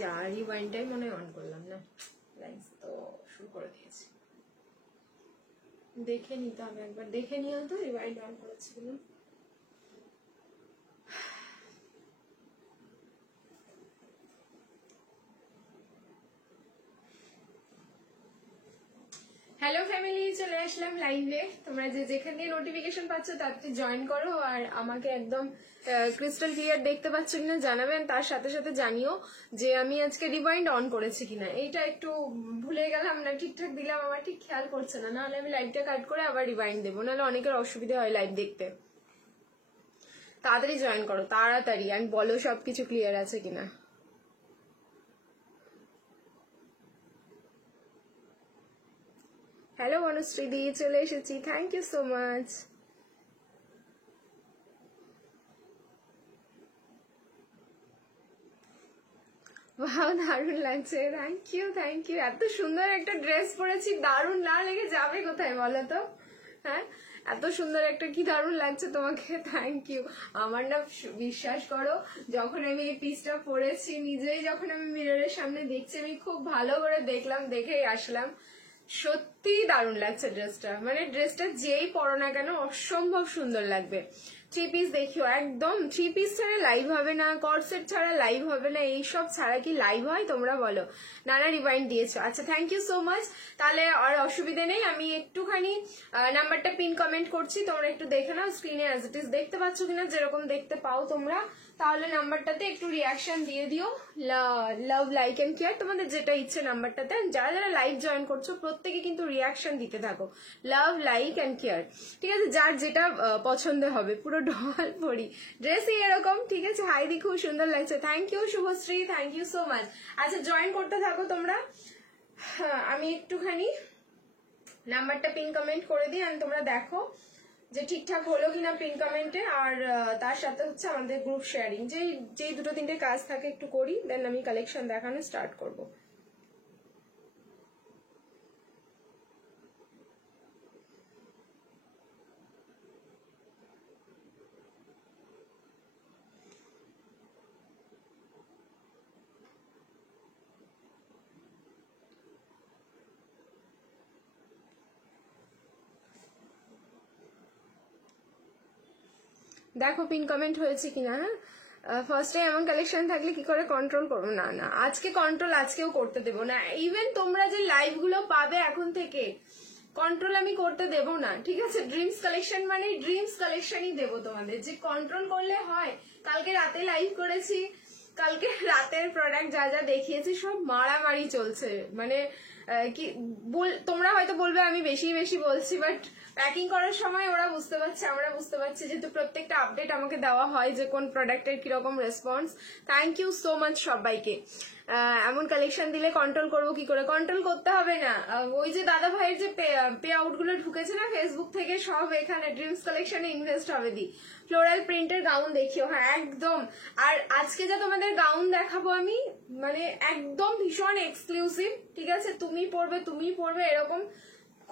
যা রিওয়াইন্ডটাই মনে অন করলাম না, লাইন্স তো শুরু করে দিয়েছি। দেখে নিতে হবে একবার, দেখে নিও তো রিওয়াইন্ড অন করেছি কিনা। হ্যালো ফ্যামিলি, চলে আসলাম লাইভে। তোমরা যে যেখান দিয়ে নোটিফিকেশন পাচ্ছ তাতে জয়েন করো, আর আমাকে একদম ক্রিস্টাল ক্লিয়ার দেখতে পাচ্ছ কিনা জানাবেন। তার সাথে সাথে জানিও যে আমি আজকে রিওয়াইন্ড অন করেছি কিনা। এইটা একটু ভুলে গেলাম না, ঠিকঠাক দিলাম, আমার ঠিক খেয়াল করছে না, নাহলে আমি লাইভটা কাট করে আবার রিওয়াইন্ড দেবো, নাহলে অনেকের অসুবিধা হয় লাইভ দেখতে। তাড়াতাড়ি জয়েন করো, তাড়াতাড়ি, আর বলো সবকিছু ক্লিয়ার আছে কিনা। হ্যালো বনশ্রী দি, চলে এসেছি, thank you so much. Wow, দারুণ লাগছে, থ্যাংক ইউ থ্যাংক ইউ। এত সুন্দর একটা ড্রেস পরেছি, দারুণ না লেগে যাবে কোথায় বলো তো? হ্যাঁ, এত সুন্দর একটা, কি দারুণ লাগছে তোমাকে, থ্যাংক ইউ। আমার না বিশ্বাস করো, যখন আমি এই পিসটা পরেছি নিজেই, যখন আমি মিররের সামনে দেখছি, আমি খুব ভালো করে দেখলাম, দেখেই আসলাম। সত্যি দারুণ লাগছে ড্রেসটা, মানে ড্রেসটা যেই পরো না কেন অসম্ভব সুন্দর লাগবে। থ্রি পিস দেখিও, একদম থ্রি পিস ছাড়া লাইভ হবে না, কর্সেট ছাড়া লাইভ হবে না, এইসব ছাড়া কি লাইভ হয় তোমরা বলো? নানা রিওয়াইন্ড দিয়েছো, আচ্ছা থ্যাংক ইউ সো মাচ। তাহলে আর অসুবিধা নেই, আমি একটুখানি নাম্বারটা পিন কমেন্ট করছি, তোমরা একটু দেখে নাও স্ক্রিনে অ্যাজ ইট ইজ দেখতে পাচ্ছ কিনা, যেরকম দেখতে পাও তোমরা। তাহলে নাম্বারটাতে একটু রিয়াকশন দিয়ে দিও, লাভ লাইক এন্ড কেয়ার, তোমাদের যেটা ইচ্ছে নাম্বারটাতে। যারা যারা লাইভ জয়েন করছো প্রত্যেকে কিন্তু রিয়াকশন দিতে থাকো, লাভ লাইক এন্ড কেয়ার, ঠিক আছে? যার যেটা পছন্দ হবে, পুরো ঢল পড়ি ড্রেসই এরকম, ঠিক আছে? হাইদি খুব সুন্দর লাগছে, thank you Shubhashree, thank you so much. আচ্ছা জয়েন করতে থাকো তোমরা, আমি একটুখানি নাম্বারটা পিন কমেন্ট করে দিই, আর তোমরা দেখো যে ঠিকঠাক হলো কিনা পিন কমেন্টে। আর তার সাথে হচ্ছে আমাদের গ্রুপ শেয়ারিং, যেই দুটো তিনটে কাজ থাকে একটু করি, দেন আমি কালেকশন দেখানো স্টার্ট করবো। দেখো পিন কমেন্ট হয়েছে কিনা। হ্যাঁ, ফার্স্টে এমন কালেকশন থাকলে কি করে কন্ট্রোল করবো? না না, আজকে কন্ট্রোল আজকেও করতে দেবো না। ইভেন তোমরা যে লাইভ গুলো পাবে এখন থেকে, কন্ট্রোল আমি করতে দেব না, ঠিক আছে? ড্রিমস কালেকশন মানে ড্রিমস কালেকশনই দেবো তোমাদের, যে কন্ট্রোল করলে হয়। কালকে রাতে লাইভ করেছি, কালকে রাতের প্রোডাক্ট যা যা দেখিয়েছি সব মারামারি চলছে, মানে কি তোমরা হয়তো বলবে আমি বেশি বেশি বলছি, বাট প্যাকিং করার সময় ওরা বুঝতে পারছে, আমরা বুঝতে পারছি, যেহেতু প্রত্যেকটা আপডেট আমাকে দেওয়া হয় যে কোন প্রোডাক্টের কিরকম response. Thank you so much সবাইকে। এমন কালেকশন দিলে কন্ট্রোল করবো কি করে? কন্ট্রোল করতে হবে না, ওই যে দাদা ভাইয়ের যে পে আউট গুলো ঢুকেছে না ফেসবুক থেকে, সব এখানে ড্রিমস কালেকশনে ইনভেস্ট হবে। দি ফ্লোরাল প্রিন্টের গাউন দেখিও, হ্যাঁ একদম। আর আজকে যা তোমাদের গাউন দেখাবো আমি, মানে একদম ভীষণ এক্সক্লুসিভ, ঠিক আছে? তুমি পরবে এরকম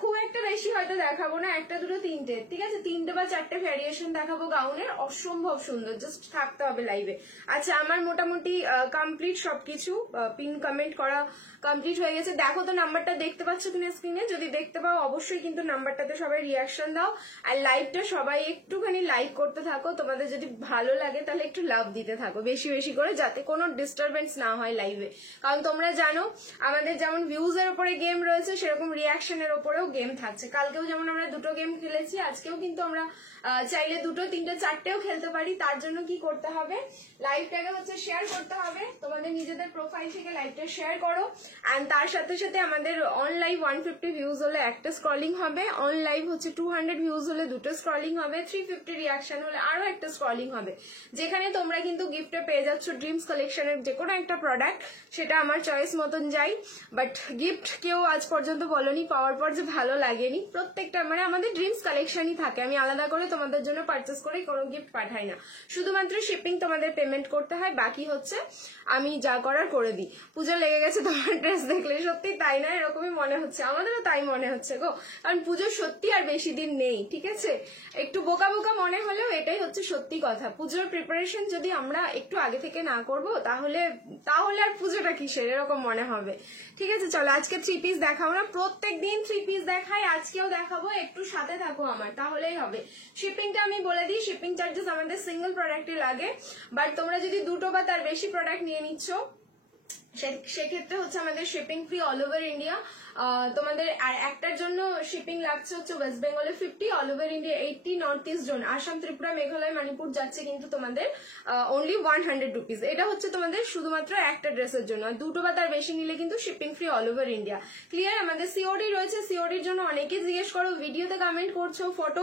খুব একটা বেশি হয়তো দেখাবো না, একটা দুটো তিনটে, ঠিক আছে? তিনটে বা চারটে ভ্যারিয়েশন দেখাবো গাউনের, অসম্ভব সুন্দর, জাস্ট থাকতে হবে লাইভে। আচ্ছা আমার মোটামুটি কমপ্লিট সবকিছু, পিন কমেন্ট করা কমপ্লিট হয়ে গেছে। দেখো তো নাম্বারটা দেখতে পাচ্ছ কিনা স্ক্রিনে, যদি দেখতে পাও অবশ্যই কিন্তু নাম্বারটাতে সবাই রিয়াকশন দাও, আর লাইভটা সবাই একটুখানি লাইক করতে থাকো। তোমাদের যদি ভালো লাগে তাহলে একটু লাভ দিতে থাকো বেশি বেশি করে, যাতে কোনো ডিস্টারবেন্স না হয় লাইভে। কারণ তোমরা জানো আমাদের যেমন ভিউজ এর উপরে গেম রয়েছে, সেরকম রিয়াকশনের উপরেও গেম থাকছে। কালকেও যেমন আমরা দুটো গেম খেলেছি, আজকেও কিন্তু আমরা চাইলে দুটো তিনটে চারটেও খেলতে পারি। তার জন্য কি করতে হবে? লাইভটাকে হচ্ছে শেয়ার করতে হবে, তোমাদের নিজেদের প্রোফাইল থেকে লাইভটা শেয়ার করো। এন্ড তার সাথে সাথে আমাদের অন লাইভ 150 ভিউজ হলে একটা স্ক্রলিং হবে, অন লাইভ হচ্ছে 200 ভিউজ হলে দুটো স্ক্রলিং হবে, 350 রিয়াকশন হলে আরো একটা স্ক্রলিং হবে, যেখানে তোমরা কিন্তু গিফটে পেয়ে যাচ্ছ ড্রিমস কালেকশনের যে কোনো একটা প্রোডাক্ট। সেটা আমার চয়েস মতন যাই, বাট গিফট কেউ আজ পর্যন্ত বলনি, পাওয়ার পর যে ভালো লাগেনি, প্রত্যেকটা মানে আমাদের ড্রিমস কালেকশনই থাকে, আমি আলাদা করে তোমাদের জন্য পারচেস করে কোনো গিফট পাঠাই না, শুধুমাত্র শিপিং তোমাদের পেমেন্ট করতে হয়, বাকি হচ্ছে আমি যা করার করে দিই। পুজো লেগে গেছে তোমার ড্রেস দেখলে, সত্যি তাই না? এরকমই মনে হচ্ছে, আমাদেরও তাই মনে হচ্ছে গো, কারণ পুজো সত্যি আর বেশি দিন নেই, ঠিক আছে? একটু বোকা বোকা মনে হলেও এটাই হচ্ছে সত্যি কথা। পুজোর প্রিপারেশন যদি আমরা একটু আগে থেকে না করব তাহলে আর পুজোটা কিসের এরকম মনে হবে। ঠিক আছে, চলো আজকে 3 পিস দেখাও না, প্রত্যেক দিন 3 পিস দেখাই, আজকেও দেখাবো, একটু সাথে থাকো আমার, তাহলেই হবে। শিপিংটা আমি বলে দিই, শিপিং চার্জেস আমাদের সিঙ্গেল প্রোডাক্টে লাগে, বাট তোমরা যদি দুটো বা তার বেশি প্রোডাক্ট নিয়ে নিচ্ছ সেক্ষেত্রে হচ্ছে আমাদের shipping free all over India. তোমাদের আর একটার জন্য শিপিং লাগছে হচ্ছে ওয়েস্ট বেঙ্গলে 50, all over India 80, north east zone Assam, Tripura, Meghalaya, Manipur যাচ্ছে কিন্তু তোমাদের অনলি 100 রুপিস। এটা হচ্ছে তোমাদের শুধুমাত্র একটা ড্রেসের জন্য, দুটো বা তার বেশি নিলে কিন্তু shipping free all over India. Clear? আমাদের সিওডি রয়েছে, সিওডির জন্য অনেকে জিজ্ঞেস করো, ভিডিওতে কমেন্ট করছো, ফটো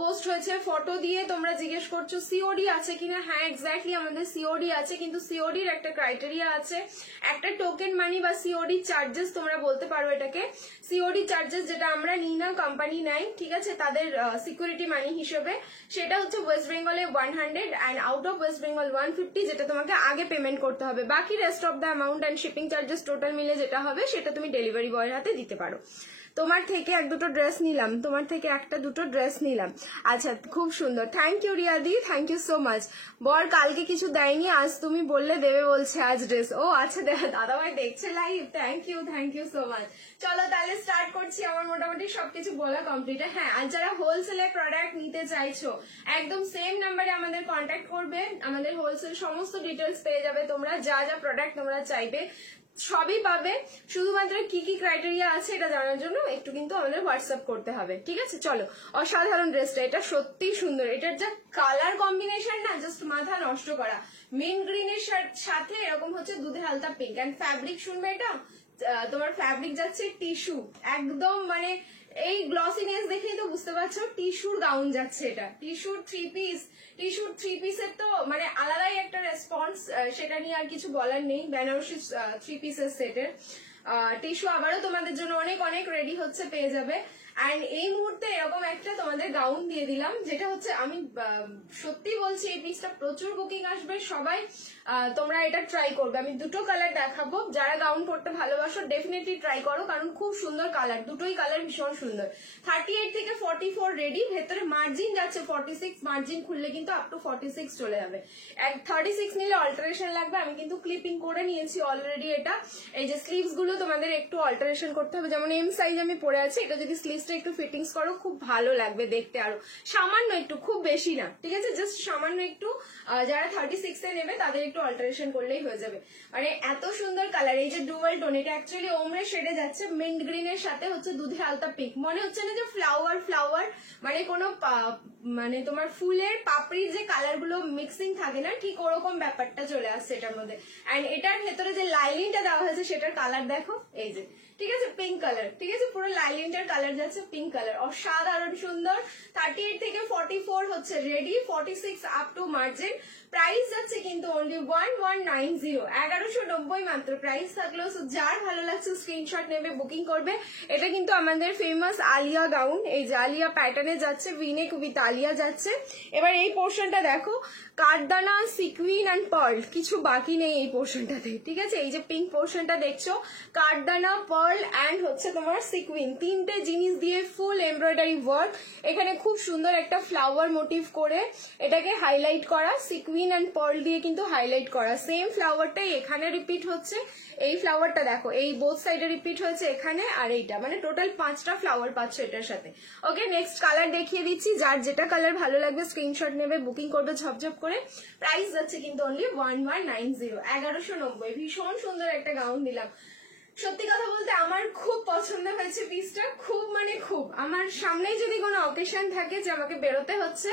পোস্ট হয়েছে, ফটো দিয়ে তোমরা জিজ্ঞেস করছো সিওডি আছে কিনা। হ্যাঁ এক্স্যাক্টলি আমাদের সিওডি আছে, কিন্তু সিওডির একটা ক্রাইটেরিয়া আছে, একটা টোকেন মানি বা সিওডি চার্জেস তোমরা বলতে পারো এটাকে। সিওডি চার্জেস যেটা আমরা নিই না, কোম্পানি নেয়, ঠিক আছে, তাদের সিকিউরিটি মানি হিসেবে, সেটা হচ্ছে ওয়েস্ট বেঙ্গলে 100 and out of West Bengal 150, যেটা তোমাকে আগে পেমেন্ট করতে হবে। বাকি rest of the amount and shipping charges total মিলে যেটা হবে সেটা তুমি ডেলিভারি বয়ের হাতে দিতে পারো। তোমার থেকে এক দুটো ড্রেস নিলাম, তোমার থেকে একটা দুটো ড্রেস নিলাম। আচ্ছা খুব সুন্দর, থ্যাংক ইউ রিয়াদি, থ্যাংক ইউ সো মাচ। বর কালকে কিছু দেয়নি, আজ তুমি বললে দেবে বলছে আজ ড্রেস। ও আচ্ছা দাদাভাই দেখছে live, thank you so much. চলো তাহলে স্টার্ট করছি, আমার মোটামুটি সবকিছু বলা কমপ্লিট। হ্যাঁ, আর যারা হোলসেলের প্রোডাক্ট নিতে চাইছো একদম সেম নাম্বারে আমাদের কন্ট্যাক্ট করবে, আমাদের হোলসেল সমস্ত ডিটেলস পেয়ে যাবে তোমরা, যা যা প্রোডাক্ট তোমরা চাইবে সবই পাবে। শুধুমাত্র কি কি ক্রাইটেরিয়া আছে এটা জানার জন্য একটু কিন্তু আমাদের হোয়াটসঅ্যাপ করতে হবে, ঠিক আছে? চলো, অসাধারণ ড্রেসটা, এটা সত্যি সুন্দর, এটার যা কালার কম্বিনেশন না, জাস্ট মাথা নষ্ট করা। মেন গ্রিনের সাথে এরকম হচ্ছে দুধে হালকা পিঙ্ক, অ্যান্ড ফ্যাব্রিক শুনবে এটা, তোমার ফ্যাব্রিক যাচ্ছে টিস্যু, একদম মানে এই গ্লসিনেস দেখেই তো বুঝতে পারছো টিস্যুর গাউন যাচ্ছে, এটা টিস্যুর 3 পিস। টিস্যুর 3 পিসের তো মানে আলাদাই একটা রেসপন্স, সেটা নিয়ে আর কিছু বলার নেই। বেনারসি 3 পিসের সেটের টিস্যু আবারও তোমাদের জন্য অনেক অনেক রেডি হচ্ছে, পেয়ে যাবে। অ্যান্ড এই মুহূর্তে এরকম একটা তোমাদের গাউন দিয়ে দিলাম, যেটা হচ্ছে আমি সত্যি বলছি এই পিসটা প্রচুর বুকিং আসবে, সবাই তোমরা এটা ট্রাই করবে। আমি দুটো কালার দেখাবো, যারা গাউন পরতে ভালোবাসো ডেফিনেটলি ট্রাই করো, কারণ খুব সুন্দর কালার, দুটোই কালার ভীষণ সুন্দর। 38 থেকে 44 রেডি, ভেতরে মার্জিন যাচ্ছে 46, মার্জিন খুললে কিন্তু আপ টু 46 চলে যাবে। 36 নিলে অল্টারেশন লাগবে, আমি কিন্তু ক্লিপিং করে নিয়েছি অলরেডি। এটা এই যে স্লিভস গুলো তোমাদের একটু অল্টারেশন করতে হবে, যেমন এম সাইজ আমি পরে আছি, এটা যদি স্লিভসটা একটু ফিটিংস করো খুব ভালো লাগবে দেখতে, আরো সামান্য একটু, খুব বেশি না, ঠিক আছে, জাস্ট সামান্য একটু, যারা 36 এ নেবে তাদের একটু অল্টারেশন করলেই হয়ে যাবে। মানে এত সুন্দর কালার, এই যে ডুয়াল টোন, এটা অ্যাকচুয়ালি ওমরে শেডে যাচ্ছে, মিন্ট গ্রিনের সাথে হচ্ছে দুধে আলতা পিঙ্ক, মনে হচ্ছে না যে ফ্লাওয়ার মানে কোনো মানে তোমার ফুলের পাপড়ির যে কালার গুলো মিক্সিং থাকে না, ঠিক ওরকম ব্যাপারটা চলে আসছে এটার মধ্যে। অ্যান্ড এটার ভেতরে যে লাইলিনটা দেওয়া হয়েছে সেটার কালার দেখো, এই যে, ঠিক আছে, পিঙ্ক কালার, ঠিক আছে, পুরো লাইলিনটার কালার যাচ্ছে পিঙ্ক কালার, অসাধারণ সুন্দর। 38 থেকে 44 হচ্ছে ready, 46 up to margin. Price যাচ্ছে কিন্তু অনলি 1190, 1190 মাত্র প্রাইস থাকলো। যার ভালো লাগছে স্ক্রিনশট নেবে, বুকিং করবে। এটা কিন্তু আমাদের ফেমাস আলিয়া গাউন, এই যে আলিয়া প্যাটার্নে যাচ্ছে, ভিনেক উইথ আলিয়া যাচ্ছে। এবার এই পোর্শনটা দেখো, কাঠদানা, সিকুইন অ্যান্ড পার্ল, কিছু বাকি নেই এই পোর্শনটাতে, ঠিক আছে। এই যে পিঙ্ক পোর্শনটা দেখছো, কাঠদানা, পার্ল অ্যান্ড হচ্ছে তোমার সিকুইন, তিনটে জিনিস দিয়ে ফুল এমব্রয়ডারি ওয়ার্ক। এখানে খুব সুন্দর একটা ফ্লাওয়ার মোটিভ করে এটাকে হাইলাইট করা, সিকুইন অ্যান্ড পার্ল দিয়ে কিন্তু হাইলাইট করা। সেম ফ্লাওয়ারটাই এখানে রিপিট হচ্ছে, এই ফ্লাওয়ারটা দেখো, এই বোথ সাইডে রিপিট হয়েছে এখানে আর এইটা, মানে টোটাল 5টা ফ্লাওয়ার পাচ্ছ এটার সাথে। ওকে, নেক্সট কালার দেখিয়ে দিচ্ছি, যার যেটা কালার ভালো লাগবে স্ক্রিনশট নেবে, বুকিং করবে ঝপঝপ করে। প্রাইস যাচ্ছে কিন্তু অনলি 1190, 1190। ভীষণ সুন্দর একটা গাউন দিলাম, সত্যি কথা বলতে আমার খুব পছন্দ হয়েছে পিসটা, খুব মানে খুব। আমার সামনেই যদি কোনো অকেশন থাকে যে আমাকে বেরোতে হচ্ছে,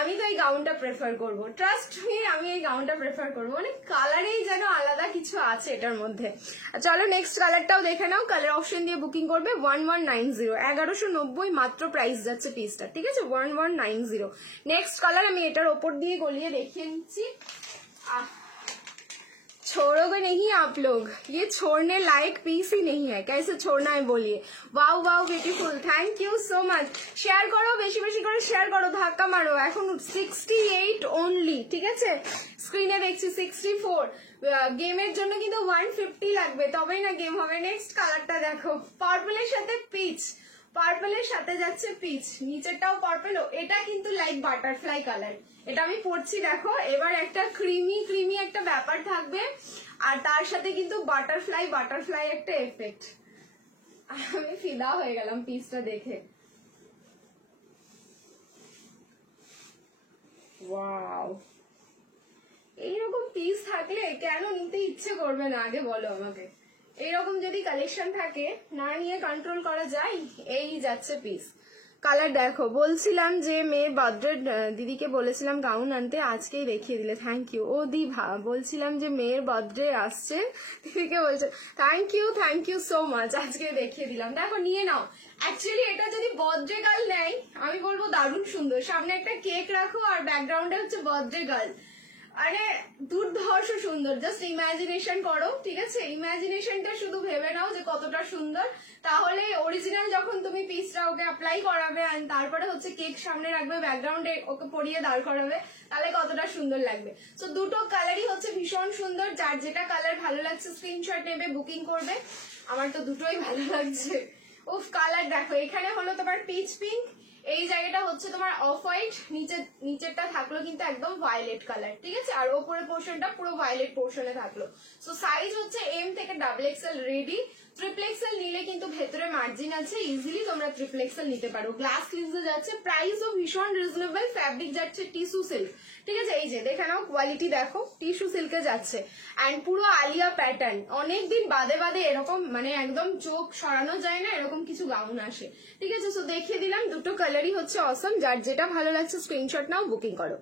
আমি তো এই গাউনটা প্রেফার করব, ট্রাস্ট মি, আমি এই গাউনটা প্রেফার করব, মানে কালারেই যেন আলাদা কিছু আছে এটার মধ্যে। চলো নেক্সট কালারটাও দেখে নাও, কালার অপশন দিয়ে বুকিং করবে। 1190, 1190 মাত্র প্রাইস যাচ্ছে পিসটা, ঠিক আছে, 1190। নেক্সট কালার আমি এটার ওপর দিয়ে গলিয়ে দেখিয়ে নিচ্ছি। छोड़ोगे नहीं आप लोग, ये छोड़ने लायक पीस ही नहीं है, कैसे छोड़ना है बोलिए। Wow wow beautiful, thank you so माच। শেয়ার করো, বেশি বেশি করে শেয়ার করো, ধাক্কা মারো। এখন 68 অনলি, ঠিক আছে? স্ক্রিনে দেখছি 64। গেমের জন্য কিন্তু 150 লাগবে, তবেই না গেম হবে। নেক্সট কালারটা দেখো, পার্পলের সাথে পিচ, পার্পলের সাথে যাচ্ছে পিচ, নিচেরটাও পার্পল। এটা কিন্তু লাইক বাটারফ্লাই কালার, এটা আমি পরছি দেখো। এবার একটা ক্রিমি ক্রিমি একটা ব্যাপার থাকবে, আর তার সাথে কিন্তু বাটারফ্লাই বাটারফ্লাই একটা এফেক্ট। আমি ফিদা হয়ে গেলাম পিসটা দেখে। ওয়াও, এইরকম পিস থাকলে কেন নিতে ইচ্ছে করবে না আগে বলো আমাকে। এইরকম যদি কালেকশন থাকে, না নিয়ে কন্ট্রোল করা যায়। এই যাচ্ছে পিস। কালার দেখো, বলছিলাম যে মেয়ের বার্থডে, দিদিকে বলেছিলাম গাউন আনতে, আজকেই দেখিয়ে দিলে, থ্যাংক ইউ। ও দিভা, বলছিলাম যে মেয়ের বার্থডে আসছে, দিদিকে বলছে থ্যাংক ইউ সো মাচ, আজকে দেখিয়ে দিলাম। দেখো নিয়ে নাও। অ্যাকচুয়ালি এটা যদি বার্থডে গার্ল নেয়, আমি বলবো দারুণ সুন্দর। সামনে একটা কেক রাখো আর ব্যাকগ্রাউন্ডে হচ্ছে বার্থডে গার্ল, আরে দুর্ধর্ষ সুন্দর। জাস্ট ইমাজিনেশন করো, ঠিক আছে? ইমাজিনেশনটা শুধু ভেবে নাও যে কতটা সুন্দর। তাহলে অরিজিনাল যখন তুমি পিসটা ওকে অ্যাপ্লাই করাবে, আর তারপরে হচ্ছে কেক সামনে রাখবে, ব্যাকগ্রাউন্ডে ওকে পরিয়ে দাঁড় করাবে, তাহলে কতটা সুন্দর লাগবে। সো দুটো কালারই হচ্ছে ভীষণ সুন্দর। যার যেটা কালার ভালো লাগছে স্ক্রিনশট নেবে, বুকিং করবে। আমার তো দুটোই ভালো লাগছে। উফ, কালার দেখো, এখানে হলো তোমার পিচ পিঙ্ক, এই জায়গাটা হচ্ছে তোমার অফ হোয়াইট, নিচেরটা থাকলো কিন্তু একদম ভায়োলেট কালার, ঠিক আছে? আর ওপরের পোর্শনটা পুরো ভায়োলেট পোর্শনে থাকলো। সো সাইজ হচ্ছে এম থেকে double XL ready. Triple Excel নিলে কিন্তু ভেতরে মার্জিন আছে, ইজিলি তোমরা ট্রিপল এক্সেল নিতে পারো। গ্লাস স্লিভসে যাচ্ছে, প্রাইসও ভীষণ রিজনেবল। ফ্যাব্রিক যাচ্ছে টিস্যু সিল্ক, ঠিক আছে? এই যে দেখে নাও, কোয়ালিটি দেখো, টিস্যু সিল্কে যাচ্ছে। অ্যান্ড পুরো আলিয়া প্যাটার্ন। অনেকদিন বাদে বাদে এরকম, মানে একদম চোখ সরানো যায় না এরকম কিছু গাউন আসে, ঠিক আছে? সো দেখিয়ে দিলাম, দুটো কালারই হচ্ছে অসম। যার যেটা ভালো লাগছে স্ক্রিনশট নাও, বুকিং করো।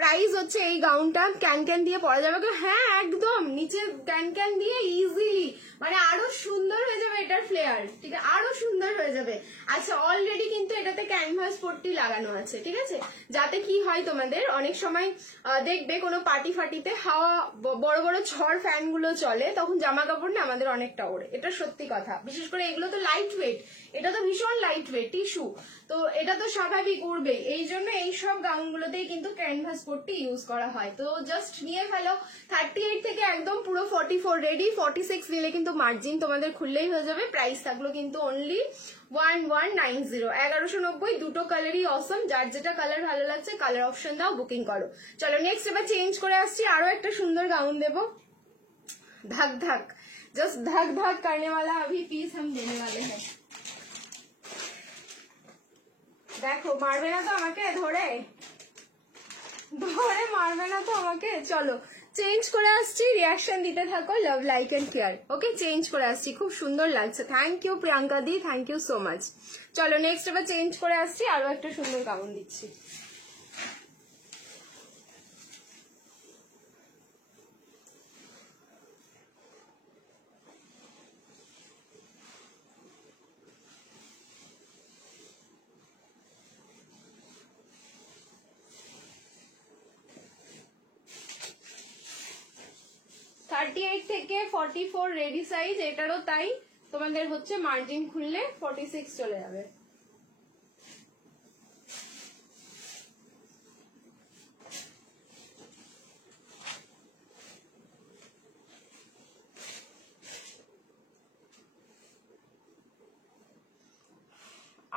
প্রাইস হচ্ছে এই গাউনটা ক্যান ক্যান দিয়ে পরা যাবে, হ্যাঁ একদম, নিচে ক্যান ক্যান দিয়ে ইজিলি, মানে আরো সুন্দর হয়ে যাবে এটার ফ্লেয়ার, ঠিক আছে? আরো সুন্দর হয়ে যাবে। আচ্ছা, অলরেডি কিন্তু এটাতে ক্যানভাস পট্টি লাগানো আছে, ঠিক আছে? যাতে কি হয়, তোমাদের অনেক সময় দেখবে কোনো পার্টি ফাটিতে হাওয়া, বড় বড় ঝড় ফ্যান গুলো চলে, তখন জামা কাপড় না আমাদের অনেকটা ওড়ে, এটা সত্যি কথা। বিশেষ করে এগুলো তো লাইট ওয়েট, এটা তো ভীষণ লাইট ওয়েট টিস্যু, তো এটা তো স্বাভাবিক উড়বে। এই জন্য এইসব গাউন গুলোতেই কিন্তু ক্যানভাস পট্টি ইউজ করা হয়। তো জাস্ট নিয়ে ফেলো। 38 থেকে একদম পুরো 44 রেডি। 46 নিলে কিন্তু মার্জিন তোমাদের খুললেই হয়ে যাবে। প্রাইস থাকলো কিন্তু অনলি 1190, 1190। দুটো কালারই অসম। যার যেটা কালার ভালো লাগছে কালার অপশন দাও, বুকিং করো। চলো নেক্সট এবার চেঞ্জ করে আসছি, আরো একটা সুন্দর গাউন দেবো। धक धक, जस्ट धक धक करने वाला अभी पीस हम देने वाले हैं। দেখো, মারবে না তো আমাকে, ধরে ধরে মারবে না তো আমাকে। চলো চেঞ্জ করে আসছি, রিয়াকশন দিতে থাকো, love like and care. Okay, change করে আসছি, খুব সুন্দর লাগছে। Thank you Priyanka di, thank you so much. চলো নেক্সট এবার চেঞ্জ করে আসছি, আরো একটা সুন্দর গাউন দিচ্ছি। থেকে 44 রেডি সাইজ, এটারও তাই। তোমাদের হচ্ছে মার্জিন খুললে 46 চলে যাবে।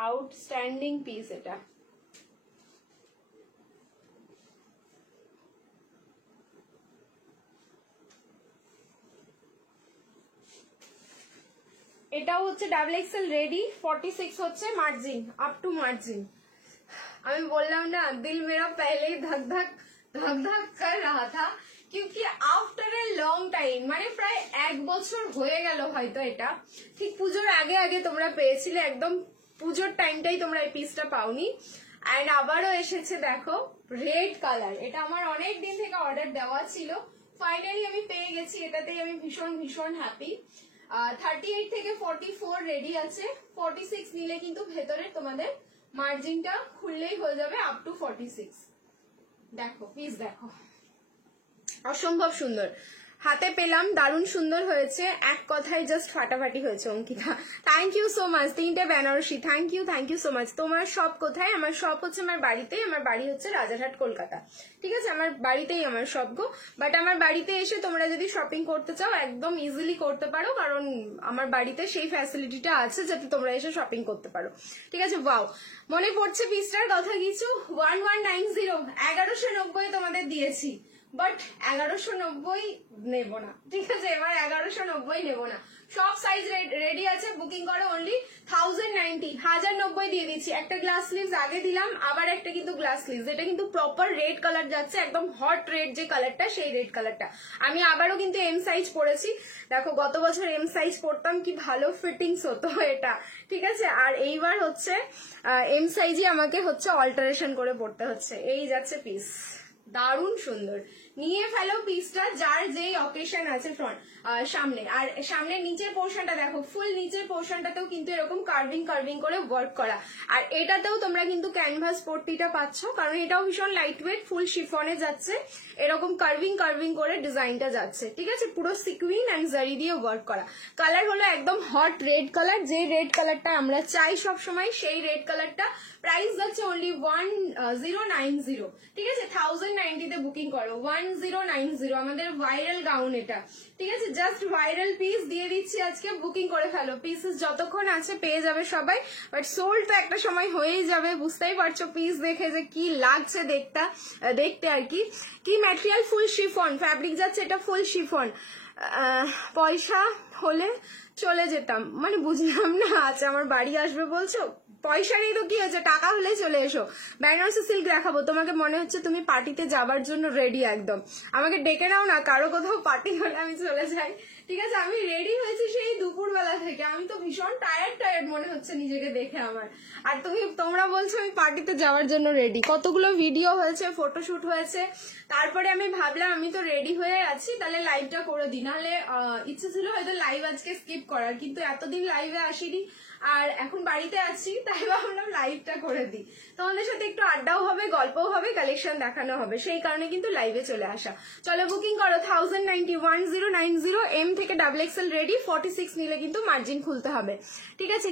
আউটস্ট্যান্ডিং পিস এটা। এটাও হচ্ছে ডাবল এক্সেল রেডি। 46 হচ্ছে মার্জিন, আপ টু মার্জিন। আমি বললাম না, দিল মেরা पहले धक धक कर रहा था, क्योंकि आफ्टर ए लॉन्ग टाइम, মানে প্রায় 1 বছর হয়ে গেল হয়তো। এটা ঠিক পুজোর আগে আগে তোমরা পেয়েছিলে, একদম পুজোর টাইমটাই তোমরা এই পিসটা পাওনি। এন্ড আবারও এসেছে দেখো, রেড কালার। এটা আমার অনেক দিন থেকে অর্ডার দেওয়া ছিল, ফাইনালি আমি পেয়ে গেছি। এটাতেই আমি ভীষণ ভীষণ হ্যাপি। 38 থেকে 44 রেডি আছে। 46 নিলে কিন্তু ভেতরে তোমাদের মার্জিনটা খুললেই হয়ে যাবে আপ টু 46। দেখো পিস দেখো, অসম্ভব সুন্দর। হাতে পেলাম, দারুণ সুন্দর হয়েছে, এক কথায় জাস্ট ফাটাফাটি হয়েছে Ankita. Thank you so much, 3টে Banarasi, thank you so much. তোমার শপ কোথায়? আমার শপ হচ্ছে আমার বাড়িতেই, আমার বাড়ি হচ্ছে রাজারহাট কলকাতা, ঠিক আছে, আমার বাড়িতেই আমার শপ গো। বাট আমার বাড়িতে এসে তোমরা যদি শপিং করতে চাও একদম ইজিলি করতে পারো, কারণ আমার বাড়িতে সেই ফ্যাসিলিটিটা আছে যাতে তোমরা এসে শপিং করতে পারো, ঠিক আছে। ওয়াও, মনে পড়ছে পিসটার কথা কিছু, 1190, 1190 তোমাদের দিয়েছি, বাট 1190 নেব না, ঠিক আছে, এবার 1190 নেব না। সব সাইজ রেডি আছে, বুকিং করো, অনলি 1090, 1090 দিয়ে দিচ্ছি। একটা গ্লাস স্লিভস আগে দিলাম, আবার একটা কিন্তু গ্লাস স্লিভস, এটা কিন্তু প্রপার রেড কালার যাচ্ছে, একদম হট রেড যে কালারটা, সেই রেড কালারটা। আমি আবারও কিন্তু এম সাইজ পরেছি, দেখো গত বছর এম সাইজ পরতাম, কি ভালো ফিটিংস হতো এটা, ঠিক আছে। আর এইবার হচ্ছে এম সাইজই আমাকে হচ্ছে অল্টারেশন করে পড়তে হচ্ছে। এই যাচ্ছে পিস, দারুণ সুন্দর, নিয়ে ফেলো পিসটা, যার যেই অকেশন আছে ফ্রন্ট সামনে। আর সামনের নিচের পোর্শনটা দেখো, ফুল নিচের পোর্শনটাতেও কিন্তু এরকম কার্ভিং করে ওয়ার্ক করা। আর এটাতেও তোমরা কিন্তু ক্যানভাস পট্টিটা পাচ্ছ, কারণ এটাও ভীষণ লাইট ওয়েট, ফুল শিফনে যাচ্ছে, এরকম কার্ভিং করে ডিজাইনটা যাচ্ছে, ঠিক আছে, পুরো সিকুইন অ্যান্ড জারি দিয়ে ওয়ার্ক করা। কালার হলো একদম হট রেড কালার, যে রেড কালারটা আমরা চাই সবসময়, সেই রেড কালারটা। প্রাইস যাচ্ছে অনলি 1090, ঠিক আছে, 1090 বুকিং করো, 1090, আমাদের ভাইরাল গাউন এটা, ঠিক আছে, জাস্ট ভাইরাল পিস দিয়ে দিচ্ছি আজকে, বুকিং করে ফেলো। পিসেস যতক্ষণ আছে পেয়ে যাবে সবাই, বাট সোল্ড তো একটা সময় হয়েই যাবে, বুঝতেই পারছো পিস দেখে যে কি লাগছে দেখতে আর কি। কি ম্যাটেরিয়াল? ফুল শিফন ফ্যাব্রিক যাচ্ছে, এটা ফুল শিফন। পয়সা হলে চলে যেতাম, মানে বুঝলাম না, আচ্ছা আমার বাড়ি আসবে বলছো, পয়সা নেই তো কি হয়েছে, টাকা হলে চলে এসো। বেনারসি সিল্ক দেখাবো, তোমাকে মনে হচ্ছে তুমি পার্টিতে যাবার জন্য রেডি একদম, আমাকে ডেকে নাও না, কারো কোথাও পার্টি হলে আমি চলে যাই, ঠিক আছে। আমি রেডি হয়েছি সেই দুপুরবেলা থেকে, আমি তো ভীষণ টায়ার্ড মনে হচ্ছে নিজেকে দেখে আমার, আর তোমরা বলছো আমি পার্টিতে যাওয়ার জন্য রেডি। কতগুলো ভিডিও হয়েছে, ফটোশুট হয়েছে, তারপরে আমি ভাবলাম আমি তো রেডি হয়ে আছি, তাহলে লাইভটা করে দিই, নাহলে ইচ্ছে ছিল হয়তো লাইভ আজকে স্কিপ করার, কিন্তু এতদিন লাইভে আসিনি আর এখন বাড়িতে আছি, তাই ভাবলাম লাইভটা করে দিই, তোমাদের সাথে একটু আড্ডাও হবে, গল্পও হবে, কালেকশন দেখানো হবে, সেই কারণে কিন্তু লাইভে চলে আসা। চলো বুকিং করো, 1090, 1090, এম থেকে XXL রেডি, 46 নিলে কিন্তু মার্জিন খুলতে হবে, ঠিক আছে।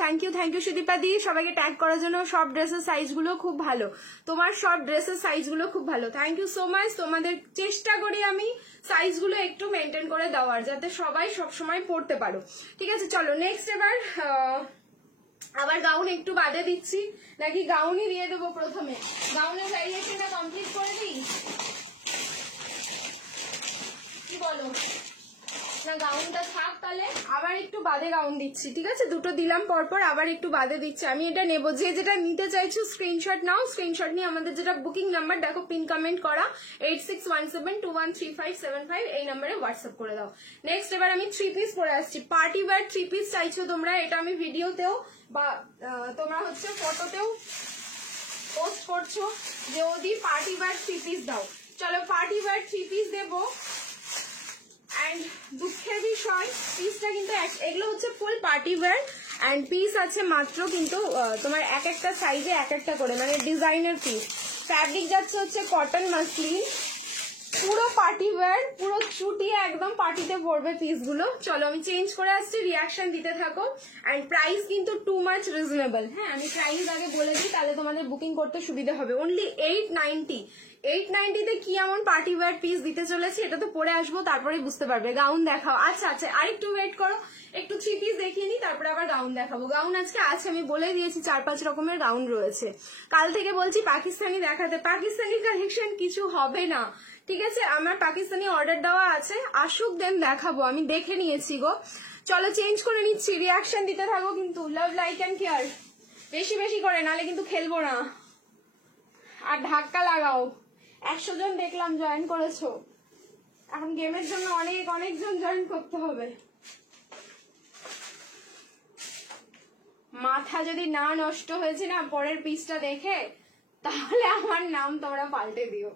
থ্যাংক ইউ সুদীপা দি, সবাইকে ট্যাগ করার জন্য। সব ড্রেসের সাইজগুলো খুব ভালো, তোমার সব ড্রেসের সাইজগুলো খুব ভালো, থ্যাংক ইউ সো মাচ। তোমাদের চেষ্টা করি আমি সাইজগুলো একটু মেনটেন করে দেওয়ার, যাতে সবাই সবসময় পড়তে পারো, ঠিক আছে। চলো নেক্সট, এবার আবার গাউন একটু বাদে দিচ্ছি, নাকি গাউনই দিয়ে দেবো প্রথমে? গাউনের ভ্যারিয়েশনটা কমপ্লিট করে দিই, কি বলো? না গাউনটা থাক, তাহলে আবার একটু বাদে গাউন দিচ্ছি, ঠিক আছে, দুটো দিলাম পরপর, আবার একটু বাদে দিচ্ছি। আমি এটা নেবো, যে যেটা নিতে চাইছো স্ক্রিনশট নাও, স্ক্রিনশট নিয়ে আমাদের যেটা বুকিং নাম্বার দেখো পিন কমেন্ট করা 8617213575, এই নাম্বারে হোয়াটসঅ্যাপ করে দাও। নেক্সট এবার আমি 3 পিস পরে আসছি, পার্টি ওয়্যার 3 পিস চাইছো তোমরা, এটা আমি ভিডিওতেও বা তোমরা হচ্ছে ফটোতেও পোস্ট করছো যে ওদি পার্টি ওয়্যার 3 পিস দাও। চলো পার্টি ওয়্যার 3 পিস দেবো। অ্যান্ড দুঃখের বিষয়, পিসটা কিন্তু এগুলো হচ্ছে ফুল পার্টি ওয়্যার, অ্যান্ড পিস আছে মাত্র কিন্তু তোমার এক একটা সাইজে এক একটা করে, মানে ডিজাইনের পিস। ফ্যাব্রিক যাচ্ছে হচ্ছে কটন মাসলিন, পুরো পার্টি ওয়্যার, পুরো চুটিয়ে একদম পার্টিতে পড়বে পিসগুলো। চলো আমি চেঞ্জ করে আসছি, রিয়াকশন দিতে থাকো। অ্যান্ড প্রাইস কিন্তু টু মাচ রিজনেবল, হ্যাঁ আমি প্রাইস আগে বলে দিই, তাহলে তোমাদের বুকিং করতে সুবিধা হবে। অনলি 890, 890-তে কি এমন পার্টি ওয়্যার পিস দিতে চলেছি, এটা তো পরে আসবো তারপরে বুঝতে পারবে। গাউন দেখাও, আচ্ছা আরেকটু ওয়েট করো, একটু 3 পিস দেখিয়ে নিই, তারপরে আবার গাউন দেখাবো। গাউন আজকে আছে, আমি বলে দিয়েছি 4-5 রকমের গাউন রয়েছে। কাল থেকে বলছি পাকিস্তানি দেখাতে, পাকিস্তানি কালেকশন কিছু হবে না, ঠিক আছে, আমার পাকিস্তানি অর্ডার দেওয়া আছে, আসুক দেন দেখাবো, আমি দেখে নিয়েছি গো। চলো চেঞ্জ করে নিচ্ছি, রিয়াকশন দিতে থাকো কিন্তু, লাভ লাইক অ্যান্ড কেয়ার বেশি বেশি করে, নাহলে কিন্তু খেলবো না। আর ধাক্কা লাগাও, 100 জন দেখলাম জয়েন করেছো, এখন গেমের জন্য অনেকজন জয়েন করতে হবে। মাথা যদি না নষ্ট হয়েছে না পরের পিসটা দেখে, তাহলে আমার নাম তোমরা পাল্টে দিও।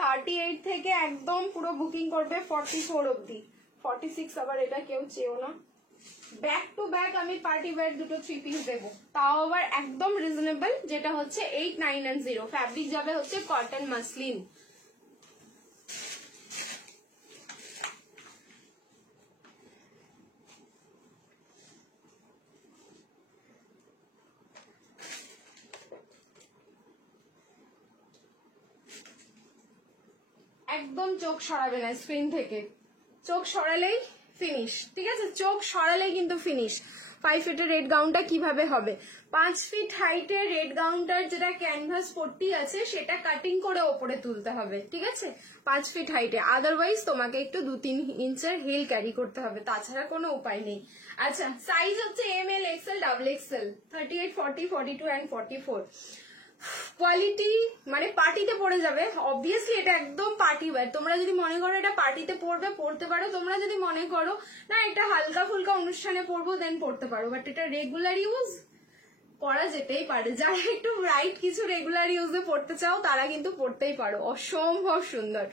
38 থেকে একদম পুরো বুকিং করবে 44 অব্দি, 46 আবার এটা কেউ চেয়েও না। ব্যাক টু ব্যাক আমি পার্টি ওয়্যার দুটো 3 পিস দেবো, তাও আবার একদম রিজনেবল, যেটা হচ্ছে 890। ফ্যাব্রিক যাবে হচ্ছে কটন মাসলিন। একদম চোখ সরাবে না স্ক্রিন থেকে, চোখ সরালেই ফিনিশ, ঠিক আছে, চোখ সরালেই কিন্তু ফিনিশ। 5 ফিটের রেড গাউনটা কিভাবে হবে? 5 ফিট হাইটের রেড গাউনটার যেটা ক্যানভাস পট্টি আছে সেটা কাটিং করে ওপরে তুলতে হবে, ঠিক আছে, 5 ফিট হাইটে। আদারওয়াইজ তোমাকে একটু 2-3 ইঞ্চের হিল ক্যারি করতে হবে, তাছাড়া কোনো উপায় নেই। আচ্ছা, সাইজ হচ্ছে ML, XL, XXL, 38, 40, 42 and 44। Quality মানে পার্টিতে পরে যাবে, অবভিয়াসলি এটা একদম পার্টি ওয়্যার। তোমরা যদি মনে করো এটা পার্টিতে পরবে, পরতে পারো। তোমরা যদি মনে করো না এটা হালকা ফুলকা অনুষ্ঠানে পরবো, দেন পরতে পারো। বাট এটা রেগুলার ইউজ করা যেতেই পারে। যারা একটু ব্রাইট কিছু রেগুলার ইউজে পড়তে চাও তারা কিন্তু পড়তেই পারো, অসম্ভব সুন্দর।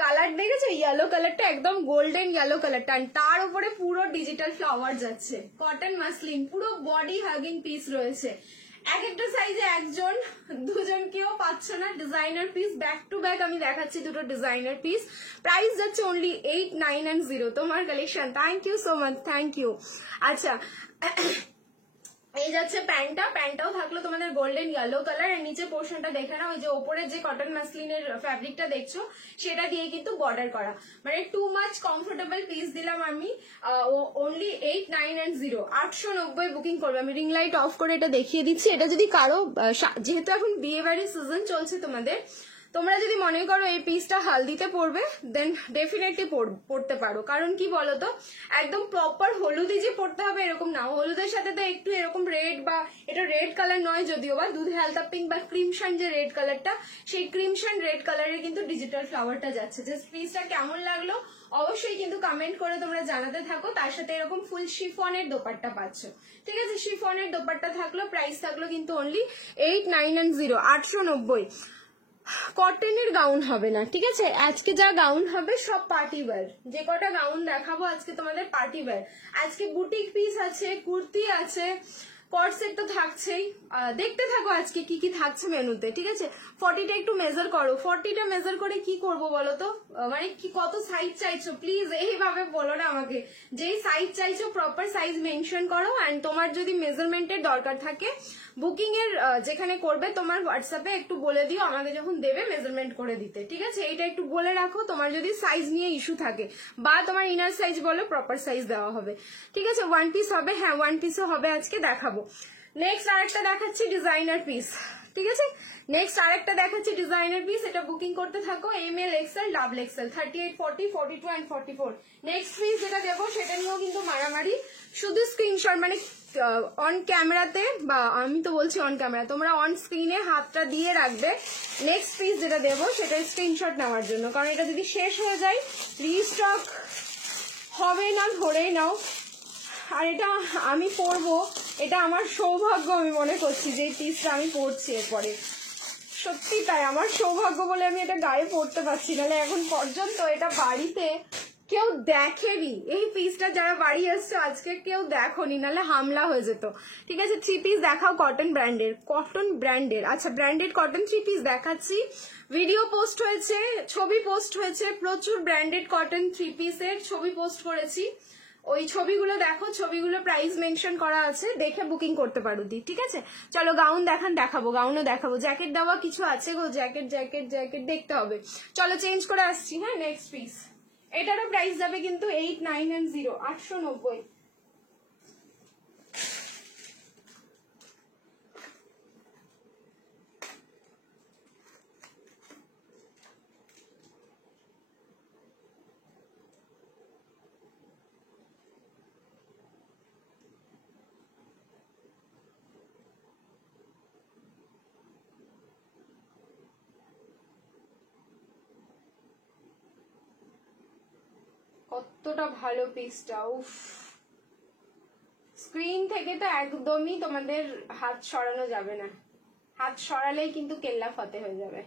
কালার দেখেছো, ইয়েলো কালারটা একদম গোল্ডেন ইয়েলো কালারটা, তার উপরে পুরো ডিজিটাল ফ্লাওয়ার যাচ্ছে, কটন মাসলিন, পুরো বডি হাগিং পিস রয়েছে। এক একটা সাইজে একজন দুজন কেউ পাচ্ছ না। Designer piece back to back আমি দেখাচ্ছি দুটো ডিজাইনার পিস। প্রাইস যাচ্ছে অনলি 8, 9 and 0। তোমার কালেকশন, thank you so much, thank you. আচ্ছা, এই যাচ্ছে প্যান্টটা, প্যান্টটাও থাকলো তোমাদের গোল্ডেন ইয়েলো কালার। আর নিচে পোর্শনটা দেখে নাও, ওই যে ওপরে যে কটন মাসলিনের ফ্যাব্রিকটা দেখছো সেটা দিয়ে কিন্তু বর্ডার করা, মানে টু মাচ কমফোর্টেবল পিস দিলাম আমি। অনলি 8, 9 and 0, 890 বুকিং করবে। আমি রিং লাইট অফ করে এটা দেখিয়ে দিচ্ছি। এটা যদি কারো, যেহেতু এখন বিয়ে বাড়ির সিজন চলছে তোমাদের, তোমরা যদি মনে করো এই পিসটা হালদিতে পরবে, দেন ডেফিনেটলি পরতে পারো। কারণ কি বলতো, একদম প্রপার হলুদি যে পরতে হবে এরকম না, হলুদের সাথে তো একটু এরকম রেড, বা এটা রেড কালার নয় যদিও, বা দুধে হালকা পিঙ্ক বা ক্রিমশন যে রেড কালারটা, সেই ক্রিমশন রেড কালারের কিন্তু ডিজিটাল ফ্লাওয়ারটা যাচ্ছে। জাস্ট পিসটা কেমন লাগলো অবশ্যই কিন্তু কমেন্ট করে তোমরা জানাতে থাকো। তার সাথে এরকম ফুল শিফনের দোপাট্টা পাচ্ছ, ঠিক আছে, শিফনের দোপাট্টা থাকলো। প্রাইস থাকলো কিন্তু অনলি 8, 9 and 0, 890। কটনের গাউন হবে না, ঠিক আছে, আজকে যা গাউন হবে সব পার্টি ওয়্যার। যে কটা গাউন দেখাবো আজকে তোমাদের পার্টি ওয়্যার। আজকে বুটিক পিস আছে, কুর্তি আছে, কটসেট তো থাকছেই। দেখতে থাকো আজকে কি কি থাকছে মেনুতে, ঠিক আছে। 40টা একটু মেজার করো, 40টা মেজার করে কি করব বলো তো, মানে কি কত সাইজ চাইছো, প্লিজ এইভাবে বলো না আমাকে। যেই সাইজ চাইছো প্রপার সাইজ মেনশন করো। অ্যান্ড তোমার যদি মেজারমেন্টের দরকার থাকে, বুকিং এর যেখানে করবে তোমার হোয়াটসঅ্যাপে একটু বলে দিও, আমাকে যখন দেবে মেজারমেন্ট করে দিতে, ঠিক আছে। এইটা একটু বলে রাখো, তোমার যদি সাইজ নিয়ে ইস্যু থাকে, বা তোমার ইনার সাইজ বলো, প্রপার সাইজ দেওয়া হবে, ঠিক আছে। ওয়ান পিস হবে, হ্যাঁ ওয়ান পিসও হবে, আজকে দেখাবো। নেক্সট আরেকটা দেখাচ্ছি ডিজাইনার পিস, ঠিক আছে। নেক্সট আরেকটা দেখাচ্ছি ডিজাইনার পিস, এটা বুকিং করতে থাকো। ML, XL, XXL, 38, 40, 42 and 44। Next piece যেটা দেবো সেটা নিয়েও কিন্তু মারামারি, শুধু স্ক্রিনশট, মানে অন ক্যামেরাতে, বা আমি তো বলছি অন ক্যামেরা, তোমরা অন স্ক্রিনে হাতটা দিয়ে রাখবে নেক্সট পিস যেটা দেবো সেটা স্ক্রিনশট নেওয়ার জন্য। কারণ এটা যদি শেষ হয়ে যায় রিস্টক হবে না, ধরেই নাও। আর এটা আমি পরবো, এটা আমার সৌভাগ্য আমি মনে করছি যে এই পিসটা আমি পরছি এরপরে। সত্যি তাই, আমার সৌভাগ্য বলে আমি এটা গায়ে পরতে পারছি, নাহলে এখন পর্যন্ত এটা বাড়িতে কেউ দেখেনি। এই পিসটা যারা বাড়ি আসছে আজকে কেউ দেখোনি, নাহলে হামলা হয়ে যেত, ঠিক আছে। 3 পিস দেখাও কটন ব্র্যান্ডের, কটন ব্র্যান্ডের। আচ্ছা, ব্র্যান্ডেড কটন 3 পিস দেখাচ্ছি। ভিডিও পোস্ট হয়েছে, ছবি পোস্ট হয়েছে, প্রচুর ব্র্যান্ডেড কটন 3 পিসের ছবি পোস্ট করেছি। ওই ছবিগুলো দেখো, ছবিগুলো প্রাইস মেনশন করা আছে, দেখে বুকিং করতে পারো দি, ঠিক আছে। চলো গাউন দেখাবো, গাউনও দেখাবো। জ্যাকেট দেওয়া কিছু আছে গো, জ্যাকেট জ্যাকেট জ্যাকেট দেখতে হবে। চলো চেঞ্জ করে আসছি, হ্যাঁ। নেক্সট পিস, এটারও প্রাইস যাবে কিন্তু 8, 9 and 0, 890। কতটা ভালো পিসটা, উফ। স্ক্রিন থেকে তো একদমই তোমাদের হাত সরানো যাবে না, হাত সরালেই কিন্তু কেল্লা ফতে হয়ে যাবে।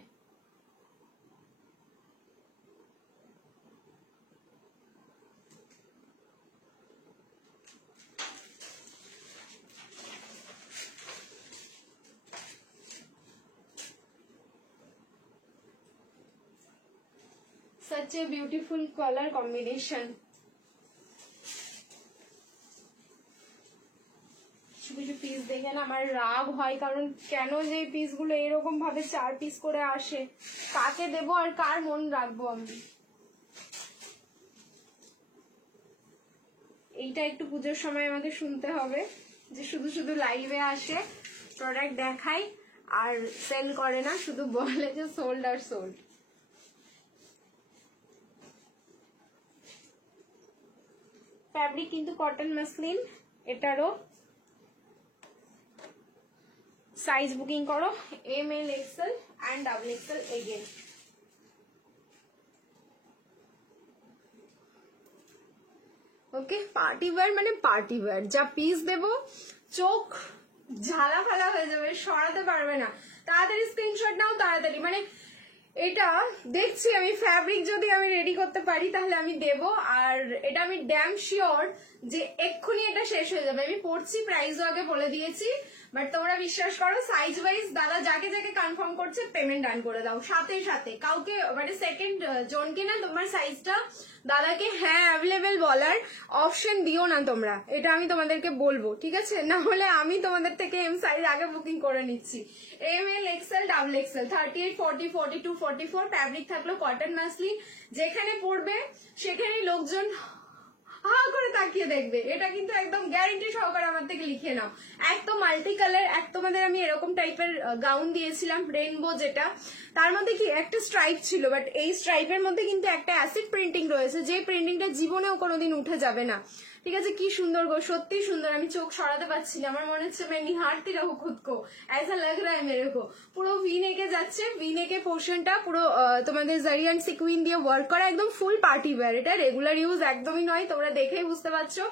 Such a beautiful color combination. কিছু পিস দেখে না আমার রাগ হয়, কারণ কেন যে পিসগুলো এরকম ভাবে 4 পিস করে আসে, কাকে দেবো আর কার মন রাখবো আমি। এইটা একটু পুজোর সময় আমাকে শুনতে হবে যে শুধু শুধু লাইভে আসে, প্রোডাক্ট দেখায় আর সেল করে না, শুধু বলে যে সোল্ড আর সোল্ড। ফ্যাব্রিক কিন্তু কটন মাসলিন, এটারও সাইজ বুকিং করো ML XL and XXL again। Okay, party wear মানে পার্টি ওয়্যার, যা পিস দেব চোখ ঝালা ফালা হয়ে যাবে, সরাতে পারবে না। তাড়াতাড়ি স্ক্রিনশট নাও তাড়াতাড়ি, মানে এটা দেখছি আমি ফ্যাব্রিক যদি আমি রেডি করতে পারি তাহলে আমি দেব, আর এটা আমি ড্যাম শিওর যে এক্ষুনি এটা শেষ হয়ে যাবে। আমি পড়ছি, প্রাইসও আগে বলে দিয়েছি, বাট তোমরা বিশ্বাস করো সাইজ ওয়াইজ দাদা যাকে যাকে কনফার্ম করছে পেমেন্ট ডান করে দাও সাথে সাথে, কাউকে মানে সেকেন্ড জনকে না তোমার সাইজটা দাদাকে হ্যাঁ অ্যাভেলেবেল বলার অপশন দিও না তোমরা, এটা আমি তোমাদেরকে বলবো, ঠিক আছে? না হলে আমি তোমাদের থেকে এম সাইজ আগে বুকিং করে নিচ্ছি। ML XL XXL 38 40 42 44 ফ্যাব্রিক থাকলো কটন মাসলিন, যেখানে পড়বে সেখানেই লোকজন হা করে তাকিয়ে দেখবে, এটা কিন্তু একদম গ্যারান্টি সহকারে আমার থেকে লিখে নাও। এক তো মাল্টি কালার, এক তোমাদের আমি এরকম টাইপের গাউন দিয়েছিলাম রেইনবো, যেটা তার মধ্যে কি একটা স্ট্রাইপ ছিল, বাট এই স্ট্রাইপের মধ্যে কিন্তু একটা অ্যাসিড প্রিন্টিং রয়েছে, যে প্রিন্টিংটা জীবনেও কোনোদিন উঠে যাবে না, ঠিক আছে? কি সুন্দর গো, সত্যি সুন্দর, আমি চোখ সরাতে পারছি না, আমার মনে হচ্ছে मैं निहारती रहूं खुद को ऐसा लग रहा है मेरे को। পুরো ভি নেকে যাচ্ছে, ভি নেকে পোর্শনটা পুরো তোমাদের জারি এন্ড সিকুইন দিয়ে ওয়ার্ক করা, একদম ফুল পার্টি ওয়্যার, এটা রেগুলার ইউজ একদমই নয়, তোমরা দেখেই বুঝতে পারছো।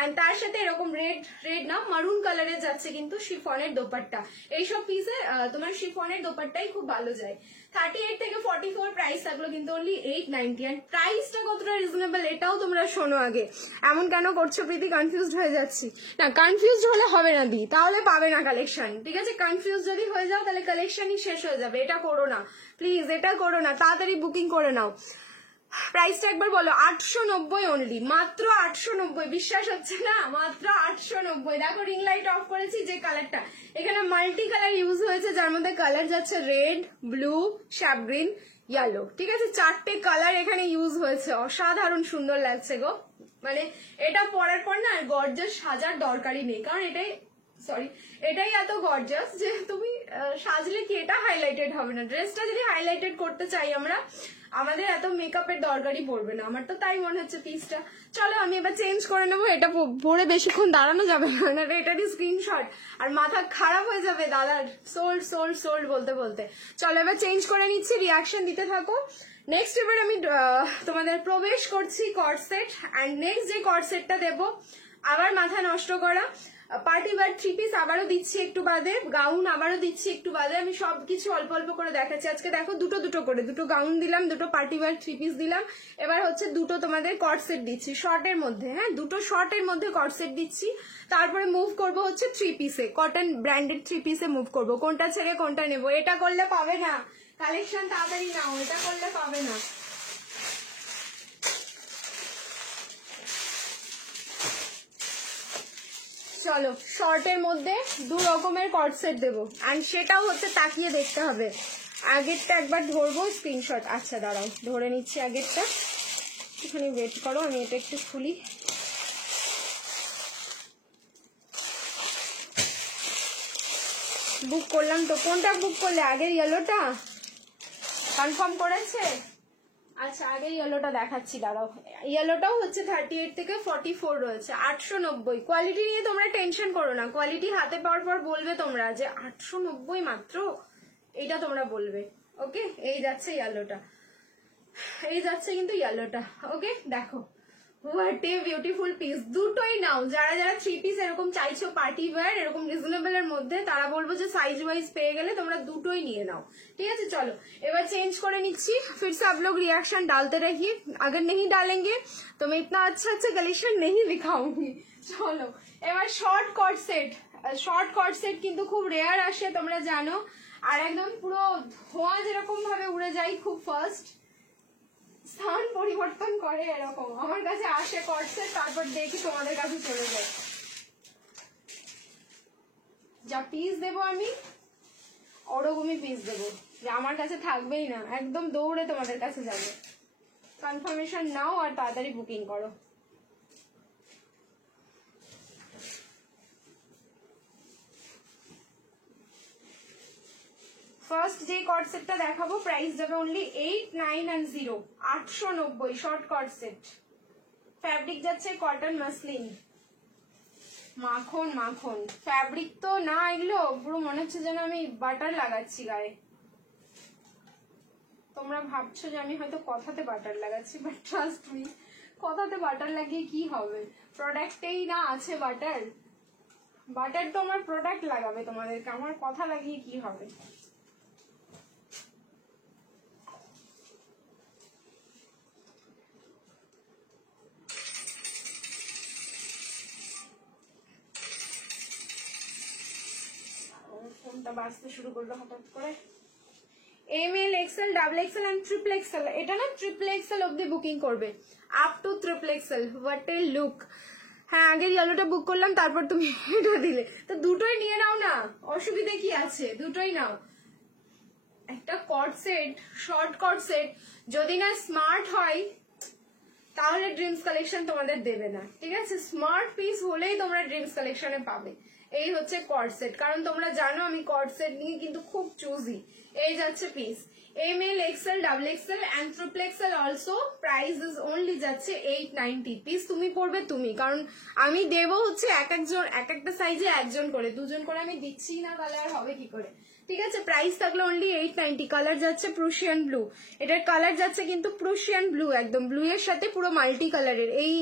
এন্ড তার সাথে এরকম রেড না মারুন কালারের যাচ্ছে কিন্তু শিফনের দোপাট্টা, এইসব পিসে তোমার শিফনের দোপাট্টাই খুব ভালো যায়। 38 থেকে 44 প্রাইস থাকলো কিন্তু অনলি 890, এন্ড প্রাইসটা কতটা রিজনেবল এটাও তোমরা শোনো আগে। এমন কেন করছো প্রীতি? কনফিউজড হয়ে যাচ্ছি না, কনফিউজড হলে হবে না দি, তাহলে পাবে না কালেকশন, ঠিক আছে? কনফিউজ যদি হয়ে যাও তাহলে কালেকশনই শেষ হয়ে যাবে, এটা করো না প্লিজ, এটা করো না, তাড়াতাড়ি বুকিং করে নাও। প্রাইসটা একবার বলো। 890 অনলি, মাত্র 890, বিশ্বাস হচ্ছে না? মাত্র 890। দেখো রিং লাইট অফ করেছি, যে কালারটা এখানে মাল্টি কালার ইউজ হয়েছে, যার মধ্যে কালার যাচ্ছে red, blue, shaft green, yellow, ঠিক আছে? 4টে কালার এখানে ইউজ হয়েছে, অসাধারণ সুন্দর লাগছে গো। মানে এটা পরার পর না গর্জাস সাজার দরকারই নেই, কারণ এটাই এত গর্জাস যে তুমি সাজলে কি এটা হাইলাইটেড হবে না। ড্রেসটা যদি হাইলাইটেড করতে চাই আমরা, আমাদের এত মেকআপের দরকারই পড়বে না, আমার তো তাই মনে হচ্ছে পিসটা। চলো আমি এবার চেঞ্জ করে নেবো, এটা পরে বেশিক্ষণ দাঁড়ানো যাবে না, এটারই স্ক্রিনশট আর মাথা খারাপ হয়ে যাবে দাদার সোল্ড সোল্ড সোল্ড বলতে বলতে। চলো এবার চেঞ্জ করে নিচ্ছি, রিয়াকশন দিতে থাকো। নেক্সট এবার আমি তোমাদের প্রবেশ করছি কর্ড সেট, অ্যান্ড নেক্সট যে কর্ড সেটটা দেবো আবার মাথা নষ্ট করা পার্টি ওয়্যার 3 পিস আবারও দিচ্ছি একটু বাদে, গাউন আবারও দিচ্ছি একটু বাদে, আমি সবকিছু অল্প অল্প করে দেখাচ্ছি আজকে। দেখো দুটো করে, দুটো গাউন দিলাম, দুটো পার্টি ওয়্যার 3 পিস দিলাম, এবার হচ্ছে দুটো তোমাদের কর্ড সেট দিচ্ছি শর্টের মধ্যে, হ্যাঁ দুটো শর্টের মধ্যে কর্ড সেট দিচ্ছি। তারপরে মুভ করব হচ্ছে 3 পিসে, কটন ব্র্যান্ডেড 3 পিসে মুভ করব। কোনটা ছেড়ে কোনটা নেবো, এটা করলে পাবে না কালেকশন, তাড়াতাড়ি নাও, এটা করলে পাবে না। চলো শর্টের মধ্যে 2 রকমের কর্ড সেট দেবো, এন্ড সেটাও হচ্ছে তাকিয়ে দেখতে হবে। আগেরটা একবার ধরবো স্ক্রিনশট, আচ্ছা দাঁড়াও ধরে নিচ্ছি আগেরটা, এখানে ওয়েট করো, আমি এটা একটু খুলি। বুক করলাম তো, কোনটা বুক করলে? আগের ইয়েলোটা কনফার্ম করেছে? আচ্ছা আগের ইয়েলোটা দেখাচ্ছি, দাঁড়াও। ইয়েলোটাও হচ্ছে 38 থেকে 44 রয়েছে, 890। কোয়ালিটি নিয়ে তোমরা টেনশন করো না, কোয়ালিটি হাতে পাওয়ার পর বলবে তোমরা যে 890 মাত্র, এইটা তোমরা বলবে। ওকে, এই যাচ্ছে ইয়েলোটা, এই যাচ্ছে কিন্তু ইয়েলোটা। ওকে দেখো, হোয়াট এ বিউটিফুল পিস, দুটোই নাও। যারা যারা 3 পিস এরকম চাইছো পার্টি ওয়্যার এরকম রিজনেবল এর মধ্যে, তারা বলবো যে সাইজ ওয়াইজ পেয়ে গেলে তোমরা দুটোই নিয়ে নাও, ঠিক আছে? চলো এবার চেঞ্জ করে নিচ্ছি, फिर से आप लोग रिएक्शन डालते रहिए, अगर नहीं डालेंगे तो मैं इतना अच्छा अच्छा कलेक्शन नहीं दिखाऊंगी। চলো এবার short cord set, short cord set কিন্তু খুব রেয়ার আসে তোমরা জানো, আর একদম পুরো ধোঁয়া যেরকম ভাবে উড়ে যায় খুব ফাস্ট, স্থান পরিবর্তন করে এরকম আমার কাছে আসে কর্ড সেট, তারপর দেখি তোমাদের কাছে চলে যায়। যা পিস দেবো আমি ওরকমই পিস দেবো, যে আমার কাছে থাকবেই না, একদম দৌড়ে তোমাদের কাছে যাবে। কনফার্মেশন নাও আর তাড়াতাড়ি বুকিং করো। ফার্স্ট যে কর্ড সেটটা দেখাবো প্রাইস যাবে only 890 890 short cord set. Fabric যাচ্ছে কটন মাসলিন, মাখন মাখন ফ্যাব্রিক তো না, এগুলো পুরো মনে হচ্ছে যেন আমি বাটার লাগাচ্ছি গায়ে। তোমরা ভাবছো যে আমি হয়তো কথাতে বাটার লাগাচ্ছি, বাট ট্রাস্ট মি, কথাতে বাটার লাগিয়ে কি হবে, প্রোডাক্টেই না আছে বাটার। বাটার তো আমার প্রোডাক্ট লাগাবে তোমাদেরকে, আমার কথা লাগিয়ে কি হবে। ফোনটা বাজতে শুরু করলো হঠাৎ করে। M L XL double XL and triple XL, এটা না ট্রিপল এক্সেল অব্দি বুকিং করবে, up to triple XL. What a look. হ্যাঁ আগে ইয়েলোটা বুক করলাম, তারপর তুমি এটা দিলে, তো দুটোই নিয়ে নাও না, অসুবিধা কি আছে, দুটোই নাও। একটা cord set, short cord set যদি না স্মার্ট হয় তাহলে ড্রিমস কালেকশন তোমাদের দেবে না, ঠিক আছে? স্মার্ট পিস হলেই তোমরা ড্রিমস কালেকশনে পাবে। এই হচ্ছে কর্ড সেট, কারণ তোমরা জানো আমি কর্ড সেট নিয়ে কিন্তু খুব চুজি। এই যাচ্ছে piece, M L XL double XL and triple XL also, price is only যাচ্ছে 890। পিস তুমি পড়বে তুমি, কারণ আমি দেবো হচ্ছে এক একটা সাইজে একজন করে, দুজন করে আমি দিচ্ছি না, তাহলে আর হবে কি করে, ঠিক আছে? প্রাইস থাকলো অনলি 890। কালার যাচ্ছে প্রুশিয়ান ব্লু, এটার কালার যাচ্ছে কিন্তু প্রুশিয়ান ব্লু, একদম ব্লু এর সাথে পুরো মাল্টি কালারের এই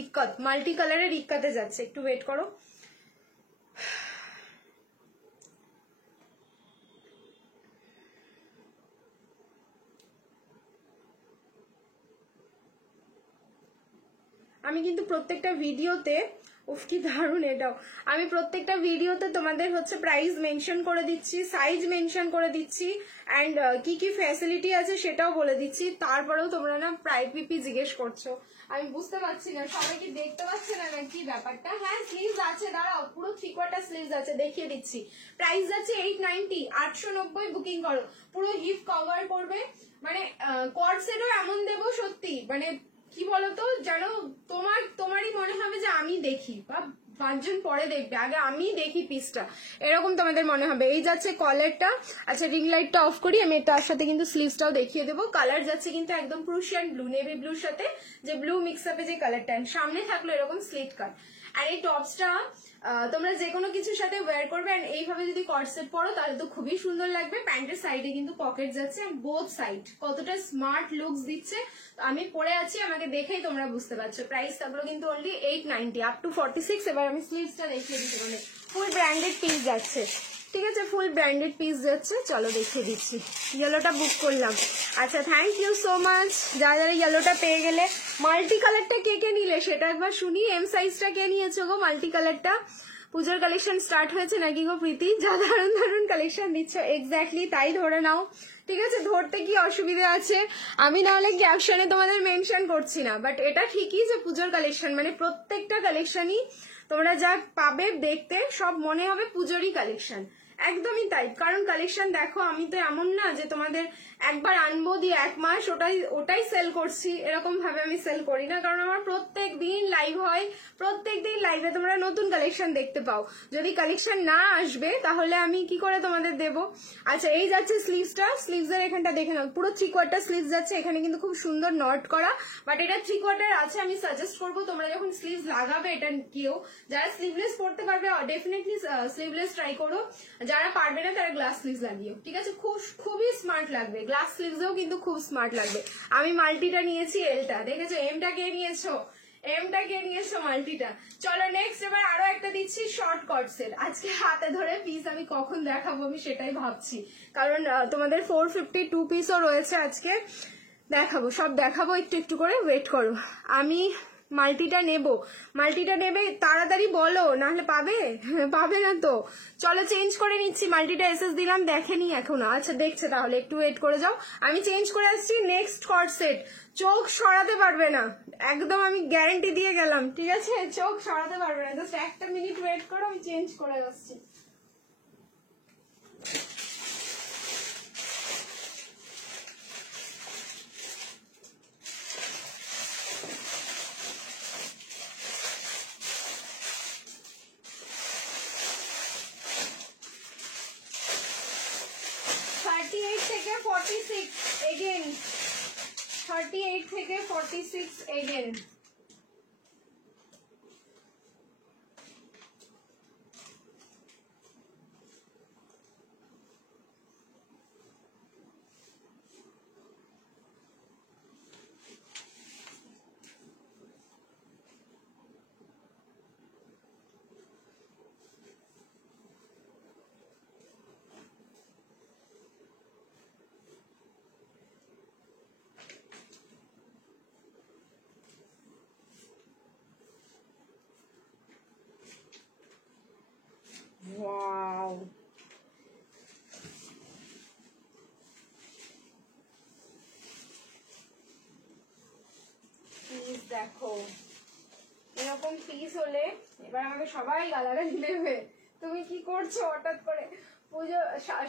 ইক্কাত, মাল্টি কালারের ইক্কাতে যাচ্ছে। একটু ওয়েট করো। আমি কিন্তু প্রত্যেকটা ভিডিওতে, উফ কি দারুণ এটাও, আমি প্রত্যেকটা ভিডিওতে তোমাদের হচ্ছে প্রাইস মেনশন করে দিচ্ছি, সাইজ মেনশন করে দিচ্ছি, অ্যান্ড কি কি ফ্যাসিলিটি আছে সেটাও বলে দিচ্ছি। তারপরেও তোমরা না প্রাইস পিপি জিজ্ঞেস করছো, আমি বুঝতে পারছি না সবাই কি দেখতে পাচ্ছে না নাকি ব্যাপারটা। হ্যাঁ স্লিভস আছে, দাঁড়াও, পুরো 3/4 স্লিভস আছে, দেখিয়ে দিচ্ছি। প্রাইস যাচ্ছে 890, 890 বুকিং করো। পুরো হিপ কভার করবে, মানে কর্ড সেটও এমন দেবো সত্যি, মানে কি বলতো যেন তোমারই মনে হবে যে আমি দেখি, বা 5 জন পরে দেখবে, আগে আমি দেখি পিসটা, এরকম তোমাদের মনে হবে। এই যাচ্ছে কলারটা। আচ্ছা রিং লাইটটা অফ করি, আমি তার সাথে কিন্তু স্লিভসটাও দেখিয়ে দেবো। কালার যাচ্ছে কিন্তু একদম প্রুশিয়ান ব্লু, নেভি ব্লুর সাথে যে ব্লু মিক্স আপে যে কালারটা, সামনে থাকলো এরকম স্লিট কাট। আর এই টপসটা তোমরা যে কোনো কিছুর সাথে ওয়্যার করবে, এন্ড এইভাবে যদি কর্ড সেট পরো তাহলে তো খুবই সুন্দর লাগবে। প্যান্টের সাইডে কিন্তু পকেট যাচ্ছে, বোথ সাইড কতটা স্মার্ট লুকস দিচ্ছে। আমি পরে আছি, আমাকে দেখেই তোমরা বুঝতে পারছো। প্রাইস থাকলো কিন্তু অনলি 890 আপ টু 46। এবার আমি স্লিভসটা দেখিয়ে দিচ্ছি, মানে ফুল ব্র্যান্ডেড পিস যাচ্ছে, ঠিক আছে? ফুল ব্র্যান্ডেড পিস যাচ্ছে, চলো দেখিয়ে দিচ্ছি। ইয়েলোটা বুক করলাম। আচ্ছা থ্যাংক ইউ সো মাচ যারা যারা ইয়েলোটা পেয়ে গেলে। মাল্টি কালারটা কে কে নিলে সেটা একবার শুনি। এম সাইজটা কে নিয়েছো গো মাল্টি কালারটা? পুজোর কালেকশন স্টার্ট হয়েছে নাকি গো প্রীতি? যা দারুণ দারুণ কালেকশন দিচ্ছ, এক্স্যাক্টলি তাই ধরে নাও, ঠিক আছে? ধরতে কি অসুবিধা আছে? আমি নাহলে ক্যাপশনে তোমাদের মেনশন করছি না, বাট এটা ঠিকই যে পুজোর কালেকশন, মানে প্রত্যেকটা কালেকশনই তোমরা যা পাবে দেখতে সব মনে হবে পুজোরই কালেকশন, একদমই তাই। কারণ কালেকশন দেখো, আমি তো এমন না যে তোমাদের একবার আনবো দিয়ে 1 মাস ওটাই সেল করছি, এরকম ভাবে আমি সেল করি না। কারণ আমার প্রত্যেক দিন লাইভ হয়, প্রত্যেক দিন লাইভে তোমরা নতুন কালেকশন দেখতে পাও। যদি কালেকশন না আসবে তাহলে আমি কি করে তোমাদের দেবো? আচ্ছা এই যাচ্ছে স্লিভসটা, স্লিভসের এখানটা দেখে নাও, পুরো 3/4 স্লিভস যাচ্ছে। এখানে কিন্তু খুব সুন্দর নট করা, বাট এটা 3/4 আছে। আমি সাজেস্ট করবো তোমরা যখন স্লিভস লাগাবে, এটা কেউ যারা স্লিভলেস পড়তে পারবে ডেফিনেটলি স্লিভলেস ট্রাই করো, যারা পারবে না তারা গ্লাস স্লিভস লাগিও, ঠিক আছে? খুবই স্মার্ট লাগবে, গ্লাস স্লিভসেও কিন্তু খুব স্মার্ট লাগবে। আমি মাল্টিটা নিয়েছি, এলটা দেখেছো, এমটা কে নিয়েছো, এমটা কে নিয়েছো মাল্টিটা। চলো নেক্সট এবার আরো একটা দিচ্ছি শর্ট কট সেট। আজকে হাতে ধরে পিস আমি কখন দেখাবো আমি সেটাই ভাবছি, কারণ তোমাদের 452 পিসও রয়েছে আজকে, দেখাবো সব দেখাবো, একটু একটু করে ওয়েট করো। আমি মাল্টিটা নেবে তাড়াতাড়ি বলো, নাহলে পাবে না তো। চলো চেঞ্জ করে নিচ্ছি, মাল্টিটা এসএস দিলাম, দেখেনি এখনো। আচ্ছা দেখছে, তাহলে একটু ওয়েট করে যাও, আমি চেঞ্জ করে আসছি। নেক্সট কট সেট, চোখ সরাতে পারবে না, একদম আমি গ্যারান্টি দিয়ে গেলাম, ঠিক আছে? চোখ সরাতে পারবে না, জাস্ট একটা মিনিট ওয়েট করো, আমি চেঞ্জ করে আসছি। এগেন 38 থেকে 46 এগেন। Wow. পিস দেখো, এরকম পিস হলে এবার আমাকে সবাই গালাগালি দেবে, তুমি কি করছো হঠাৎ করে। পুজো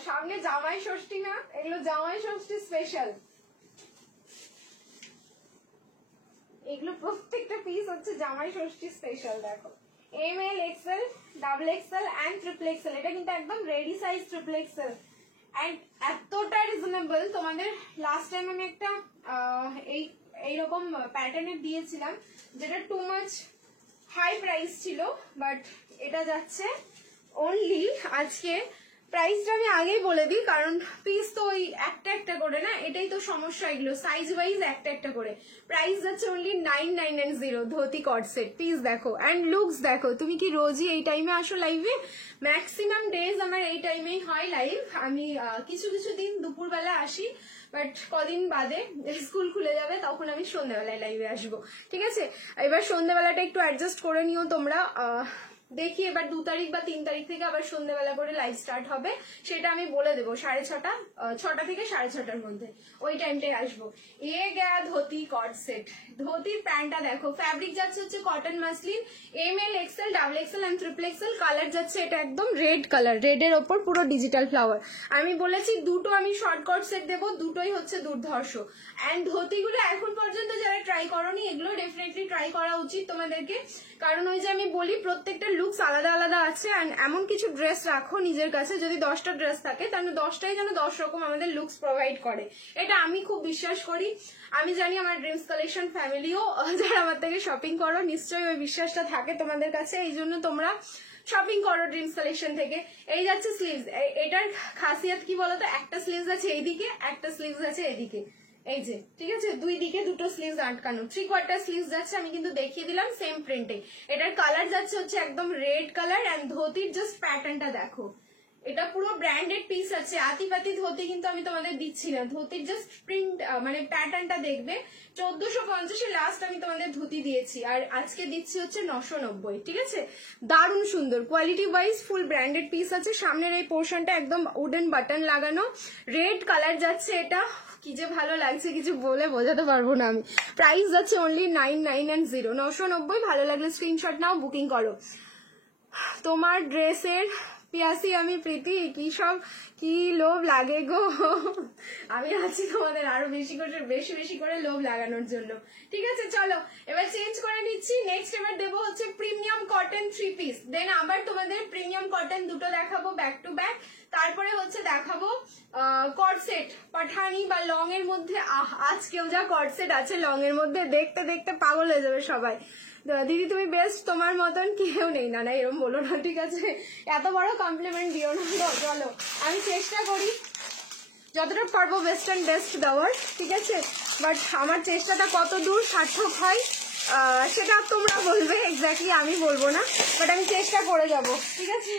সামনে, জামাই ষষ্ঠী না, এগুলো জামাই ষষ্ঠী স্পেশাল। এগুলো প্রত্যেকটা পিস হচ্ছে জামাই ষষ্ঠী স্পেশাল। দেখো ML, XL, XXL and XXL, এটা কিন্তু একদম রেডি সাইজ XXL এন্ড এতটা রিজনেবল। তোমাদের লাস্ট টাইম আমি একটা এইরকম প্যাটার্নের দিয়েছিলাম যেটা টু মাচ হাই প্রাইস ছিল, বাট এটা যাচ্ছে অনলি আজকে। প্রাইসটা আমি আগেই বলে দিই, কারণ পিস তো ওই একটা একটা করে না, এটাই তো সমস্যা, এগুলো সাইজ ওয়াইজ একটা একটা করে। প্রাইস যাচ্ছে অনলি 9990 ধুতি কট সেট। পিস দেখো অ্যান্ড লুকস দেখো। তুমি কি রোজই এই টাইমে আসো লাইভে? ম্যাক্সিমাম ডেজ আমার এই টাইমেই হয় লাইভ। আমি কিছু কিছু দিন দুপুরবেলা আসি, বাট কদিন বাদে স্কুল খুলে যাবে তখন আমি সন্ধ্যাবেলায় লাইভে আসবো, ঠিক আছে? এবার সন্ধ্যাবেলাটা একটু অ্যাডজাস্ট করে নিও তোমরা। দেখি এবার 2 তারিখ বা 3 তারিখ থেকে আবার সন্ধ্যাবেলা করে লাইভ স্টার্ট হবে, সেটা আমি বলে দেবো 6:30 থেকে 6:30 মধ্যে, ওই টাইমটাই আসবো। এ গয়া ধুতি কট সেট। ধুতির প্যান্টটা দেখো, ফ্যাব্রিক যাচ্ছে হচ্ছে cotton muslin, ML, XL, XXL and XXL। Colour যাচ্ছে এটা একদম রেড কালার, রেডের ওপর পুরো ডিজিটাল ফ্লাওয়ার। আমি বলেছি দুটো আমি শর্ট কট সেট দেবো, দুটোই হচ্ছে দুর্ধর্ষ। অ্যান্ড ধুতিগুলো এখন পর্যন্ত যারা ট্রাই করোনি, এগুলো ডেফিনেটলি ট্রাই করা উচিত তোমাদেরকে, কারণ ওই যে আমি বলি প্রত্যেকটা লুকস আলাদা আলাদা আছে। অ্যান্ড এমন কিছু ড্রেস রাখো নিজের কাছে, যদি 10টা ড্রেস থাকে তাহলে 10টাই যেন 10 রকম আমাদের লুকস প্রোভাইড করে, এটা আমি খুব বিশ্বাস করি। আমি জানি আমার ড্রিমস কালেকশন ফ্যামিলিও যারা আমার থেকে শপিং করো নিশ্চয়ই ওই বিশ্বাসটা থাকে তোমাদের কাছে, এই জন্য তোমরা শপিং করো ড্রিমস কালেকশন থেকে। এই যাচ্ছে স্লিভস, এটার খাসিয়াত কি বলতো, একটা স্লিভস আছে এইদিকে, একটা স্লিভস আছে এদিকে, এই যে, ঠিক আছে? দুই দিকে দুটো স্লিভস আটকানো, 3/4 স্লিভস যাচ্ছে। আমি কিন্তু দেখিয়ে দিলাম সেম প্রিন্টে। এটার কালার যাচ্ছে হচ্ছে একদম রেড কালার। অ্যান্ড ধুতির জাস্ট প্যাটার্নটা দেখো, এটা পুরো ব্র্যান্ডেড পিস আছে। আতিপাতি ধুতি কিন্তু আমি তোমাদের দিচ্ছি না, ধুতির জাস্ট প্রিন্ট মানে প্যাটার্নটা দেখবে। 1450 লাস্ট আমি তোমাদের ধুতি দিয়েছি, আর আজকে দিচ্ছি হচ্ছে 990, ঠিক আছে? দারুণ সুন্দর কোয়ালিটি ওয়াইজ ফুল ব্র্যান্ডেড পিস আছে। সামনের এই পোর্শনটা একদম উডেন বাটন লাগানো, রেড কালার যাচ্ছে এটা, কি যে ভালো লাগছে কিছু বলে বোঝাতে পারবো না আমি। প্রাইস যাচ্ছে অনলি 9990, 990। ভালো লাগলে স্ক্রিনশট নাও, বুকিং করো। তোমার ড্রেসের পিয়াসি আমি প্রীতি, কি সব কি লোভ লাগে গো। আমি আছি তোমাদের আরো বেশি করে লোভ লাগানোর জন্য, ঠিক আছে? চলো এবার চেঞ্জ করে নিচ্ছি। নেক্সট এবার দেবো হচ্ছে প্রিমিয়াম কটন 3 পিস, দেন আবার তোমাদের প্রিমিয়াম কটন দুটো দেখাবো ব্যাক টু ব্যাক। তারপরে হচ্ছে দেখাবো কটসেট, পাঠানি বা লং এর মধ্যে। আজকেও যা কটসেট আছে লং এর মধ্যে, দেখতে দেখতে পাগল হয়ে যাবে সবাই। দিদি তুমি বেস্ট, তোমার মতন কেউ নেই। না না এরকম বলো না, ঠিক আছে? এত বড় কমপ্লিমেন্ট দিও না। চলো আমি চেষ্টা করি যতটা পারবো ওয়েস্টার্ন বেস্ট দেওয়ার, ঠিক আছে? বাট আমার চেষ্টাটা কত দূর সার্থক হয় সেটা তোমরা বলবে, এক্স্যাক্টলি আমি বলবো না, বাট আমি চেষ্টা করে যাব, ঠিক আছে?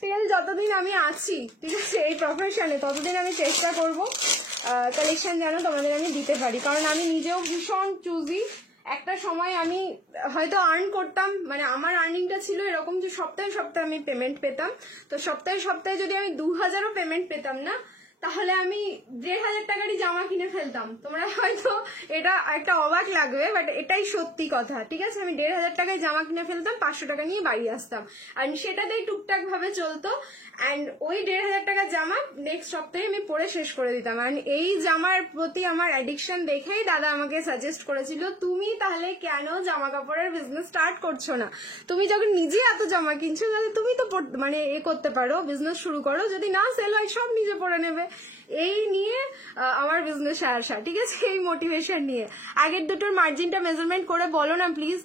তেল যতদিন আমি আছি, ঠিক আছে, এই প্রফেশনে, ততদিন আমি চেষ্টা করব কালেকশন যেন তোমাদের আমি দিতে পারি, কারণ আমি নিজেও ভীষণ চুজি। একটা সময় আমি হয়তো আর্ন করতাম, মানে আমার আর্নিংটা ছিল এরকম যে সপ্তাহে সপ্তাহে আমি পেমেন্ট পেতাম। তো সপ্তাহে সপ্তাহে যদি আমি 2000ও পেমেন্ট পেতাম না, তাহলে আমি 1500 টাকারই জামা কিনে ফেলতাম। তোমরা হয়তো এটা একটা অবাক লাগবে, বাট এটাই সত্যি কথা, ঠিক আছে? আমি 1500 টাকায় জামা কিনে ফেলতাম, 500 টাকা নিয়ে বাড়ি আসতাম, আর সেটাতেই টুকটাক ভাবে চলতো। অ্যান্ড ওই 1500 টাকার জামা নেক্সট সপ্তাহে আমি পরে শেষ করে দিতাম। অ্যান্ড এই জামার প্রতি আমার অ্যাডিকশন দেখেই দাদা আমাকে সাজেস্ট করেছিল, তুমি তাহলে কেন জামা কাপড়ের বিজনেস স্টার্ট করছো না? তুমি যখন নিজে এত জামা কিনছো, তাহলে তুমি তো মানে করতে পারো, বিজনেস শুরু করো, যদি না সেল হয় সব নিজে পরে নেবে। এই নিয়ে আমার বিজনেস আসা, ঠিক আছে, এই মোটিভেশন নিয়ে। আগের দুটোর মার্জিনটা মেজারমেন্ট করে বলো না প্লিজ,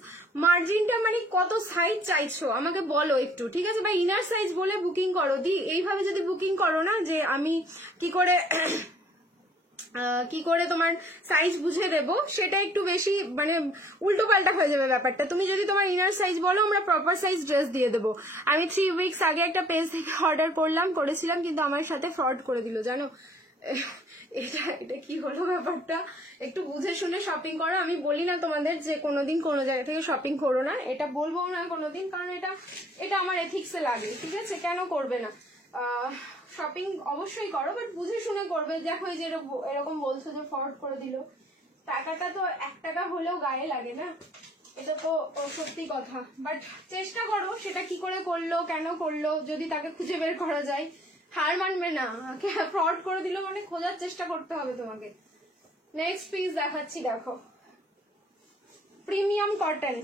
মার্জিনটা মানে কত সাইজ চাইছো আমাকে বলো একটু, ঠিক আছে, বা ইনার সাইজ বলে বুকিং করো। দি এইভাবে যদি বুকিং করো না যে আমি কি করে তোমার সাইজ বুঝে দেবো, সেটা একটু বেশি মানে উল্টো পাল্টা হয়ে যাবে ব্যাপারটা। তুমি যদি তোমার ইনার সাইজ বলো, আমরা প্রপার সাইজ ড্রেস দিয়ে দেবো। আমি 3 উইকস আগে একটা পেজ থেকে অর্ডার করেছিলাম, কিন্তু আমার সাথে ফ্রড করে দিল জানো। এটা কি হলো ব্যাপারটা, একটু বুঝে শুনে শপিং করো। আমি বলি না তোমাদের যে কোনোদিন কোনো জায়গা থেকে শপিং করো না, এটা বলবো না কোনোদিন, কারণ এটা আমার এথিক্সে লাগে, ঠিক আছে, কেন করবে না। শপিং অবশ্যই করো, বাট বুঝে শুনে করবে। দেখো যে এরকম বলছো যে ফরওয়ার্ড করে দিল, টাকাটা তো 1 টাকা হলেও গায়ে লাগে না, এটা তো সত্যি কথা। বাট চেষ্টা করো সেটা কি করে করলো, কেন করলো, যদি তাকে খুঁজে বের করা যায়। হার মানবে না, ফ্রড করে দিল মানে খোঁজার চেষ্টা করতে হবে তোমাকে। নেক্সট পিস দেখাচ্ছি, দেখো প্রিমিয়াম কটন।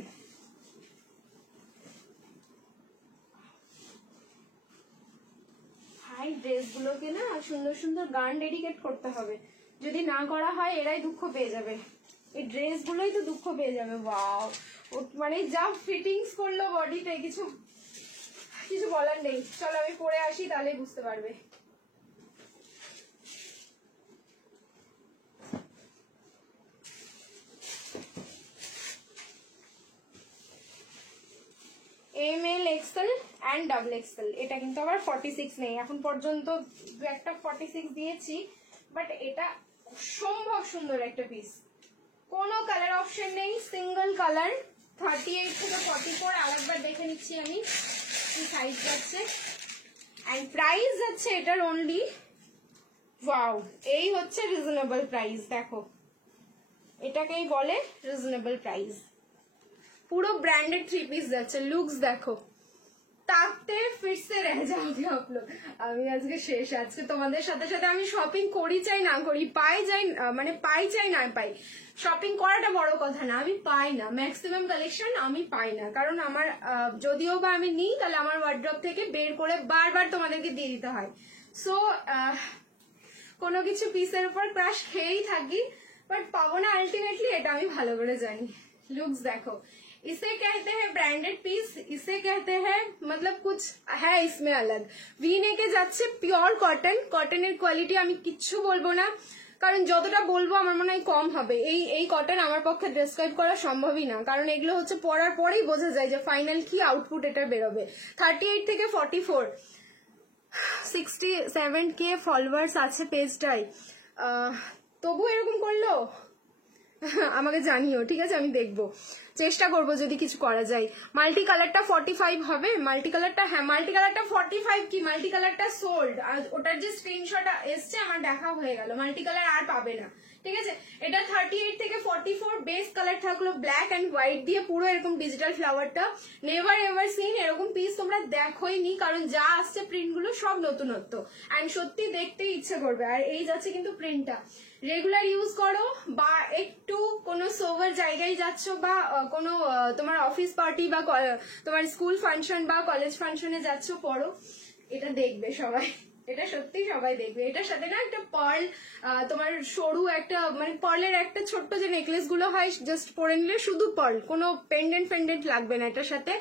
ভাই ড্রেসগুলোকে না সুন্দর সুন্দর গান ডেডিকেট করতে হবে, যদি না করা হয় এরাই দুঃখ পেয়ে যাবে, এই ড্রেসগুলোই তো দুঃখ পেয়ে যাবে। ওয়াও, মানে যা ফিটিংস করলো বডিতে, কিছু বলার নেই। চলো আমি পরে আসি, তাহলে বুঝতে পারবে। ML XL অ্যান্ড XXL, এটা কিন্তু আবার 46 নেই এখন পর্যন্ত, একটা 46 দিয়েছি, বাট এটা অসম্ভব সুন্দর একটা পিস, কোনো কালার অপশন নেই, সিঙ্গেল কালার। 38 থেকে 44 আরেকবার দেখে নিচ্ছি আমি কি সাইজ যাচ্ছে, অ্যান্ড প্রাইস যাচ্ছে এটার অনলি, ওয়াও, এই হচ্ছে রিজনেবল প্রাইস। দেখো এটাকেই বলে রিজনেবল প্রাইস, পুরো ব্র্যান্ডেড 3 পিস যাচ্ছে। লুকস দেখো, তাকতে ফিরসে রহ যাওগে আপ লোগ। আমি আজকে শেষ, আজকে তোমাদের সাথে সাথে আমি শপিং করি চাই না করি, পাই চাই না পাই, শপিং করাটা বড় কথা না, আমি পাই না ম্যাক্সিমাম কালেকশন, আমি পাই না, কারণ আমার যদিও বা আমি নিই, তাহলে আমার ওয়ার্ড্রপ থেকে বের করে বারবার তোমাদেরকে দিয়ে দিতে হয়। সো কোনো কিছু পিসের উপর ক্রাশ খেয়েই থাকি, বাট পাবো না আলটিমেটলি, এটা আমি ভালো করে জানি। लुक्स देखो, इसे कहते हैं ब्रांडेड पीस, इसे कहते हैं मतलब कुछ है इसमें अलग। वी नेके যাচ্ছে পিওর কটন, কটনের কোয়ালিটি আমি কিচ্ছু বলবো না, কারণ যতটা বলবো আমার মনে হয় কম হবে। এই কটন আমার পক্ষে ডেসক্রাইব করা সম্ভবই না, কারণ এগুলো হচ্ছে পরার পরেই বোঝা যায় যে ফাইনাল কি আউটপুট এটা বেরোবে। 38 থেকে 44, 67K ফলোয়ার্স আছে পেজটাই, তবু এরকম করলো, আমাকে জানিও, ঠিক আছে, আমি দেখবো, চেষ্টা করবো যদি কিছু করা যায়। মাল্টি কালারটা 45 হবে, মাল্টি কালারটা, হ্যাঁ মাল্টি কালারটা 45 কি, মাল্টি কালারটা সোল্ড, আর ওটার যে স্ক্রিনশট এসছে আমার দেখা হয়ে গেল, মাল্টি কালার আর পাবে না, ঠিক আছে। এটা 38 থেকে 44, বেস কালার থাকলো ব্ল্যাক অ্যান্ড হোয়াইট দিয়ে, পুরো এরকম ডিজিটাল ফ্লাওয়ারটা, নেভার এভার সিন এরকম পিস তোমরা দেখোই নি, কারণ যা আসছে প্রিন্ট গুলো সব নতুনত্ব, অ্যান্ড সত্যি দেখতে ইচ্ছে করবে। আর এই যাচ্ছে কিন্তু প্রিন্টটা, রেগুলার ইউজ করো, বা একটু কোনো সোভার জায়গায় যাচ্ছ, বা কোনো তোমার অফিস পার্টি বা তোমার স্কুল ফাংশন বা কলেজ ফাংশনে যাচ্ছ, পড়ো, এটা দেখবে সবাই, এটা সত্যি সবাই দেখবে। এটার সাথে না একটা পার্ল, তোমার সরু একটা মানে পার্লের একটা ছোট্ট যে নেকলেস গুলো হয়, জাস্ট পরে নিলে শুধু পার্ল, কোনো পেন্ডেন্ট লাগবে না এটার সাথে,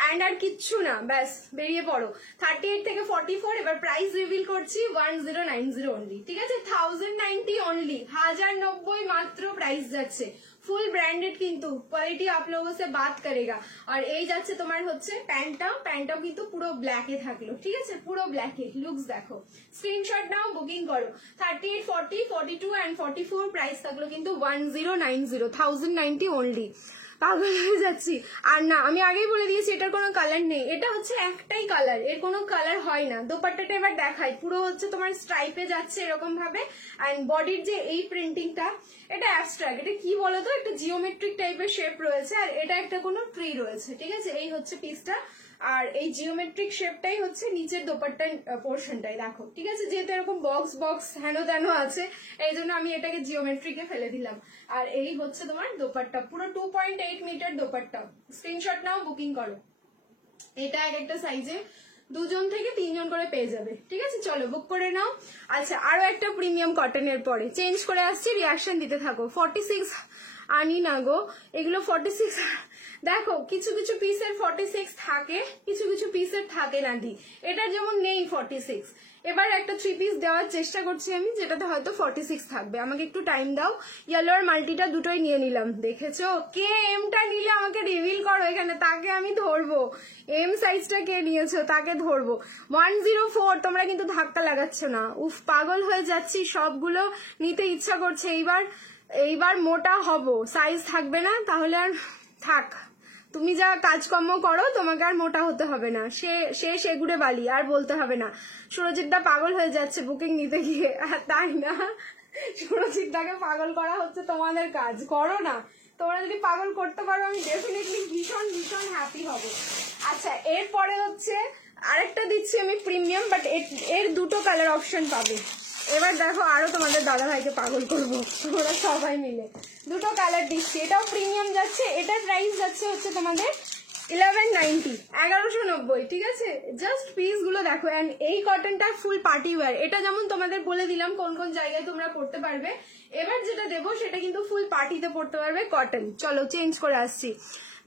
অ্যান্ড আর কিচ্ছু না, ব্যাস বেরিয়ে পড়ো। 38 থেকে 44, এবার প্রাইস রিভিল করছি, 1090 অনলি, ঠিক আছে, 1090 অনলি, 1090 মাত্র প্রাইস যাচ্ছে, ফুল ব্র্যান্ডেড কিন্তু, কোয়ালিটি आप लोगों से बात करेगा। আর এই যাচ্ছে তোমার হচ্ছে প্যান্টটাও কিন্তু পুরো ব্ল্যাকে থাকলো, ঠিক আছে, পুরো ব্ল্যাকে। লুকস দেখো, স্ক্রিনশট নাও, বুকিং করো। 38, 40, 42 অ্যান্ড 44 প্রাইস থাকলো কিন্তু 1090, 1090 অনলি। পাগল হয়ে যাচ্ছি। আর না, আমি আগেই বলে দিয়েছি এটার কোনো কালার নেই, এটা হচ্ছে একটাই কালার, এর কোনো কালার হয় না। দোপাট্টাটা এবার দেখাই, পুরো হচ্ছে তোমার স্ট্রাইপে যাচ্ছে এরকম ভাবে, অ্যান্ড বডির যে এই প্রিন্টিংটা, এটা অ্যাবস্ট্রাক্ট, এটা কি বলতো, একটা জিওমেট্রিক টাইপের শেপ রয়েছে, আর এটা একটা কোনো ট্রি রয়েছে, ঠিক আছে, এই হচ্ছে পিসটা, আর এই জিওমেট্রিক শেপটাই হচ্ছে নিচের দোপাট্টার পোর্শনটাই, দেখো, ঠিক আছে, যেহেতু এরকম বক্স হেন তেন আছে, এই জন্য আমি এটাকে জিওমেট্রিকে ফেলে দিলাম। আর এই হচ্ছে তোমার দোপাট্টা, পুরো 2.8 মিটার দোপাট্টা। স্ক্রিনশট নাও, বুকিং করো। এটা এক একটা সাইজে 2 জন থেকে 3 জন করে পেয়ে যাবে, ঠিক আছে? চলো বুক করে নাও। আচ্ছা, আরো একটা প্রিমিয়াম কটনের পরে চেঞ্জ করে আসছি, রিয়াকশন দিতে থাকো। 46 আনি না গো, এগুলো 46 দেখো, কিছু কিছু পিসের 46 থাকে, কিছু কিছু পিসের থাকে না দি, এটা যেমন নেই 46। এবার একটা 3 পিস দেওয়ার চেষ্টা করছি আমি, যেটাতে হয়তো 46 থাকবে। আমাকে একটু টাইম দাও। ইয়েলো আর মাল্টিটা দুটোই নিয়ে নিলাম। দেখেছো কে এমটা নিলে আমাকে রিভিল করো এখানে, তাকে আমি ধরবো। এম সাইজটা কে নিয়েছো তাকে ধরবো। 104, তোমরা কিন্তু ধাক্কা লাগাচ্ছ না। উফ, পাগল হয়ে যাচ্ছি, সবগুলো নিতে ইচ্ছা করছে। এইবার মোটা হব, সাইজ থাকবে না, তাহলে আর থাক। তুমি যা কাজকর্ম করো, তোমাকে আর মোটা হতে হবে না। সে সেগুড়ে বালি, আর বলতে হবে না। সুরজিৎদা পাগল হয়ে যাচ্ছে বুকিং নিতে গিয়ে, তাই না? সুরজিৎদাকে পাগল করা হচ্ছে তোমাদের কাজ, করো না। তোমরা যদি পাগল করতে পারো, আমি ডেফিনেটলি ভীষণ ভীষণ হ্যাপি হব। আচ্ছা, এরপরে হচ্ছে আরেকটা দিচ্ছি আমি প্রিমিয়াম, বাট এর দুটো কালার অপশন পাবে। এবার দেখো, আরো তোমাদের দাদা ভাইকে পাগল করবো, ওরা সবাই মিলে। দুটো কালার দিচ্ছি, এটাও প্রিমিয়াম যাচ্ছে। এটার প্রাইস যাচ্ছে হচ্ছে তোমাদের 1190, 1190, ঠিক আছে? জাস্ট পিস গুলো দেখো। এন্ড এই কটনটা ফুল পার্টি ওয়্যার। এটা যেমন তোমাদের বলে দিলাম কোন কোন জায়গায় তোমরা পড়তে পারবে, এবার যেটা দেবো সেটা কিন্তু ফুল পার্টিতে পড়তে পারবে, কটন। চলো চেঞ্জ করে আসছি।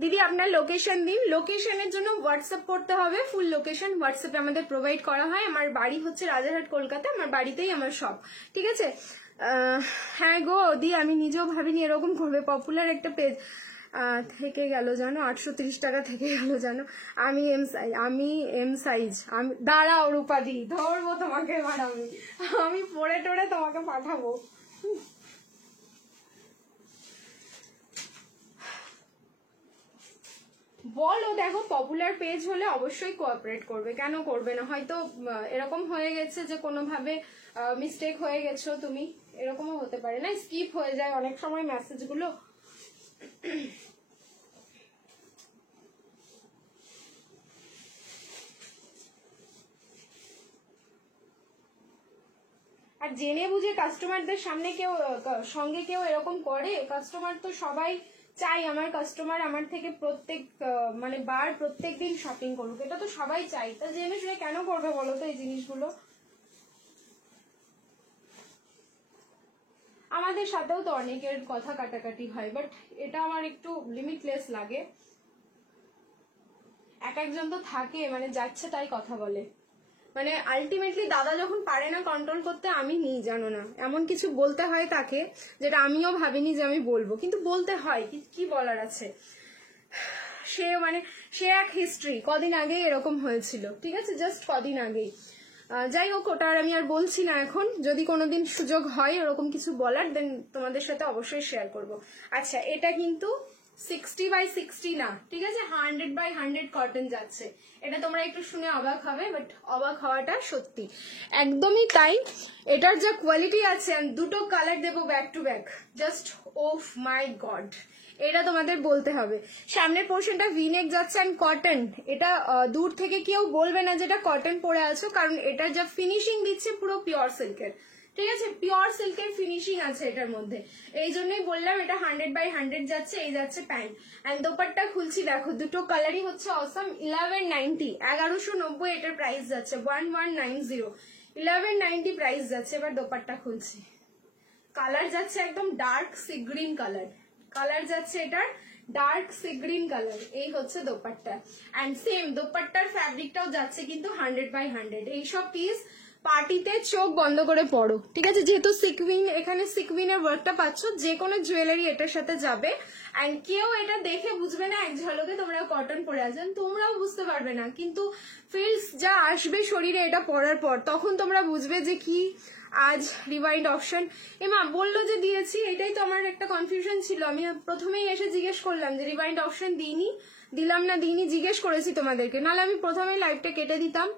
দিদি আপনার লোকেশন দিন। লোকেশনের জন্য হোয়াটসঅ্যাপ করতে হবে, ফুল লোকেশন হোয়াটসঅ্যাপে আমাদের প্রোভাইড করা হয়। আমার বাড়ি হচ্ছে রাজারহাট, কলকাতা। আমার বাড়িতেই আমার শপ, ঠিক আছে? হ্যাঁ গো দি, আমি নিজেও ভাবিনি এরকম করবে। পপুলার একটা পেজ থেকে গেল জানো, 830 টাকা থেকে গেল জানো। আমি এম সাইজ। আমি দাঁড়াও রূপাদি, ধরবো তোমাকে এবার। আমি পড়ে টোড়ে তোমাকে পাঠাবো। বলো, দেখো পপুলার পেজ হলে অবশ্যই কোঅপারেট করবে, কেন করবে না? হয়তো এরকম হয়ে গেছে যে কোনোভাবে মিস্টেক হয়ে গেছো তুমি, এরকমও হতে পারে না, স্কিপ হয়ে যায় অনেক সময় মেসেজগুলো। আর জেনে বুঝে কাস্টমারদের সামনে সঙ্গে কেউ এরকম করে? কাস্টমার তো সবাই চাই আমার কাস্টমার আমার থেকে প্রত্যেক দিন শপিং করুক, এটা তো সবাই চাই। তা জেনে শুনে কেন করবে বলো তো এই জিনিসগুলো? আমাদের সাথেও তো অনেকের কথা কাটাকাটি হয়, বাট এটা আমার একটু লিমিটলেস লাগে। একজন তো থাকে যাচ্ছে তাই কথা বলে। আলটিমেটলি দাদা যখন পারে না কন্ট্রোল করতে, আমি নিই, জানো না, এমন কিছু বলতে হয় তাকে যেটা আমিও ভাবিনি যে আমি বলবো, কিন্তু বলতে হয়। কি বলার আছে? সে এক হিস্ট্রি। কদিন আগেই এরকম হয়েছিল, ঠিক আছে? জাস্ট কদিন আগেই। যাই হোক, ওটা আমি আর বলছি না এখন। যদি কোনোদিন সুযোগ হয় ওরকম কিছু বলার, দেন তোমাদের সাথে অবশ্যই শেয়ার করব। আচ্ছা, এটা কিন্তু 60/60 না, ঠিক আছে? 100/100 কটন যাচ্ছে। এটা তোমরা একটু শুনে অবাক হবে, বাট অবাক হওয়াটা সত্যি, একদমই তাই। এটার যা কোয়ালিটি আছে, আমি দুটো কালার দেবো back to back, just of my god, এটা তোমাদের বলতে হবে। সামনের পোর্শনটা ভিনেক যাচ্ছে অ্যান্ড কটন। এটা দূর থেকে কেউ বলবে না যেটা কটন পরে আছো, কারণ এটার যা ফিনিশিং দিচ্ছে পুরো পিওর সিল্কের, ঠিক আছে? পিওর সিল্কের ফিনিশিং আছে এটার মধ্যে, এই জন্যই বললাম এটা 100/100 যাচ্ছে। এই যাচ্ছে প্যান্ট অ্যান্ড দোপাট্টা খুলছি, দেখো দুটো কালারই হচ্ছে অসম। 1190, 1190 এটার প্রাইস যাচ্ছে। 1190, 1190 প্রাইস যাচ্ছে। এবার দোপাট্টা খুলছি, কালার যাচ্ছে একদম ডার্ক সি গ্রিন কালার যাচ্ছে এটার ডার্ক সি গ্রিন কালার। এই হচ্ছে দোপাট্টা অ্যান্ড সেম দোপাট্টার ফ্যাব্রিকটাও যাচ্ছে কিন্তু 100/100। এইসব পিস পার্টিতে চোখ বন্ধ করে পড়ো, ঠিক আছে? যেহেতু সিকুইন, এখানে সিকুইনের ওয়ার্কটা পাচ্ছ, যে কোনো জুয়েলারি এটার সাথে যাবে। অ্যান্ড কেউ এটা দেখে বুঝবে না এক ঝলকে তোমরা কটন পরে আছেন, তোমরাও বুঝতে পারবে না, কিন্তু ফিলস যা আসবে শরীরে এটা পরার পর, তখন তোমরা বুঝবে যে কি আজ রিওয়াইন্ড অপশন। এমা বললো যে দিয়েছি, এটাই তো আমার একটা কনফিউশন ছিল। আমি প্রথমেই এসে জিজ্ঞেস করলাম যে রিওয়াইন্ড অপশন দিলাম না দিইনি, জিজ্ঞেস করেছি তোমাদেরকে, নাহলে আমি প্রথমেই লাইভটা কেটে দিতাম।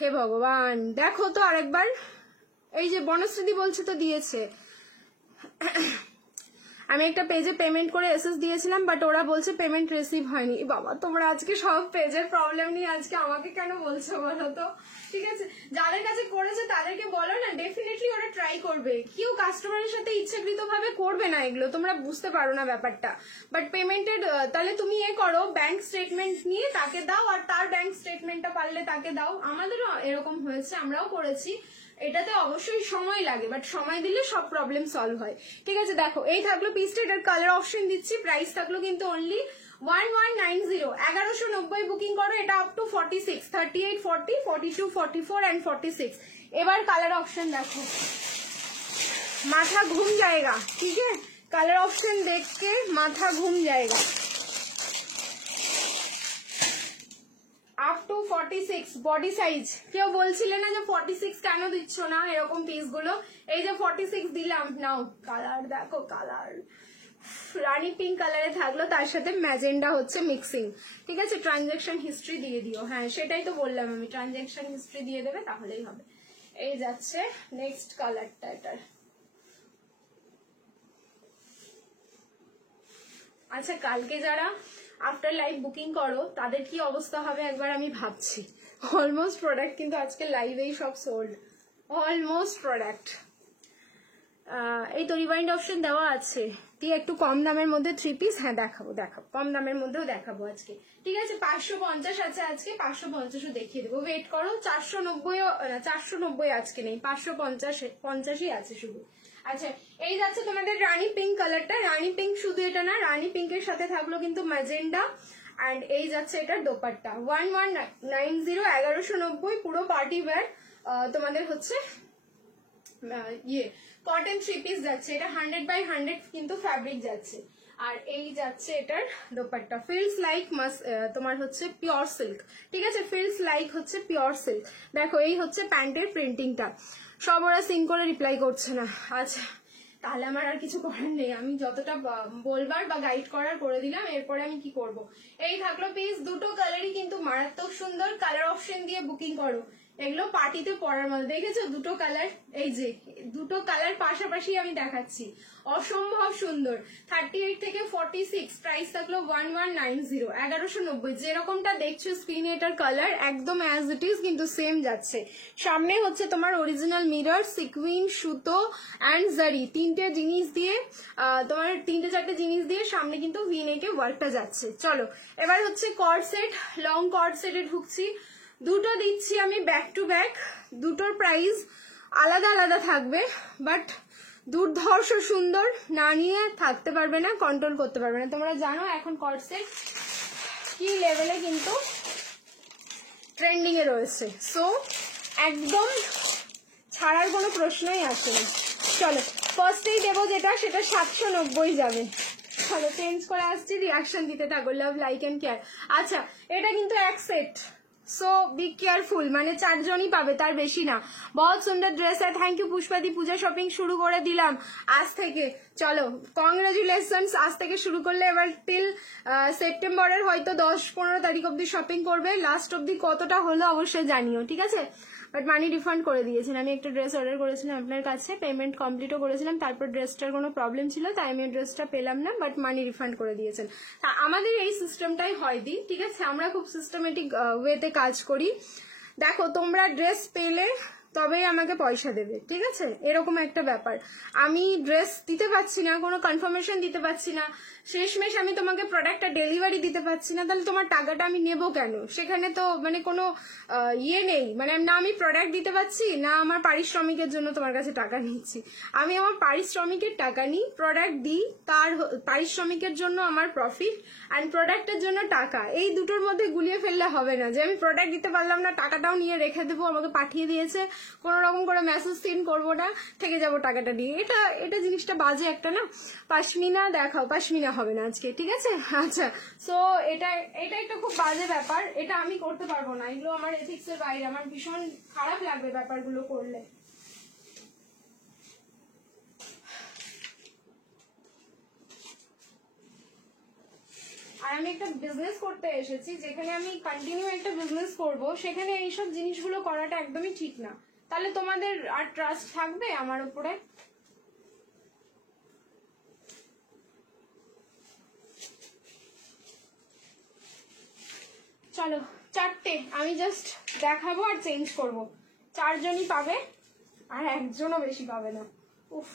হে ভগবান, দেখো তো আরেকবার। এই যে বনশ্রীদি বলছে তো দিয়েছে। আমি একটা পেজে পেমেন্ট করে এসএস দিয়েছিলাম, বাট ওরা বলছে পেমেন্ট রিসিভ হয়নি। বাবা তোমরা আজকে সব পেজের প্রবলেম নিয়ে আজকে আমাকে কেন বলছো বলো তো? ঠিক আছে, যাদের কাছে করেছে তাদেরকে বলো না, ডেফিনেটলি ওরা ট্রাই করবে। কেউ কাস্টমারের সাথে ইচ্ছাকৃত ভাবে করবে না এগুলো, তোমরা বুঝতে পারো না ব্যাপারটা। বাট পেমেন্টের তাহলে তুমি করো, ব্যাংক স্টেটমেন্ট নিয়ে তাকে দাও, আর তার ব্যাংক স্টেটমেন্টটা পারলে তাকে দাও। আমাদেরও এরকম হয়েছে, আমরাও করেছি। এটাতে অবশ্যই সময় লাগে, বাট সময় দিলে সব প্রবলেম সলভ হয়। ঠিক আছে, দেখো এই থাকলো পিসটা, এটার কালার অপশন দিচ্ছি, প্রাইস থাকলো কিন্তু অনলি 1190। 1190 বুকিং করো, এটা আপ টু 46, 38, 40, 42, 44 and 46। এবার কালার অপশন দেখো, মাথা ঘুম जाएगा। ठीक है, कलर ऑप्शन देख के माथा घूम जाएगा। Up to 46 body size. কেউ বলছিলে না যে 46 কেন দিচ্ছ না এরকম পিস গুলো, এই যে 46 দিলাম। নাও কালার দেখো, কালার রানী পিঙ্ক কালারে থাকলো, তার সাথে ম্যাজেন্ডা হচ্ছে মিক্সিং। ঠিক আছে, ট্রানজাকশন হিস্ট্রি দিয়ে দিও। হ্যাঁ সেটাই তো বললাম আমি, ট্রানজাকশন হিস্ট্রি দিয়ে দেবে তাহলেই হবে। এই যাচ্ছে নেক্সট কালারটা এটার। আচ্ছা, কালকে যারা আফটার লাইভ বুকিং করো তাদের কি অবস্থা হবে একবার আমি ভাবছি। অলমোস্ট প্রোডাক্ট কিন্তু আজকে লাইভেই সব সোল্ড, অলমোস্ট প্রোডাক্ট। এই তো রিওয়াইন্ড অপশন দেওয়া আছে, দিয়ে একটু কম দামের মধ্যে 3 পিস। হ্যাঁ দেখাবো, কম দামের মধ্যেও দেখাবো আজকে। ঠিক আছে, 550 আছে আজকে, 550ও দেখিয়ে দেবো। ওয়েট করো, 490 আজকে নেই, 550 আছে শুধু। আচ্ছা, এই যাচ্ছে তোমাদের রানী পিঙ্ক কালারটা। রানী পিঙ্ক শুধু এটা না, রানী পিঙ্কের সাথে থাকলো কিন্তু ম্যাজেন্ডা, অ্যান্ড এই যাচ্ছে এটার দোপাট্টা। 1190, 1190 পুরো পার্টি ওয়্যার তোমাদের হচ্ছে কটন 3 পিস যাচ্ছে। এটা 100/100 কিন্তু ফ্যাব্রিক যাচ্ছে। আর এই যাচ্ছে এটার দোপাট্টা, ফিলস লাইক তোমার হচ্ছে পিওর সিল্ক। ঠিক আছে, ফিলস লাইক হচ্ছে পিওর সিল্ক। দেখো এই হচ্ছে প্যান্টের প্রিন্টিংটা। সব ওরা সিন করে রিপ্লাই করছে না। আচ্ছা, তাহলে আমার আর কিছু করার নেই, আমি যতটা বলবার বা গাইড করার করে দিলাম, এরপরে আমি কি করব। এই থাকলো পিস, দুটো কালারই কিন্তু মারাত্মক সুন্দর। কালার অপশন দিয়ে বুকিং করো, এগুলো পার্টিতে পরার মতো। দেখেছো দুটো কালার, এই যে দুটো কালার পাশাপাশি আমি দেখাচ্ছি, অসম্ভব সুন্দর। 38 থেকে 46, প্রাইস থাকলো 1190, 1190। যেরকমটা দেখছো স্ক্রিনে এটার কালার একদম অ্যাজ ইট ইজ কিন্তু সেম যাচ্ছে। সামনে হচ্ছে তোমার অরিজিনাল মিরর, সিকুইন, সুতো অ্যান্ড জারি, তিনটে জিনিস দিয়ে তোমার 3-4টে জিনিস দিয়ে সামনে কিন্তু ভি নেকে ওয়ার্কটা যাচ্ছে। চলো এবার হচ্ছে কর্ড সেট, লং কর্ড সেটে ঢুকছি। দুটো দিচ্ছি আমি ব্যাক টু ব্যাক, দুটোর প্রাইস আলাদা আলাদা থাকবে, বাট দুর্ধর্ষ সুন্দর, না নিয়ে থাকতে পারবে না, কন্ট্রোল করতে পারবে না। তোমরা জানো এখন কর্ড সেট কি লেভেলে কিন্তু ট্রেন্ডিং এ রয়েছে, সো একদম ছাড়ার কোনো প্রশ্নই আসে না। চলো ফার্স্টেই দেবো যেটা, সেটা 790 যাবে। চলো চেঞ্জ করে আসছি, রিয়াকশন দিতে থাকো, লাভ লাইক এন্ড কেয়ার। আচ্ছা, এটা কিন্তু এক সেট, সো বি কেয়ারফুল, মানে 4 জনই পাবে, তার বেশি না। বহুত সুন্দর ড্রেস है, থ্যাংক ইউ পুষ্পাদি। পূজা শপিং শুরু করে দিলাম আজ থেকে। চলো কংগ্রাচুলেশনস, আজ থেকে শুরু করলে এবার টিল সেপ্টেম্বরের হয়তো 10-15 তারিখ অব্দি শপিং করবে। লাস্ট অব্দি কতটা হলো অবশ্যই জানিও, ঠিক আছে। বাট মানি রিফান্ড করে দিয়েছেন। আমি একটা ড্রেস অর্ডার করেছিলাম আপনার কাছে, পেমেন্ট কমপ্লিটও করেছিলাম, তারপর ড্রেসটার কোনো প্রবলেম ছিল তাই আমি ড্রেসটা পেলাম না, বাট মানি রিফান্ড করে দিয়েছেন। তা আমাদের এই সিস্টেমটাই হয় দি, ঠিক আছে, আমরা খুব সিস্টেমেটিক ওয়েতে কাজ করি। দেখো তোমরা ড্রেস পেলে তবেই আমাকে পয়সা দেবে, ঠিক আছে, এরকম একটা ব্যাপার। আমি ড্রেস দিতে পারছি না, কোনো কনফার্মেশন দিতে পারছি না, শেষমেশ আমি তোমাকে প্রোডাক্টটা ডেলিভারি দিতে পারছি না, তাহলে তোমার টাকাটা আমি নেবো কেন? সেখানে তো মানে কোনো ইয়ে নেই, মানে না আমি প্রোডাক্ট দিতে পারছি, না আমার পারিশ্রমিকের জন্য তোমার কাছে টাকা নিচ্ছি। আমি আমার পারিশ্রমিকের টাকা নিই, প্রোডাক্ট দিই, তার পারিশ্রমিকের জন্য আমার প্রফিট অ্যান্ড প্রোডাক্টের জন্য টাকা, এই দুটোর মধ্যে গুলিয়ে ফেললে হবে না যে আমি প্রোডাক্ট দিতে পারলাম না, টাকাটাও নিয়ে রেখে দেবো, আমাকে পাঠিয়ে দিয়েছে, কোনো রকম করে মেসেজ সিন করবো না, থেকে যাবো টাকাটা দিয়ে। এটা জিনিসটা বাজে একটা না। পাশমিনা দেখাও, পাশমিনা হবে না আজকে, ঠিক আছে। আচ্ছা, সো এটা একটা খুব বাজে ব্যাপার, এটা আমি করতে পারবো না, এগুলো আমার এথিক্স এর বাইরে, আমার ভীষণ খারাপ লাগবে ব্যাপারগুলো করলে। আর আমি একটা বিজনেস করতে এসেছি, যেখানে আমি কন্টিনিউ একটা বিজনেস করব, সেখানে এইসব জিনিসগুলো করাটা একদমই ঠিক না। তাহলে তোমাদের আর ট্রাস্ট থাকবে আমার উপরে? চলো 4টে আমি জাস্ট দেখাবো আর চেঞ্জ করব, 4জনই পাবে আর একজনও বেশি পাবে না। উফ,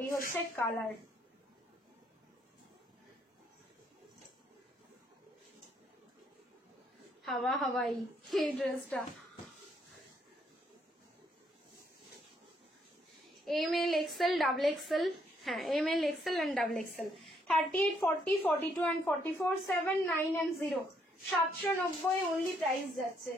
এই হচ্ছে কালার। হাওয়া হাওয়াই এই ড্রেসটা, ML XL double XL, হ্যাঁ ML XL and double XL, 38, 40, 42 and 44, 7, 9 and 0, 790 only price যাচ্ছে।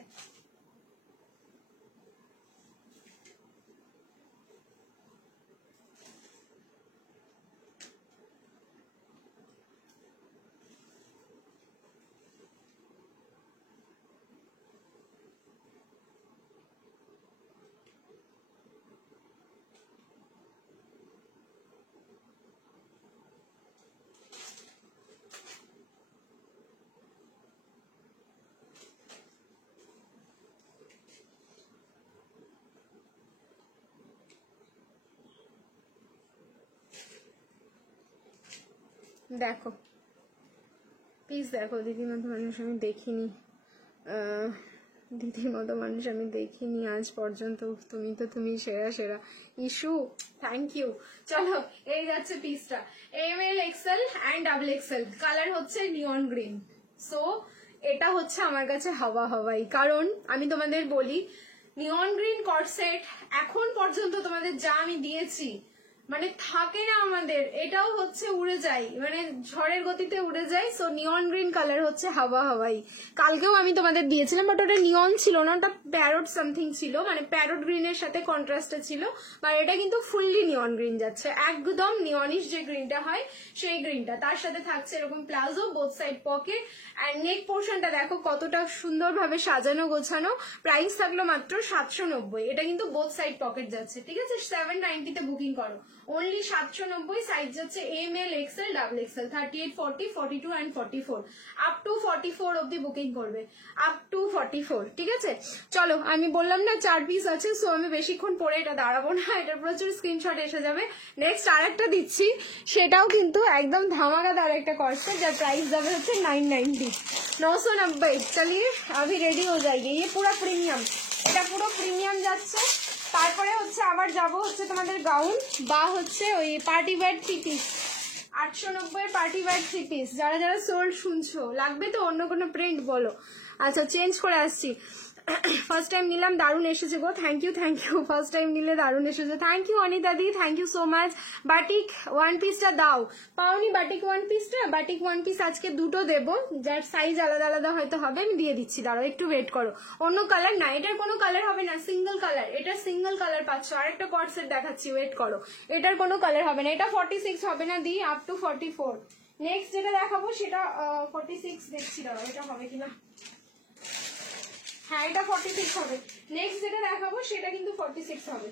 দেখো প্লিজ দেখো, দিদির মতো মানুষ আমি দেখিনি, দিদির মতো মানুষ আমি দেখিনি আজ পর্যন্ত। তুমি সেরা সেরা ইস্যু, থ্যাংক ইউ। চলো এই যাচ্ছে পিসটা, ML XL and double XL, colour হচ্ছে নিয়ন গ্রিন। সো এটা হচ্ছে আমার কাছে হাওয়া হাওয়াই, কারণ আমি তোমাদের বলি নিয়ন গ্রিন কর্ডসেট এখন পর্যন্ত তোমাদের যা আমি দিয়েছি মানে থাকে না আমাদের, এটাও হচ্ছে উড়ে যায়, মানে ঝড়ের গতিতে উড়ে যায়। সো নিয়ন গ্রিন কালার হচ্ছে হাওয়া হাওয়াই। কালকেও আমি তোমাদের দিয়েছিলাম, বাট ওটা নিয়ন ছিল না, ওটা প্যারোট সামথিং ছিল, মানে প্যারোট গ্রিনের সাথে কন্ট্রাস্টে ছিল। বাট এটা কিন্তু ফুললি নিয়ন গ্রিন যাচ্ছে, একদম নিয়নিশ যে গ্রিনটা হয় সেই গ্রিনটা। তার সাথে থাকছে এরকম palazzo, both side pocket, and neck পোর্শনটা দেখো কতটা সুন্দরভাবে সাজানো গোছানো। প্রাইস থাকলো মাত্র 790, এটা কিন্তু বোথ সাইড পকেট যাচ্ছে, ঠিক আছে। 790-তে বুকিং করো, only 790, সাইজ যাচ্ছে ML XL double XL, 38, 40, 42 and 44, up to 44 অবধি বুকিং করবে, আপ টু 44, ঠিক আছে। চলো আমি বললাম না 4 পিস আছে, সো আমি বেশিক্ষণ পরে এটা দাঁড়াবো না, এটার প্রচুর স্ক্রিনশট এসে যাবে। নেক্সট আরেকটা দিচ্ছি, সেটাও কিন্তু একদম ধামাকাদার একটা কর্সেট, যার প্রাইস যাবে হচ্ছে 990, 990। চলিয়ে अभी रेडी हो जाइए, ये पूरा प्रीमियम, এটা পুরো প্রিমিয়াম যাচ্ছে। তারপরে হচ্ছে আবার যাব হচ্ছে তোমাদের গাউন বা হচ্ছে ওই পার্টি ওয়্যার 3 পিস, 890 এর পার্টি ওয়্যার 3 পিস। যারা যারা সোল্ড শুনছো, লাগবে তো অন্য কোনো প্রিন্ট বলো। আচ্ছা চেঞ্জ করে আসছি, ফার্স্ট টাইম নিলাম, দারুণ এসেছে গো, thank you thank you, first time নিলে দারুণ এসেছে, thank you Anita di, thank you so much. Batik 1 পিসটা দাও, পাওনি বাটিক 1 পিসটা? বাটিক 1 পিস আজকে দুটো দেবো, যার সাইজ আলাদা আলাদা হয়তো হবে, আমি দিয়ে দিচ্ছি, দাঁড়াও একটু ওয়েট করো। অন্য কালার না, এটার কোনো কালার হবে না, সিঙ্গেল কালার, এটা সিঙ্গেল কালার পাচ্ছ। আরেকটা কর্সেট দেখাচ্ছি, ওয়েট করো, এটার কোনো কালার হবে না, এটা 46 হবে না দি, আপ টু 44। নেক্সট যেটা দেখাবো সেটা 46 দেখছি, দাঁড়াও এটা হবে কিনা, হ্যাঁ এটা 46 হবে। নেক্সট যেটা দেখাবো সেটা কিন্তু 46 হবে।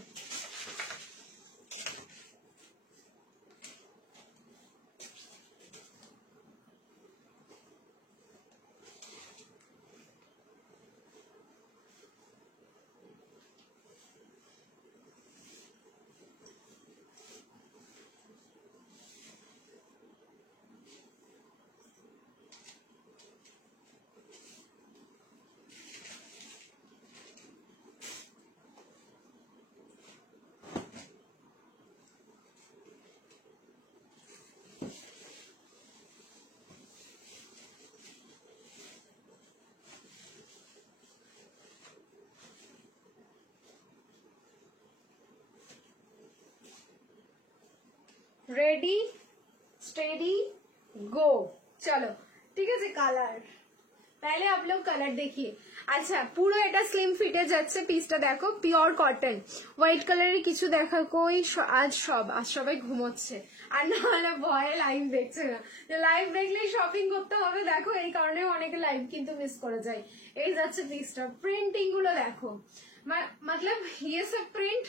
रेडी स्टेडी गो, चलो ठीक है। कलर पहले आप लोग कलर देखिए। আচ্ছা পুরো এটা স্লিম ফিটে যাচ্ছে, পিসটা দেখো পিওর কটন, হোয়াইট কালারের কিছু দেখা কই, আজ সবাই ঘুমোচ্ছে, আর না হলে ভয়ে লাইভ দেখছে না, লাইভ দেখলেই শপিং করতে হবে, দেখো এই কারণে অনেকে লাইভ কিন্তু মিস করে যায়। এই যাচ্ছে পিসটা, প্রিন্টিং গুলো দেখো, मतलब ये सब प्रिंट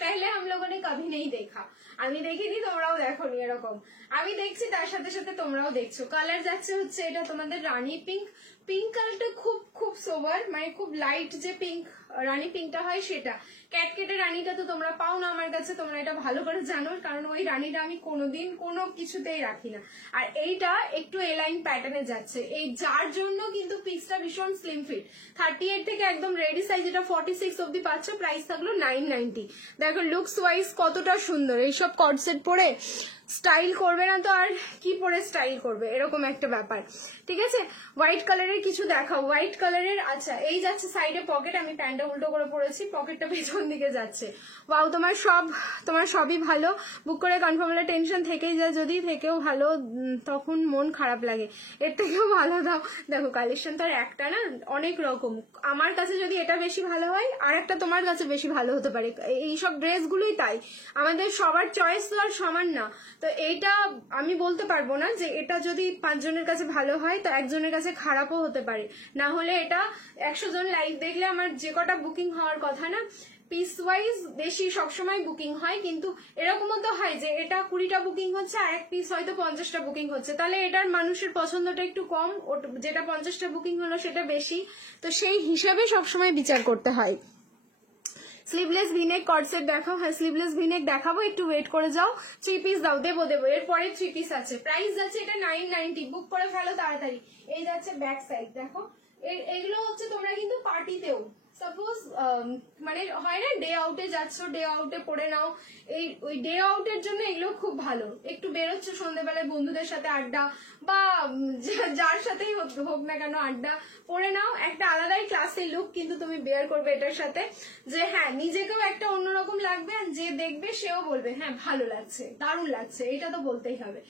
पहले हम लोगों ने कभी नहीं देखा, আমি দেখিনি, তোমরাও দেখোনি এরকম, আমি দেখছি তার সাথে সাথে তোমরাও দেখছো। কালার যাচ্ছে হচ্ছে এটা তোমাদের রানী পিঙ্ক, পিঙ্ক কালারটা খুব খুব সোভার, মানে খুব লাইট যে পিঙ্ক রানী পিঙ্কটা হয় সেটা। ক্যাটকেটে রানীটা তো তোমরা পাও না আমার কাছে, তোমরা এটা ভালো করে জানো, কারণ ওই রানীটা আমি কোনোদিন কোনো কিছুতেই রাখি না। আর এইটা একটু এলাইন প্যাটার্নে যাচ্ছে, এই যার জন্য কিন্তু পিসটা ভীষণ স্লিম ফিট। 38 থেকে একদম রেডি সাইজ, এটা 46 অব্দি পাচ্ছ, প্রাইস থাকলো 990। দেখো লুকস ওয়াইজ কতটা সুন্দর, এইসব কর্ডসেট পরে স্টাইল করবে না তো আর কি পরে স্টাইল করবে, এরকম একটা ব্যাপার। ঠিক আছে, হোয়াইট কালারের কিছু দেখাও, হোয়াইট কালারের। আচ্ছা, এই যাচ্ছে সাইডে পকেট, আমি প্যান্টটা উল্টো করে পরেছি, পকেটটা পেছন দিকে যাচ্ছে। ওয়াও, তোমার সবই ভালো। বুক করে কনফার্ম হলে টেনশন থেকেই যায়, যদি থেকেও ভালো তখন মন খারাপ লাগে, এর থেকেও ভালো দাও। দেখো কালেকশন তো আর একটা না, অনেক রকম। আমার কাছে যদি এটা বেশি ভালো হয়, আর একটা তোমার কাছে বেশি ভালো হতে পারে। এইসব ড্রেসগুলোই তাই, আমাদের সবার চয়েস তো আর সমান না। তো এইটা আমি বলতে পারবো না যে এটা যদি 5 জনের কাছে ভালো হয় তো একজনের কাছে খারাপও হতে পারে। না হলে এটা 100 জন লাইভ দেখলে আমার যে কটা বুকিং হওয়ার কথা না, পিস ওয়াইজ বেশি সবসময় বুকিং হয়, কিন্তু এরকমও তো হয় যে এটা 20টা বুকিং হচ্ছে আর এক পিস হয়তো 50টা বুকিং হচ্ছে, তাহলে এটার মানুষের পছন্দটা একটু কম, যেটা 50টা বুকিং হলো সেটা বেশি। তো সেই হিসাবে সবসময় বিচার করতে হয়। স্লিভলেস ভিনেক কর্ডসেট দেখাও। হ্যাঁ, স্লিভলেস ভিনেক দেখাবো, একটু ওয়েট করে যাও। 3 পিস দাও, দেবো এরপরে 3 পিস আছে। প্রাইস যাচ্ছে এটা 990, বুক করে ফেলো তাড়াতাড়ি। এই যাচ্ছে ব্যাক সাইড, দেখো এগুলো হচ্ছে তোমরা কিন্তু পার্টিতেও, সাপোজ মানে হয় না ডে আউটে যাচ্ছ, ডে আউটে পরে নাও, ওই ডে আউটের জন্য এগুলো খুব ভালো। একটু বেরোচ্ছ সন্ধ্যেবেলায় বন্ধুদের সাথে আড্ডা, বা যার সাথেই হোক না কেন আড্ডা, পরে নাও, একটা আলাদাই ক্লাসের লুক কিন্তু তুমি বেয়ার করবে এটার সাথে, যে হ্যাঁ নিজেকেও একটা অন্যরকম লাগবে, আর যে দেখবে সেও বলবে হ্যাঁ ভালো লাগছে, দারুণ লাগছে, এটা তো বলতেই হবে।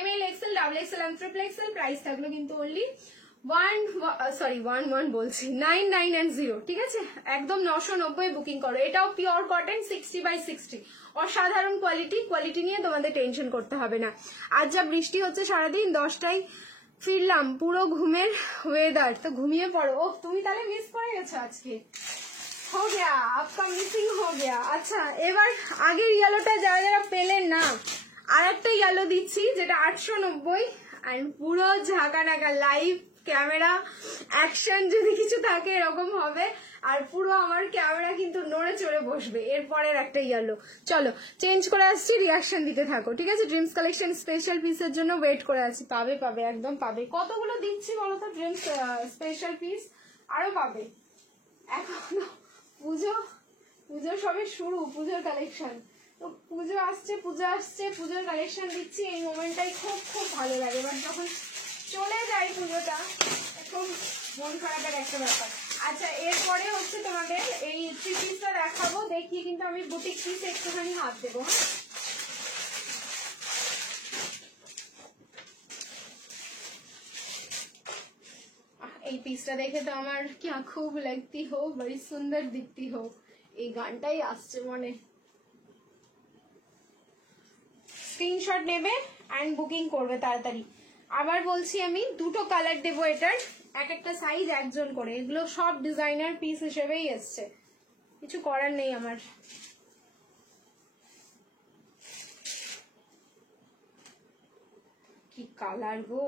ML XL double XL and triple XL, price থাকলো কিন্তু অনলি 11 বলছি 99 and 0। ঠিক আছে, একদম 990 বুকিং করো। এটাও পিওর কটন 60/60, অসাধারণ কোয়ালিটি নিয়ে তোমাদের টেনশন করতে হবে না। আজ যা বৃষ্টি হচ্ছে সারাদিন, 10টায় ফিরলাম, পুরো ঘুমের ওয়েদার, তো ঘুমিয়ে পড়ো। ও তুমি তাহলে মিস করে গেছো আজকে, হো গয়া আপকা মিসিং হো গয়া। আচ্ছা, এবার আগের ইয়েলোটা যারা যারা পেলেন না, আর একটা ইয়েলো দিচ্ছি যেটা 890, অ্যান্ড পুরো ঝাঁকা নাকা লাইভ ক্যামেরা অ্যাকশন যদি কিছু থাকে এরকম হবে, আর পুরো আমার ক্যামেরা কিন্তু নড়ে চড়ে বসবে। এরপরের একটা ইয়েলো, চলো চেঞ্জ করে আসছি, রিয়াকশন দিতে থাকো। ঠিক আছে, ড্রিমস কালেকশন স্পেশাল পিসের জন্য ওয়েট করে আছি। পাবে একদম পাবে। কতগুলো দিচ্ছি বলো তো ড্রিমস স্পেশাল পিস, আরো পাবে। এখনো পুজো সবে শুরু, পুজোর কালেকশন তো, পুজো আসছে, পুজোর কালেকশন দিচ্ছি। এই মোমেন্টটাই খুব খুব ভালো লাগে, এবার যখন চলে যায় পুজোটা খুব মন খারাপের একটা ব্যাপার। আচ্ছা, এরপরে হচ্ছে তোমাদের এই 3 পিসটা দেখাবো, দেখিয়ে কিন্তু আমি বুটিক পিস একটুখানি হাত দেবো। এই পিসটা দেখে তো আমার কি খুব লাগতি হো, বড়ি সুন্দর দিখতি হো, এই গানটাই আসছে মনে। স্ক্রিনশট নেবে অ্যান্ড বুকিং করবে তাড়াতাড়ি। আবার বলছি, আমি 2টো কালার দেবো এটার, এক একটা সাইজ একজন করে। এগুলো সব ডিজাইনার পিস হিসেবেই এসছে, কিছু করার নেই আমার। কি কালার গো,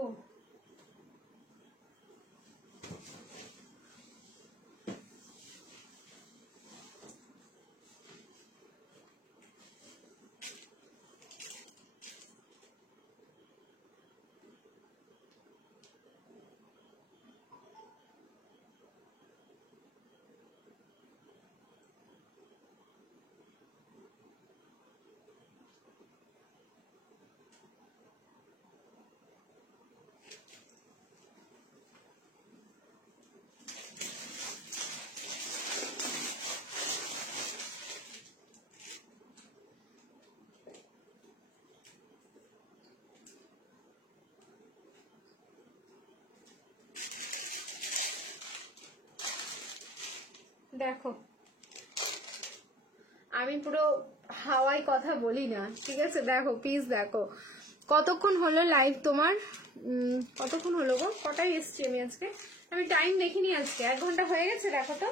দেখো আমি পুরো হাওয়ায় কথা বলি না, ঠিক আছে। দেখো পিস দেখো, কতক্ষণ হলো লাইভ তোমার, কতক্ষণ হলো গো, কটায় এসছি আমি আজকে, আমি টাইম দেখিনি আজকে। 1 ঘন্টা হয়ে গেছে, দেখো তো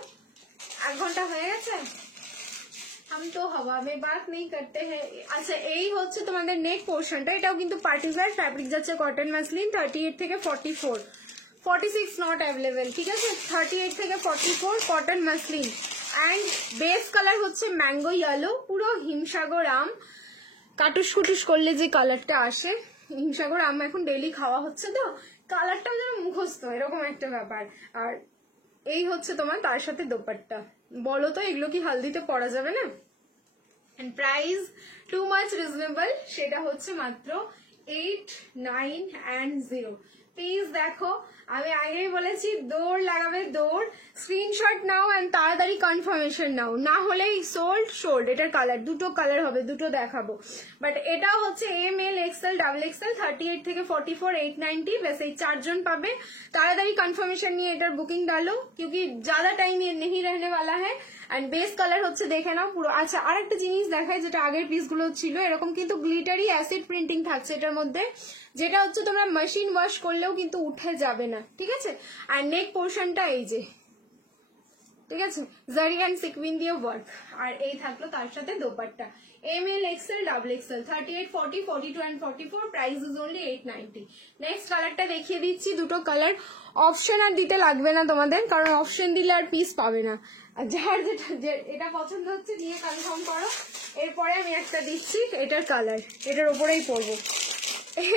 1 ঘন্টা হয়ে গেছে। हम तो हवा में बात नहीं करते हैं। আচ্ছা, এই হচ্ছে তোমাদের নেক পোর্শনটা, এটাও কিন্তু পার্টিজার ফ্যাব্রিক যাচ্ছে, কটন মাসলিন, 38 থেকে 46 নট অ্যাভেলেবেল, ঠিক আছে। 38 থেকে 44 cotton muslin and base colour হচ্ছে ম্যাঙ্গো ইয়েলো, পুরো হিমসাগর আম কাটুস কুটুস করলে যে কালারটা আসে, হিমসাগর আম এখন ডেইলি খাওয়া হচ্ছে তো কালারটাও যেন মুখস্থ, এরকম একটা ব্যাপার। আর এই হচ্ছে তোমার তার সাথে দোপাট্টা। বলো তো এগুলো কি হালদিতে পরা যাবে না? And price too much reasonable, সেটা হচ্ছে মাত্র 8, 9 and 0। প্লিজ দেখো, আমি আগেই বলেছি দৌড় লাগাবে, দৌড়, স্ক্রিনশট নাও এন্ড তাড়াতাড়ি কনফার্মেশন নাও, না হলেই সোল্ড সোল্ড। এটার কালার দুটো কালার হবে, দুটো দেখাবো, বাট এটাও হচ্ছে M L XL double XL 38 থেকে 44 890, ব্যাস এই 4 জন পাবে। তাড়াতাড়ি কনফার্মেশন নিয়ে এটার বুকিং ডালো, क्योंकि ज्यादा टाइम ये नहीं रहने वाला है। এন্ড বেস কালার হচ্ছে দেখে নাও পুরো। আচ্ছা, আর একটা জিনিস দেখায়, যেটা আগের পিস গুলো ছিল এরকম কিন্তু গ্লিটারি অ্যাসিড প্রিন্টিং থাকছে এটার মধ্যে, যেটা হচ্ছে তোমরা মেশিন ওয়াশ করলেও কিন্তু উঠে যাবে না, ঠিক আছে। আর নেক পোর্শনটা এই যে, ঠিক আছে, জারি অ্যান্ড সিকুইন দিয়ে ওয়ার্ক। আর এই থাকলো তার সাথে dupatta, M L XL double XL 38, 40, 42 and 44, price is only 890। Next কালারটা দেখিয়ে দিচ্ছি, দুটো কালার। অপশন আর দিতে লাগবে না তোমাদের, কারণ অপশন দিলে আর পিস পাবে না। আর যার এটা পছন্দ হচ্ছে নিয়ে কনফার্ম করো। এরপরে আমি একটা দিচ্ছি, এটার কালার, এটার ওপরেই পরবো,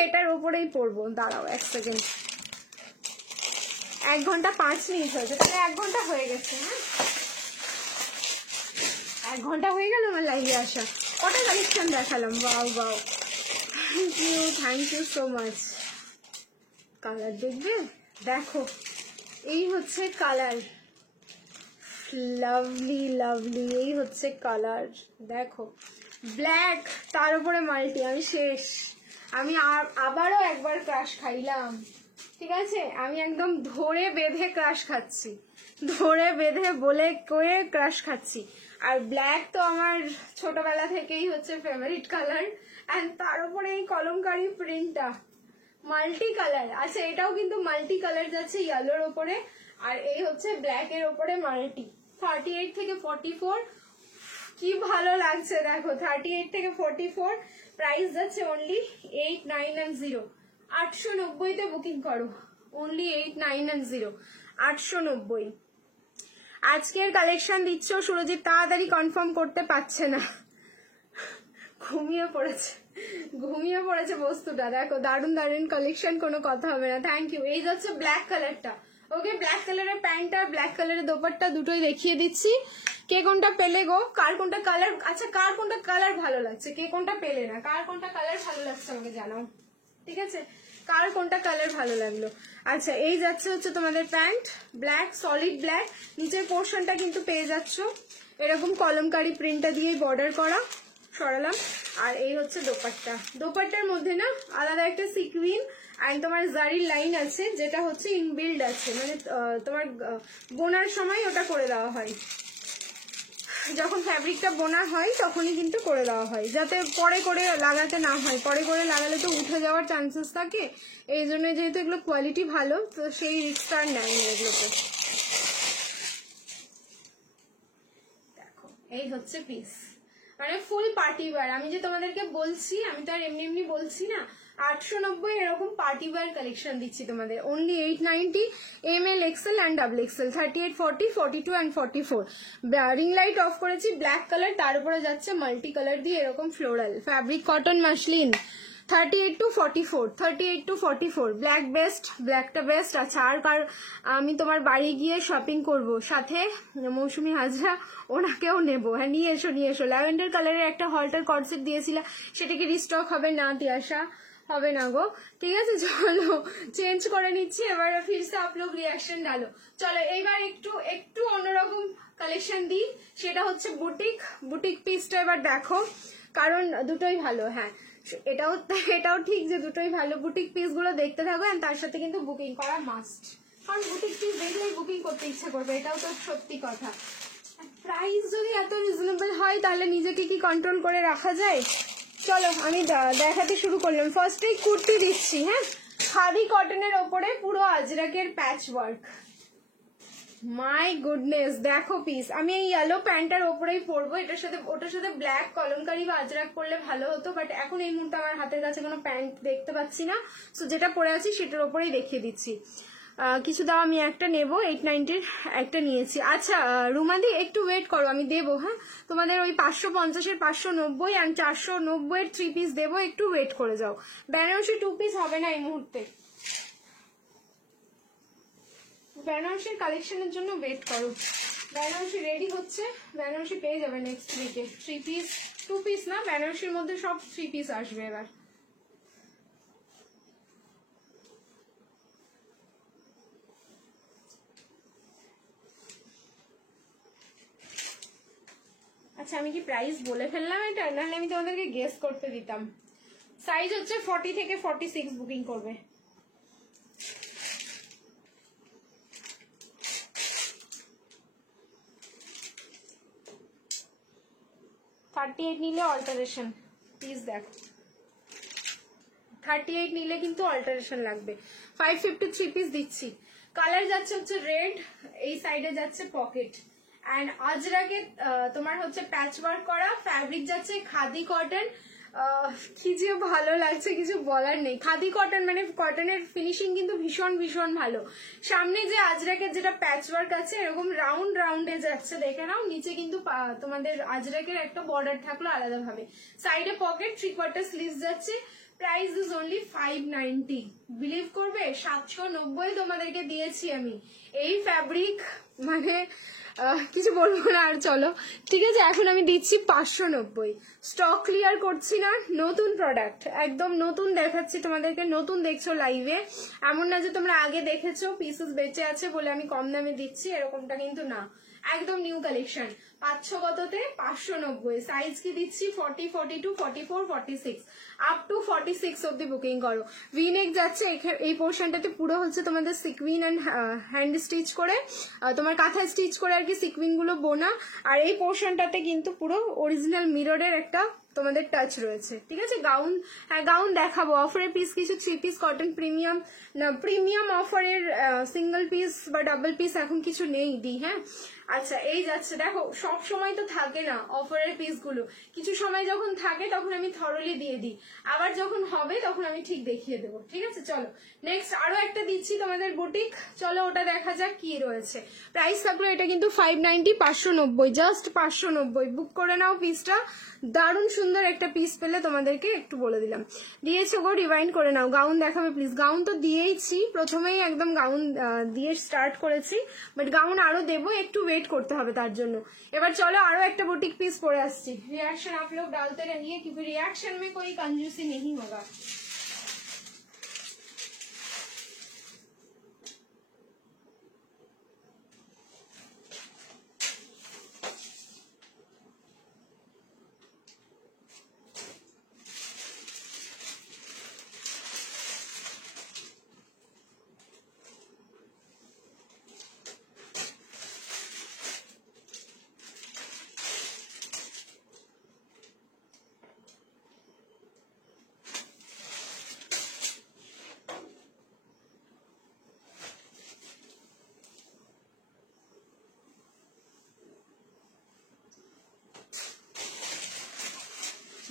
এটার ওপরেই পরবো। দাঁড়াও 1 সেকেন্ড, 1 ঘন্টা 5 মিনিট হয়েছে, তাহলে 1 ঘন্টা হয়ে গেছে। হ্যাঁ, 1 ঘন্টা হয়ে গেল আমার লাইভে আসা। কটা কালেকশন দেখালাম, wow wow, thank you so much. Colour দেখবে, দেখো এই হচ্ছে কালার, লাভলি লাভলি, এই হচ্ছে কালার, দেখো ব্ল্যাক, তার উপরে মাল্টি। আমি শেষ, আমি আবারও একবার ক্রাশ খাইলাম, ঠিক আছে। আমি একদম ধরে বেঁধে ক্রাশ খাচ্ছি, ধরে বেঁধে বলে করে ক্রাশ খাচ্ছি। আর ব্ল্যাক তো আমার ছোটবেলা থেকেই হচ্ছে ফেভারিট কালার, অ্যান্ড তার উপরে এই কলমকারি প্রিন্টটা মাল্টি কালার। আচ্ছা, এটাও কিন্তু মাল্টি কালার যাচ্ছে ইয়েলোর ওপরে, আর এই হচ্ছে ব্ল্যাক এর ওপরে মাল্টি। 38 থেকে 44, কি ভালো লাগছে দেখো। 38 থেকে 44, প্রাইস যাচ্ছে অনলি 8, 9 and 0। 890 তে বুকিং করো, অনলি 8, 9 and 0, 890। আজকের কালেকশন দিচ্ছ সুরজিৎ, তাড়াতাড়ি কনফার্ম করতে পারছে না, ঘুমিয়ে পড়েছে, ঘুমিয়ে পড়েছে বস্তুটা। দেখো দারুন দারুন কালেকশন, কোনো কথা হবে না। Thank you. এই যাচ্ছে ব্ল্যাক কালারটা, ওকে, ব্ল্যাক কালারের প্যান্ট আর ব্ল্যাক কালারের দোপাট্টা দুটোই দেখিয়ে দিচ্ছি। কে কোনটা পেলে গো, কার কোনটা কালার, আচ্ছা কার কোনটা কালার ভালো লাগছে, কে কোনটা পেলে না, কার কোনটা কালার ভালো লাগছে আমাকে জানাও, ঠিক আছে, কার কোনটা কালার ভালো লাগলো। আচ্ছা, এই যাচ্ছে হচ্ছে তোমাদের প্যান্ট, ব্ল্যাক, সলিড ব্ল্যাক, নিচের পোর্শনটা কিন্তু পেয়ে যাচ্ছ এরকম কলমকারি প্রিন্টটা দিয়েই বর্ডার করা, সরালাম। আর এই হচ্ছে দোপাট্টা, দোপাট্টার মধ্যে না আলাদা একটা সিকুইন অ্যান্ড তোমার জারির লাইন আছে, যেটা হচ্ছে ইনবিল্ড আছে, মানে তোমার বোনার সময় ওটা করে দেওয়া হয়, যখন ফ্যাব্রিকটা বোনা হয় তখনই কিন্তু করে দেওয়া হয়, যাতে পরে করে লাগাতে না হয়। পরে করে লাগালে তো উঠে যাওয়ার চান্সেস থাকে, এই জন্য যেহেতু এগুলো কোয়ালিটি ভালো, তো সেই রিস্কটা আর নেয় এগুলোতে। দেখো এই হচ্ছে পিস, মানে ফুল পার্টি ওয়্যার। আমি যে তোমাদেরকে বলছি, আমি তো আর এমনি এমনি বলছি না, 890 এরকম পার্টি ওয়্যার কালেকশন দিচ্ছি তোমাদের, only 890, M L XL and double XL 38, 40, 42 and 44। Ring light off করেছি, ব্ল্যাক কালার, তার উপরে যাচ্ছে মাল্টি কালার দিয়ে এরকম floral fabric, cotton muslin. 38 to 44, 38 to 44, black best, ব্ল্যাকটা বেস্ট। আচ্ছা, আর কার, আমি তোমার বাড়ি গিয়ে শপিং করব, সাথে মৌসুমি হাজরা, ওনাকেও নেবো। হ্যাঁ, নিয়ে এসো নিয়ে এসো। ল্যাভেন্ডার কালারের একটা হলটার কনসেপ্ট দিয়েছিল, সেটাকে রিস্টক হবে না তিয়াশা, হবে না গো, ঠিক আছে। চলো চেঞ্জ করে নিচ্ছি, এবার ফিরসে আপ লোক রিয়াকশন ডালো। চলো এইবার একটু অন্যরকম কালেকশন দিই, সেটা হচ্ছে বুটিক। বুটিক পিসটা এবার দেখো, কারণ দুটোই ভালো। হ্যাঁ, এটাও ঠিক যে দুটোই ভালো। বুটিক পিস গুলো দেখতে থাকো, আর তার সাথে কিন্তু বুকিং করা মাস্ট, কারণ বুটিক পিস দেখলেই বুকিং করতে ইচ্ছা করবে, এটাও তো সত্যি কথা। প্রাইস যদি এত রিজনেবল হয়, তাহলে নিজেকে কি কন্ট্রোল করে রাখা যায়। চলো আমি দেখাতে শুরু করলাম। ফার্স্টেই কুর্তি দিচ্ছি, হ্যাঁ, খাদি কটনের ওপরে পুরো আজরাকের প্যাচ ওয়ার্ক। মাই গুডনেস, দেখো পিস। আমি এই ইয়েলো প্যান্টটার ওপরেই পরবো, এটার সাথে ওটার সাথে ব্ল্যাক কলমকারি বা আজরাক পরলে ভালো হতো, বাট এখন এই মুহূর্তে আমার হাতের কাছে কোনো প্যান্ট দেখতে পাচ্ছি না, সো যেটা পরে আছি সেটার ওপরেই দেখিয়ে দিচ্ছি। কিছু দাও, আমি একটা নেবো, 890 একটা নিয়েছি। আচ্ছা রুমাদি একটু ওয়েট করো, আমি দেবো। হ্যাঁ তোমাদের ওই 550-এর 590 আর 490-এর 3 পিস দেবো, একটু ওয়েট করে যাও। বেনারসি 2 পিস হবে না এই মুহূর্তে, বেনারসির কালেকশনের জন্য ওয়েট করো। বেনারসি রেডি হচ্ছে, বেনারসি পেয়ে যাবে নেক্সট উইকে। 3 পিস 2 পিস না, বেনারসির মধ্যে সব 3 পিস আসবে এবার। আচ্ছা আমি কি প্রাইস বলে ফেললাম এটা, নাহলে আমি তোমাদেরকে গেস করতে দিতাম। সাইজ হচ্ছে 40 থেকে 46, বুকিং করবে। 38 নিলে অল্টারেশন, প্লিজ দেখো 38 নিলে কিন্তু অল্টারেশন লাগবে। 553 পিস দিচ্ছি। কালার যাচ্ছে হচ্ছে রেড, এই সাইডে যাচ্ছে পকেট অ্যান্ড আজরাকে তোমার হচ্ছে প্যাচ ওয়ার্ক করা, ফ্যাব্রিক যাচ্ছে খাদি কটন। কি যে ভালো লাগছে কিছু বলার নেই। খাদি কটন মানে কটনের ফিনিশিং কিন্তু ভীষণ ভীষণ ভালো। সামনে যে আজরাকের যেটা প্যাচ ওয়ার্ক আছে এরকম রাউন্ড রাউন্ডে যাচ্ছে, দেখে নাও। নিচে কিন্তু তোমাদের আজরাকের একটা বর্ডার থাকলো আলাদাভাবে। সাইডে পকেট, 3/4 স্লিভস যাচ্ছে। Price is only 590। বিলিভ করবে 790 তোমাদেরকে দিয়েছি আমি। এই ফ্যাব্রিক মানে কিছু বলবো না আর, চলো ঠিক আছে। এখন আমি দিচ্ছি 590। স্টক ক্লিয়ার করছি না, নতুন প্রোডাক্ট, একদম নতুন দেখাচ্ছি তোমাদেরকে। নতুন দেখছো লাইভে, এমন না যে তোমরা আগে দেখেছো পিসেস বেঁচে আছে বলে আমি কম দামে দিচ্ছি, এরকমটা কিন্তু না। একদম নিউ কালেকশন। 500 কততে? 590। সাইজ কি দিচ্ছি? 40, 42, 44, 46 আপ টু 46 অব্দি বুকিং করো। ভিনেক যাচ্ছে এই পোর্শনটাতে পুরো হচ্ছে তোমাদের সিকুইন অ্যান্ড হ্যান্ড স্টিচ করে, তোমার কাঁথা স্টিচ করে আর কি সিকুইন গুলো বোনা। আর এই পোর্শনটাতে কিন্তু পুরো অরিজিনাল মিররের একটা তোমাদের টাচ রয়েছে, ঠিক আছে। গাউন, হ্যাঁ গাউন দেখাবো। অফারের পিস কিছু 3 পিস কটন প্রিমিয়াম, না প্রিমিয়াম অফারের সিঙ্গেল পিস বা ডাবল পিস এখন কিছু নেই দি। হ্যাঁ আচ্ছা এই যাচ্ছে, দেখো সব সময় তো থাকে না অফারের পিসগুলো, কিছু সময় যখন থাকে তখন আমি থরলি দিয়ে দিই, আবার যখন হবে তখন আমি ঠিক দেখিয়ে দেবো, ঠিক আছে। চলো নেক্সট আরো একটা দিচ্ছি তোমাদের বুটিক, চলো ওটা দেখা যাক কি রয়েছে। প্রাইস থাকলো এটা কিন্তু 590, 590, জাস্ট 590। বুক করে নাও পিসটা, দারুণ সুন্দর একটা পিস পেলে তোমাদেরকে একটু বলে দিলাম। দিয়েছো গো, রিভাইন্ড করে নাও। গাউন দেখাবে প্লিজ। গাউন তো দিয়েইছি, প্রথমেই একদম গাউন দিয়ে স্টার্ট করেছি, বাট গাউন আরো দেবো, একটু ওয়েট করতে হবে তার জন্য। এবার চলো আরো একটা বুটিক পিস পরে আসছি। रिएक्शन आप लोग डालते रहिए क्योंकि रिएक्शन में कोई कंजूसी नहीं होगा।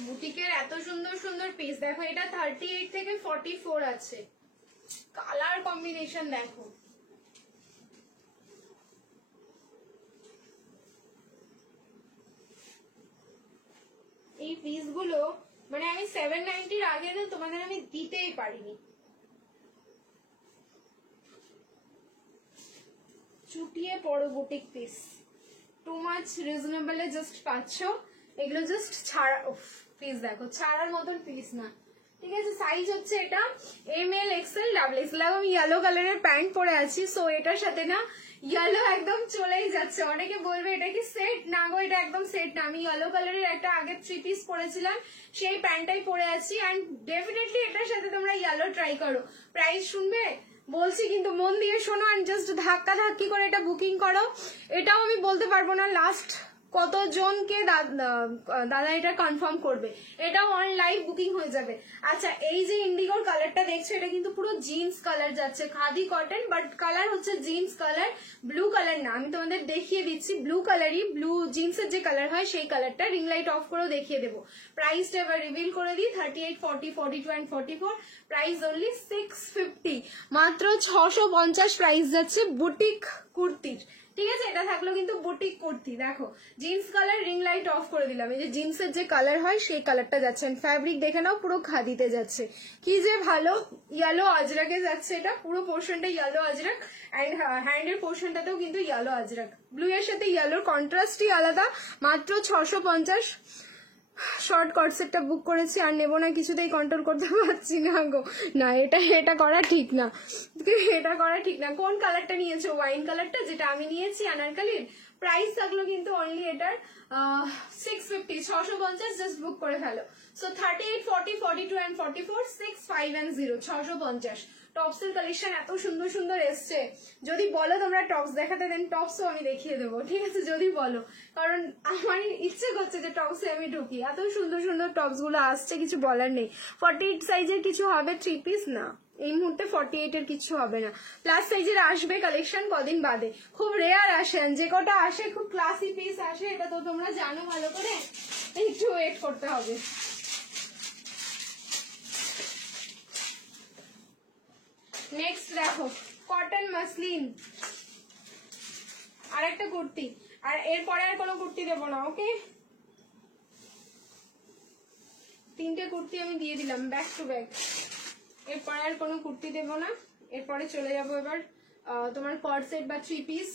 বুটিকের এত সুন্দর সুন্দর পিস দেখো, এটা 38 থেকে 44 আছে। কালার কম্বিনেশন দেখো, এই পিস গুলো মানে আমি 790 আগে না তোমাদের আমি দিতেই পারিনি। চুটিয়ে পড়ো boutique piece, too much reasonable এ জাস্ট পাচ্ছ এগুলো, জাস্ট ছাড়া। পিস দেখো ছাড়ার মতন পিস না, ঠিক আছে। সাইজ হচ্ছে এটা ML XL ডাবল XL। আমি ইয়েলো কালারের প্যান্ট পরে আছি, সো এটার সাথে না ইয়েলো একদম চলেই যাচ্ছে। অনেকে বলবে এটা কি সেট, না গো এটা একদম সেট না। আমি ইয়েলো কালারের একটা আগে 3 পিস পরেছিলাম, সেই প্যান্টটাই পরে আছি, অ্যান্ড ডেফিনেটলি এটার সাথে তোমরা ইয়েলো ট্রাই করো। প্রাইস শুনবে বলছি কিন্তু মন দিয়ে শোনো, অ্যান্ড জাস্ট ধাক্কা ধাক্কি করে এটা বুকিং করো। এটাও আমি বলতে পারবো না লাস্ট কতজনকে দাদা এটা কনফার্ম করবে, এটাও অন লাইভ বুকিং হয়ে যাবে। আচ্ছা এই যে ইন্ডিগোর কালারটা দেখছো এটা কিন্তু পুরো জিন্স কালার যাচ্ছে, খাদি কটন বাট কালার হচ্ছে জিন্স কালার, ব্লু কালার না। আমি তোমাদের দেখিয়ে দিচ্ছি ব্লু কালারই, ব্লু জিন্সের যে কালার হয় সেই কালারটা। রিং লাইট অফ করেও দেখিয়ে দেবো। প্রাইসটা এবার রিভিল করে দিই, 38, 40, 42 and 44, প্রাইস অনলি 650, মাত্র 650 প্রাইস যাচ্ছে বুটিক কুর্তির। ঠিক আছে, এটা থাকলো কিন্তু বুটিক কুর্তি। দেখো jeans colour, ring light of করে দিলাম। এই যে জিন্সের যে কালার হয় সেই কালারটা যাচ্ছে, ফ্যাব্রিক দেখে নাও পুরো খাদিতে যাচ্ছে, কি যে ভালো। ইয়েলো আজরাকে যাচ্ছে, এটা পুরো পোর্শনটা ইয়েলো আজরাক, অ্যান্ড হ্যান্ডের পোর্শনটাতেও কিন্তু ইয়েলো আজরাক। ব্লু এর সাথে ইয়েলোর কন্ট্রাস্টই আলাদা, মাত্র 650। শর্ট কটসেটটা বুক করেছি, আর নেবো না, কিছুতেই কন্ট্রোল করতে পারছি না গো। না এটা করা ঠিক না, এটা করা ঠিক না। কোন কালারটা নিয়েছো? ওয়াইন কালারটা, যেটা আমি নিয়েছি আনারকালির। প্রাইস থাকলো কিন্তু অনলি এটার 650, 650, জাস্ট বুক করে ফেলো। So 38, 40, 42 and 44, 6, 5 and 0, 650। টপসের কালেকশন এত সুন্দর সুন্দর এসছে, যদি বলো তোমরা টপস দেখাতে, দেন টপসও আমি দেখিয়ে দেবো। ঠিক আছে, যদি বলো, কারণ আমার ইচ্ছে করছে যে টপসে আমি ঢুকি। এত সুন্দর সুন্দর টপস গুলো আসছে, কিছু বলার নেই। 48 সাইজের কিছু হবে, 3 পিস না এই মুহূর্তে, 48 এর কিছু হবে না। প্লাস সাইজের আসবে কালেকশন কদিন বাদে, খুব রেয়ার আসে, যে কটা আসে খুব ক্লাসি পিস আসে, এটা তো তোমরা জানো ভালো করে, একটু ওয়েট করতে হবে। নেক্সট দেখো কটন মাসলিন, আর একটা কুর্তি, আর এরপরে আর কোনো কুর্তি দেবো না। ওকে, 3টে কুর্তি আমি দিয়ে দিলাম ব্যাক টু ব্যাক, এরপরে আর কোনো কুর্তি দেবো না। এরপরে চলে যাবো এবার তোমার কর্সেট বা 3 পিস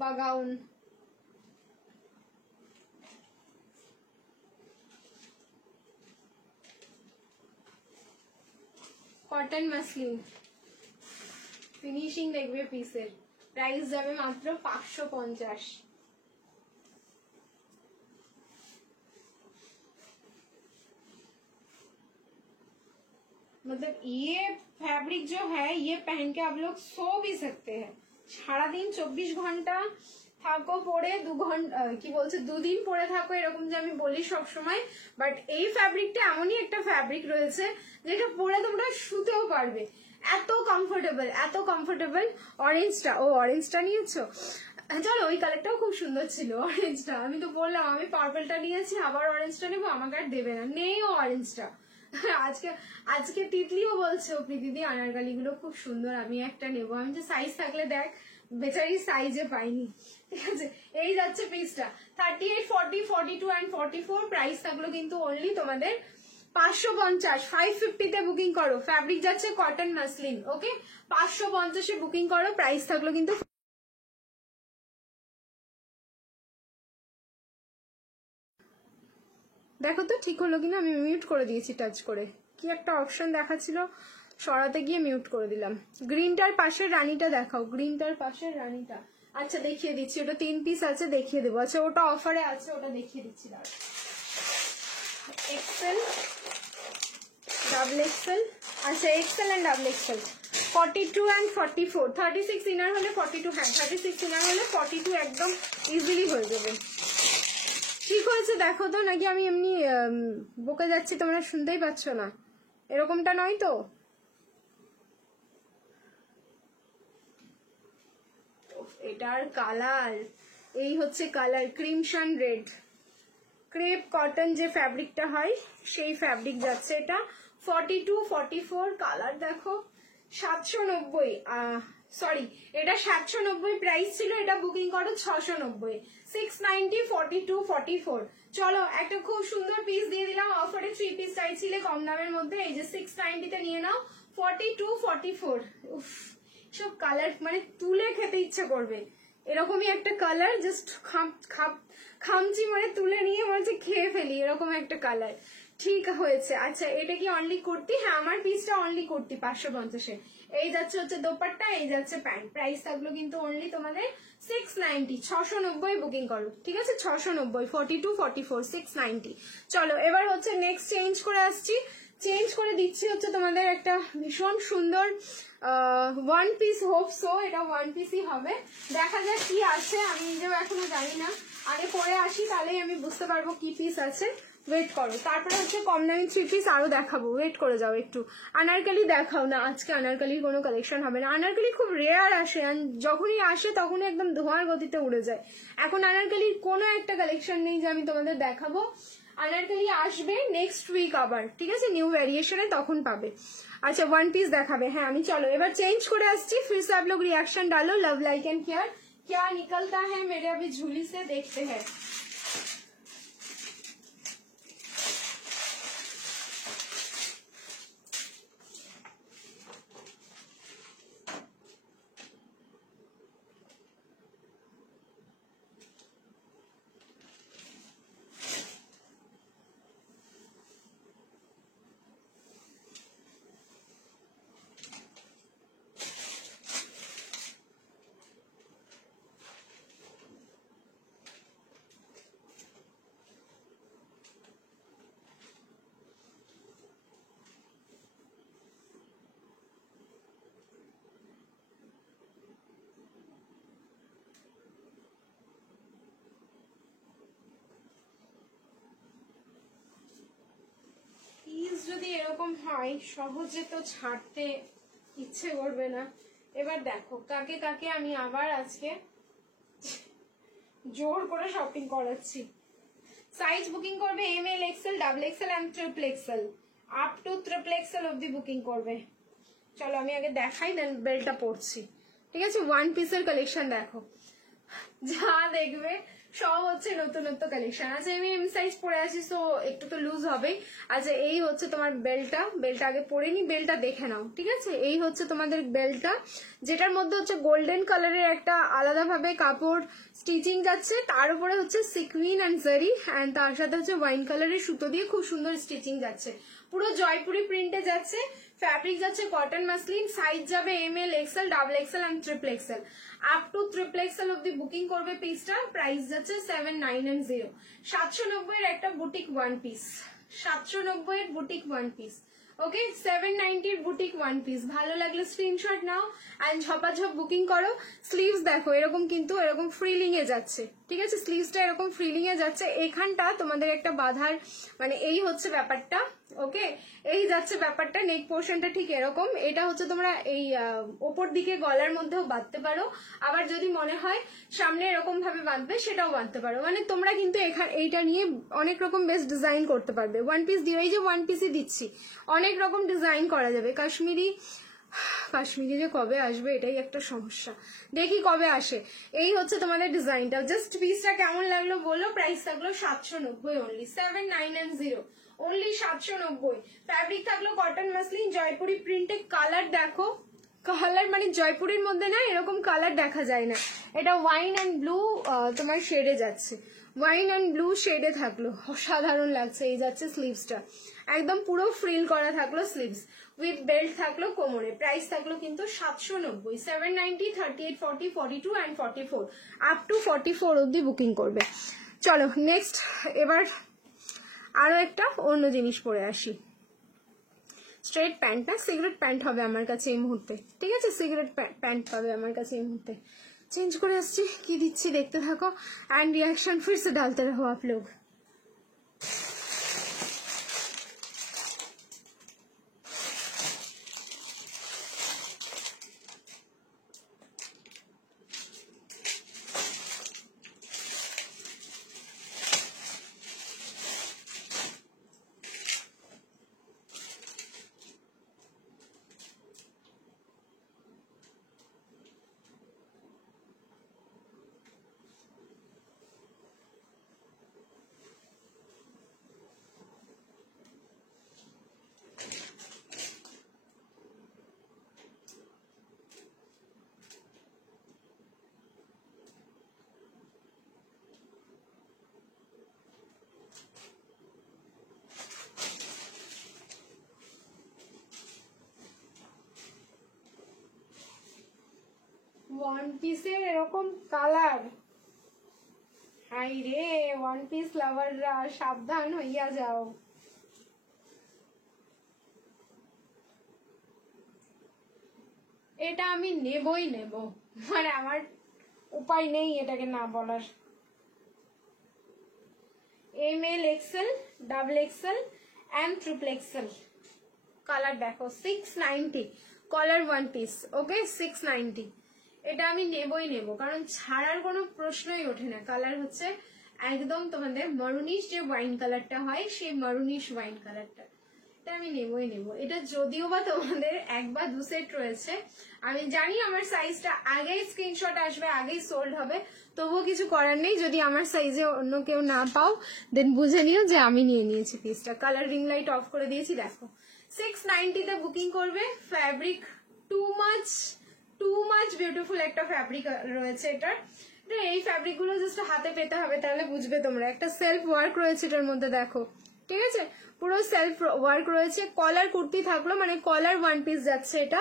বা গাউন। কটন মাসলিন ফিনিশিং দেখবে পিসের, প্রাইস যাবে মাত্র 550। मतलब ये फैब्रिक जो है ये पहन के आप लोग सो भी सकते हैं। সারা দিন 24 ঘন্টা থাকো পরে, 2 ঘন্টা কি বলছে 2 দিন পরে থাকো, এরকম যে আমি বলি সব সময়। বাট এই ফ্যাব্রিকটা এমনই একটা ফ্যাব্রিক রয়েছে যেটা পরে তোমরা শুতেও পারবে, এত কমফোর্টেবল, এত কমফোর্টেবল। অরেঞ্জটা, ও অরেঞ্জটা নিয়েছো, চলো ওই কালারটাও খুব সুন্দর ছিল। অরেঞ্জটা আমি তো বললাম আমি পার্পলটা নিয়েছি, আবার অরেঞ্জটা নেবো, আমাকে আর দেবে না, নেই ও অরেঞ্জটা। আজকে তিতলিও বলছে ও প্রীতিদি আনারকালি গুলো খুব সুন্দর, আমি একটা নেবো। আমি যে সাইজ থাকলে দেখ, বেচারি সাইজে পাইনি। ঠিক আছে, এই যাচ্ছে পিসটা 38, 40, 42 and 44, প্রাইস থাকলো কিন্তু অনলি তোমাদের 550। 550 বুকিং করো, ফ্যাব্রিক যাচ্ছে কটন মাসলিন। ওকে, 550 বুকিং করো, প্রাইস থাকলো কিন্তু। দেখো তো ঠিক হলো কিনা, আমি মিউট করে দিয়েছি টাচ করে, কি একটা অপশন দেখাচ্ছিল, সরাতে গিয়ে মিউট করে দিলাম। গ্রিনটার পাশের রানীটা দেখাও, গ্রিনটার পাশের রানীটা। আচ্ছা দেখিয়ে দিচ্ছি, ওটা 3 পিস আছে, দেখিয়ে দেবো। আচ্ছা ওটা অফারে আছে, ওটা দেখিয়ে দিচ্ছি। এক্সেল, ডাবল এক্সেল, আচ্ছা XL and double XL, 42 and 44, 36 inner হলে 42, হ্যাঁ 36 ইনার হলে 42 একদম ইজিলি হয়ে যাবে। ঠিক হয়েছে দেখো তো, নাকি আমি এমনি বকে যাচ্ছি তোমরা শুনতেই পাচ্ছ না? এরকমটা নয় তো? এটার কালার, এই হচ্ছে কালার ক্রিমশন রেড, ক্রেপ কটন যে ফ্যাব্রিকটা হয় সেই ফ্যাব্রিক যাচ্ছে এটা। 42, 44 কালার দেখো, 790, সরি এটা 790 প্রাইস ছিল, এটা বুকিং করো 690, 690, 42, 44। চলো একটা খুব সুন্দর পিস দিয়ে দিলাম অফারে, 3 পিস চাইছিলে কম দামের মধ্যে, এই যে 690 তে নিয়ে নাও। 42, 44, উফ সব কালার মানে তুলে খেতে ইচ্ছে করবে, এরকমই একটা কালার, জাস্ট খামচি মানে তুলে নিয়ে মনে হচ্ছে খেয়ে ফেলি, এরকম একটা কালার। ঠিক হয়েছে। আচ্ছা এটা কি অনলি কুর্তি? হ্যাঁ আমার পিসটা অনলি কুর্তি 550-এ। এই যাচ্ছে হচ্ছে দোপাট্টা, এই যাচ্ছে প্যান্ট, প্রাইস থাকলো কিন্তু অনলি তোমাদের 690, 690 বুকিং করো। ঠিক আছে 690, 42, 44, 690। চলো এবার হচ্ছে নেক্সট চেঞ্জ করে আসছি, চেঞ্জ করে দিচ্ছি হচ্ছে তোমাদের একটা ভীষণ সুন্দর ওয়ান পিস, হোপ সো এটা ওয়ান পিসই হবে। দেখা যাক কি আছে, আমি নিজেও এখনো জানি না। আগে পরে আসি তাহলেই আমি বুঝতে পারবো কি পিস আছে। ওয়েট করো, তারপরে হচ্ছে কম দামি 3 পিস আরো দেখাবো। ওয়েট করে যাও একটু। আনারকলি দেখাও না, আজকে আনারকলির কোনো কালেকশন হবে না। আনারকলি খুব রেয়ার আসে, যখনই আসে তখনই একদম ধোঁয়ার গতিতে উড়ে যায়। এখন আনারকলির কোনো একটা কালেকশন নেই যে আমি তোমাদের দেখাবো। আনারকলি আসবে নেক্সট উইক আবার, ঠিক আছে, নিউ ভ্যারিয়েশনে, তখন পাবে। আচ্ছা ওয়ান পিস দেখাবে, হ্যাঁ আমি চলো এবার চেঞ্জ করে আসছি। फिर से आप लोग रिएक्शन डालो, लव लाइक एंड केयर क्या निकलता है मेरे अभी झोली से, देखते हैं। যদি এরকম হয় সহজে তো ছাড়তে ইচ্ছে করবে না। এবার দেখো কাকে কাকে আমি আবার আজকে জোর করে শপিং করাচ্ছি। সাইজ বুকিং করবে ML XL XXL and XXL, up to XXL অবধি বুকিং করবে। চলো আমি আগে দেখাই, দেন বেলটা পরছি, ঠিক আছে। ওয়ান পিসের কালেকশন দেখো, যা দেখবে সব হচ্ছে নতুনত্ব কালেকশন। আচ্ছা আমি এম সাইজ পরে আছি, তো একটু তো লুজ হবেই। আচ্ছা এই হচ্ছে তোমার বেলটা, বেলটা আগে পরে নি, বেলটা দেখে নাও, ঠিক আছে। এই হচ্ছে তোমাদের বেলটা, যেটার মধ্যে হচ্ছে গোল্ডেন কালারের একটা আলাদাভাবে কাপড় স্টিচিং যাচ্ছে, তার উপরে হচ্ছে সিকুইন অ্যান্ড জারি, অ্যান্ড তার সাথে হচ্ছে ওয়াইন কালারের সুতো দিয়ে খুব সুন্দর স্টিচিং যাচ্ছে, পুরো জয়পুরি প্রিন্টে যাচ্ছে। ফ্যাব্রিক যাচ্ছে কটন মাসলিন, সাইজ যাবে ML XL XXL and XXL, up to XXL অবধি বুকিং করবে পিসটা। প্রাইস যাচ্ছে 790, 790 এর একটা বুটিক ওয়ান পিস, 790 এর বুটিক ওয়ান পিস, ওকে। 790 এর বুটিক ওয়ান পিস, ভালো লাগলে স্ক্রিনশট নাও এন্ড ঝপাঝপ বুকিং করো। স্লিভস দেখো এরকম, কিন্তু এরকম ফ্রিলিং এ যাচ্ছে, ঠিক আছে। স্লিভসটা এরকম ফ্রিলিং এ যাচ্ছে, এখানটা তোমাদের একটা বাঁধার, মানে এই হচ্ছে ব্যাপারটা, ওকে। এই যাচ্ছে ব্যাপারটা, নেক পোর্শনটা ঠিক এরকম। এটা হচ্ছে তোমরা এই ওপর দিকে গলার মধ্যেও বাঁধতে পারো, আবার যদি মনে হয় সামনে এরকম ভাবে বাঁধবে সেটাও বাঁধতে পারো। মানে তোমরা কিন্তু এখানে এইটা নিয়ে অনেক রকম বেস্ট ডিজাইন করতে পারবে। ওয়ান পিস দিয়ে, এই যে ওয়ান পিসই দিচ্ছি, অনেক রকম ডিজাইন করা যাবে। কাশ্মীরি যে কবে আসবে এটাই একটা সমস্যা, দেখি কবে আসে। এই হচ্ছে তোমাদের ডিজাইনটা, জাস্ট পিসটা কেমন লাগলো বলো। প্রাইস থাকলো 790 অনলি, 790 অনলি 790। ফ্যাব্রিক থাকলো কটন মাসলিন জয়পুরি প্রিন্টে। কালার দেখো, কালার মানে জয়পুরের মধ্যে না এরকম কালার দেখা যায় না। এটা ওয়াইন অ্যান্ড ব্লু তোমার শেডে যাচ্ছে, ওয়াইন অ্যান্ড ব্লু শেডে থাকলো, অসাধারণ লাগছে। এই যাচ্ছে স্লিভসটা, একদম পুরো ফ্রিল করা থাকলো স্লিভস, উইথ বেল্ট থাকলো কোমরে। প্রাইস থাকলো কিন্তু 790, 790, 38, 40, 42 অ্যান্ড 44, আপ টু 44 অব্দি বুকিং করবে। চলো নেক্সট, এবার আরো একটা অন্য জিনিস পরে আসি। স্ট্রেট প্যান্ট না, সিগারেট প্যান্ট হবে আমার কাছে এই মুহূর্তে, ঠিক আছে। সিগারেট প্যান্ট পাবে আমার কাছে এই মুহূর্তে। চেঞ্জ করে আসছি, কি দিচ্ছি দেখতে থাকো एंड रिएक्शन फिर से डालते रहो आप लोग। ওয়ান পিসের এরকম কালার, হাই রে ওয়ান পিস লাভাররা সাবধান হইয়া যাও। এটা আমি নেবই নেব, মানে আমার উপায় নেই এটাকে না বলার। M L, XL, double XL and triple XL. Colour দেখো 690, কলার ওয়ান পিস, ওকে 690। এটা আমি নেবই নেব, কারণ ছাড়ার কোনো প্রশ্নই ওঠে না। কালার হচ্ছে একদম তোমাদের মারুনিশ যে ওয়াইন কালারটা হয়, সেই মারুনিশ ওয়াইন কালারটা, এটা আমি নেবই নেব। এটা যদিও বা তোমাদের এক বা দু সেট রয়েছে, আমি জানি আমার সাইজটা আগেই স্ক্রিনশট আসবে, আগেই সোল্ড হবে, তবুও কিছু করার নেই। যদি আমার সাইজে অন্য কেউ না পাও দেন বুঝে নিও যে আমি নিয়ে নিয়েছি পিসটা। কালার রিং লাইট অফ করে দিয়েছি, দেখো 690-তে বুকিং করবে। ফ্যাব্রিক টু মাচ বিউটিফুল একটা ফ্যাব্রিক রয়েছে এটার। এই ফ্যাব্রিক গুলো জাস্ট হাতে পেতে হবে, তাহলে বুঝবে তোমরা। একটা সেলফ ওয়ার্ক রয়েছে এটার মধ্যে, দেখো ঠিক আছে, পুরো সেলফ ওয়ার্ক রয়েছে। কলার কুর্তি থাকলো, মানে কলার ওয়ান পিস যাচ্ছে এটা।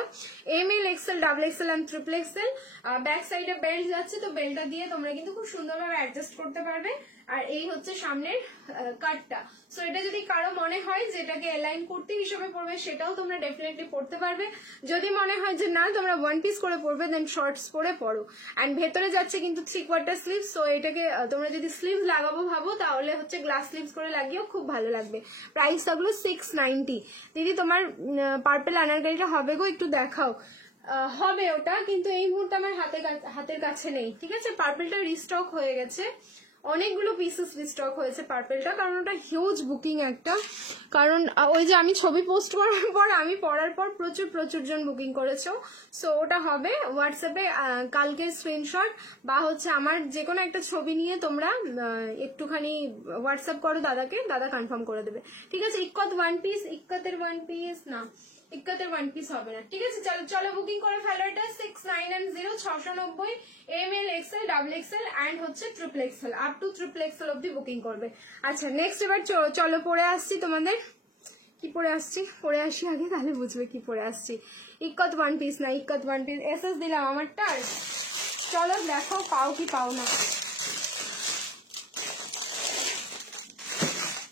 M L, XL, double XL and triple XL. Back সাইডে বেল্ট যাচ্ছে, তো বেল্টটা দিয়ে তোমরা কিন্তু খুব সুন্দরভাবে অ্যাডজাস্ট করতে পারবে। আর এই হচ্ছে সামনের কাটটা। সো এটা যদি কারো মনে হয় যে এটাকে এলাইন কুর্তি হিসেবে পরবে, সেটাও তোমরা ডেফিনেটলি পরতে পারবে। যদি মনে হয় যে না তোমরা ওয়ান পিস করে পরবে, দেন শর্টস পরে পরো। অ্যান্ড ভেতরে যাচ্ছে কিন্তু 3/4 স্লিভ। সো এটাকে তোমরা যদি স্লিভ লাগাবো ভাবো, তাহলে হচ্ছে গ্লাস স্লিভস করে লাগিয়েও খুব ভালো লাগবে। প্রাইস থাকলো 690। দিদি তোমার পার্পেল আনারকারিটা হবে গো, একটু দেখাও। হবে ওটা, কিন্তু এই মুহূর্তে আমার হাতের কাছে নেই, ঠিক আছে। পার্পেলটা রিস্টক হয়ে গেছে, অনেকগুলো পিসেস রিস্টক হয়েছে পার্পেলটা, কারণ ওটা হিউজ বুকিং একটা। কারণ ওই যে আমি ছবি পোস্ট করার পর, আমি পড়ার পর প্রচুর জন বুকিং করেছো। সো ওটা হবে হোয়াটসঅ্যাপে কালকে স্ক্রিনশট বা হচ্ছে আমার যে কোনো একটা ছবি নিয়ে তোমরা একটুখানি হোয়াটসঅ্যাপ করো দাদাকে, দাদা কনফার্ম করে দেবে, ঠিক আছে। ইক্কত ওয়ান পিস, ইক্কতের ওয়ান পিস না, ইক্কতের ওয়ান পিস হবে না, ঠিক আছে। চলো বুকিং করে ফেলো এটা। 690, 690, ML, XL, double XL and হচ্ছে triple XL, up to triple XL অব্দি বুকিং করবে। আচ্ছা নেক্সট এবার চলো পরে আসছি তোমাদের। কি পরে আসি আগে, তাহলে বুঝবে কি পরে আসছি। ইক্কত ওয়ান পিস না, ইক্কত ওয়ান পিস এসএস দিলাম আমারটা। চলো দেখো পাও কি পাও না।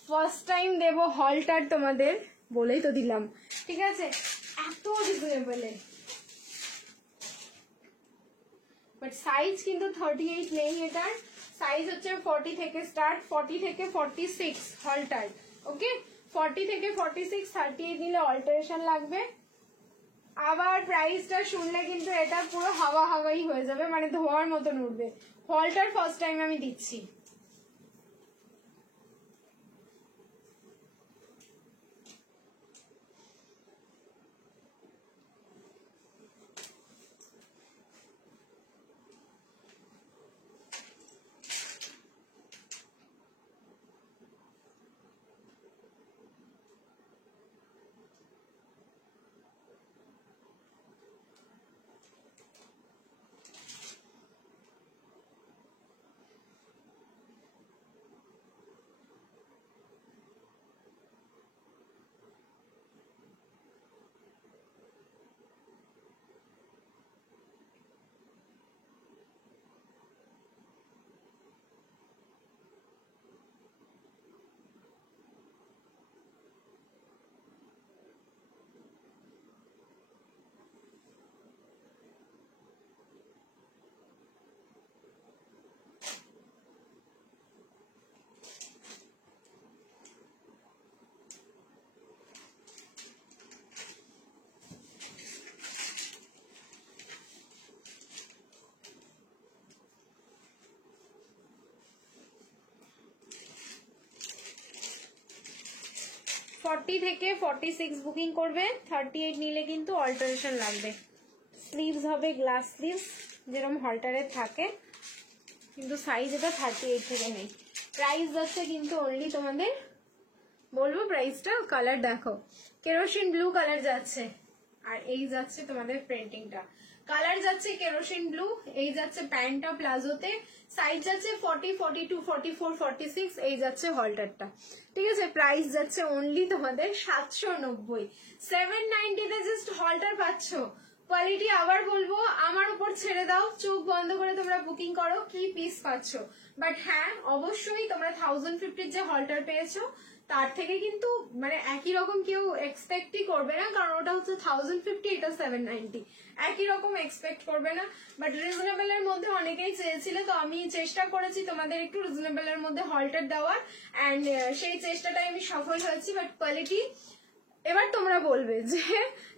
ফার্স্ট টাইম দেবো হলটার তোমাদের, বলেই তো দিলাম, ঠিক আছে। এত রিজনেবলে, বাট সাইজ কিন্তু 38 নেই এটার। সাইজ হচ্ছে 40 থেকে স্টার্ট, 40 থেকে 46 হলটার, ওকে। 40 থেকে 46, 38 নিলে অল্টারেশন লাগবে। আবার প্রাইসটা শুনলে কিন্তু এটা পুরো হাওয়াই হয়ে যাবে, মানে ধোয়ার মতন উঠবে। হলটার ফার্স্ট টাইম আমি দিচ্ছি। থেকে 46 বুকিং করবে, 38 নিলে কিন্তু অল্টারেশন লাগবে। স্লিভস হবে গ্লাস স্লিভস, যেরকম হলটারে থাকে, কিন্তু সাইজ এটা 38 থেকে নেই। প্রাইস যাচ্ছে কিন্তু অনলি তোমাদের, বলবো প্রাইসটা, কালার দেখো কেরোসিন ব্লু কালার যাচ্ছে, আর এই যাচ্ছে তোমাদের প্রিন্টিংটা। কালার যাচ্ছে কেরোসিন ব্লু, এই যাচ্ছে প্যান্টটা প্লাজোতে, সাইজ যাচ্ছে 40, 42, 44, 46, এই যাচ্ছে হলটারটা, ঠিক আছে। প্রাইস যাচ্ছে অনলি তোমাদের 790। 790 তে জাস্ট হলটার পাচ্ছ, কোয়ালিটি আবার বলবো, আমার উপর ছেড়ে দাও, চোখ বন্ধ করে তোমরা বুকিং করো কি পিস পাচ্ছ। বাট হ্যাঁ অবশ্যই তোমরা 1050 যে হলটার পেয়েছো তার থেকে কিন্তু মানে একই রকম কেউ এক্সপেক্টই করবে না, কারণ ওটা হচ্ছে 1050, এটা 790, একই রকম এক্সপেক্ট করবে না। বাট রিজনেবল এর মধ্যে অনেকেই চেয়েছিল, তো আমি চেষ্টা করেছি তোমাদের একটু রিজনেবল এর মধ্যে হলটার দেওয়ার, অ্যান্ড সেই চেষ্টাটাই আমি সফল হয়েছি। বাট কোয়ালিটি এবার তোমরা বলবে যে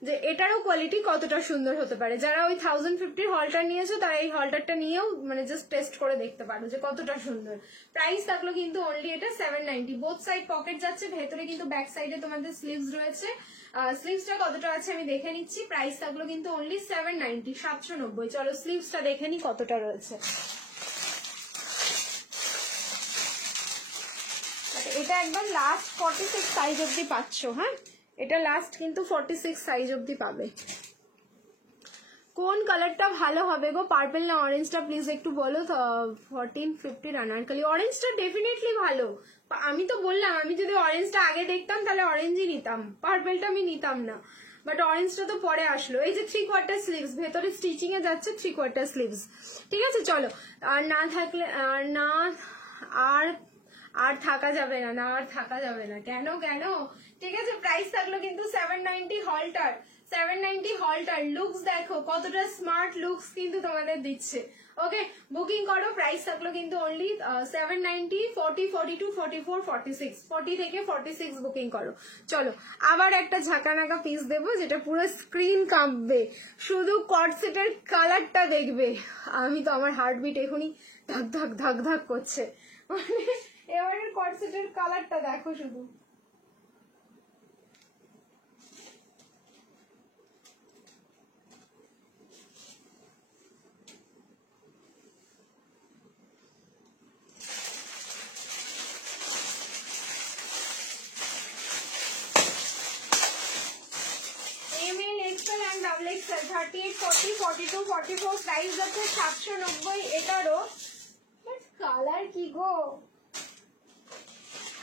যে এটারও কোয়ালিটি কতটা সুন্দর হতে পারে। যারা ওই 1050 হলটার নিয়েছো তারা এই হলটারটা নিয়েও মানে জাস্ট টেস্ট করে দেখতে পারো যে কতটা সুন্দর। প্রাইস থাকলো কিন্তু অনলি এটা 790, বোথ সাইড পকেট যাচ্ছে, ভেতরে কিন্তু ব্যাক সাইডে তোমাদের স্লিভস রয়েছে। স্লিভসটা কতটা আছে আমি দেখে নিচ্ছি। প্রাইস থাকলো কিন্তু অনলি 790, 790। চলো স্লিভসটা দেখে নি কতটা রয়েছে। এটা একদম লাস্ট 46 সাইজ অব্দি পাচ্ছ। হ্যাঁ এটা লাস্ট কিন্তু 46 সাইজ অব্দি পাবে। কোন কালারটা ভালো হবে গো, পার্পল না অরেঞ্জটা প্লিজ একটু বলো। 1450 আনারকলি, অরেঞ্জটা ডেফিনেটলি ভালো। আমি তো বললাম আমি যদি অরেঞ্জটা আগে দেখতাম তাহলে অরেঞ্জই নিতাম, পার্পলটা আমি নিতাম না। বাট অরেঞ্জটা তো পরে আসলো। এই যে 3/4 স্লিভস, ভেতরে স্টিচিং এ যাচ্ছে 3/4 স্লিভস। ঠিক আছে চলো, আর না থাকলে না আর থাকা যাবে না, আর থাকা যাবে না, কেন কেন। ঠিক আছে প্রাইস থাকলো কিন্তু 790 হলটার, 790 হলটার। লুকস দেখো কতটা স্মার্ট লুকস কিন্তু তোমাদের দিচ্ছে। ওকে বুকিং করো, প্রাইস থাকলো কিন্তু অনলি 790, 40, 42, 44, 46, 40 থেকে 46 বুকিং করো। চলো আবার একটা ঝাঁকানাকা পিস দেবো যেটা পুরো স্ক্রিন কাঁপবে, শুধু কটসেটের কালারটা দেখবে। আমি তো আমার হার্টবিট এখনই ধাক ধাক ধাক ধাক করছে, মানে এবারের কটসেটের কালারটা দেখো শুধু। XL 38, 40, 42, 44, প্রাইস আছে 790 এটারও। বাট কালার কি গো,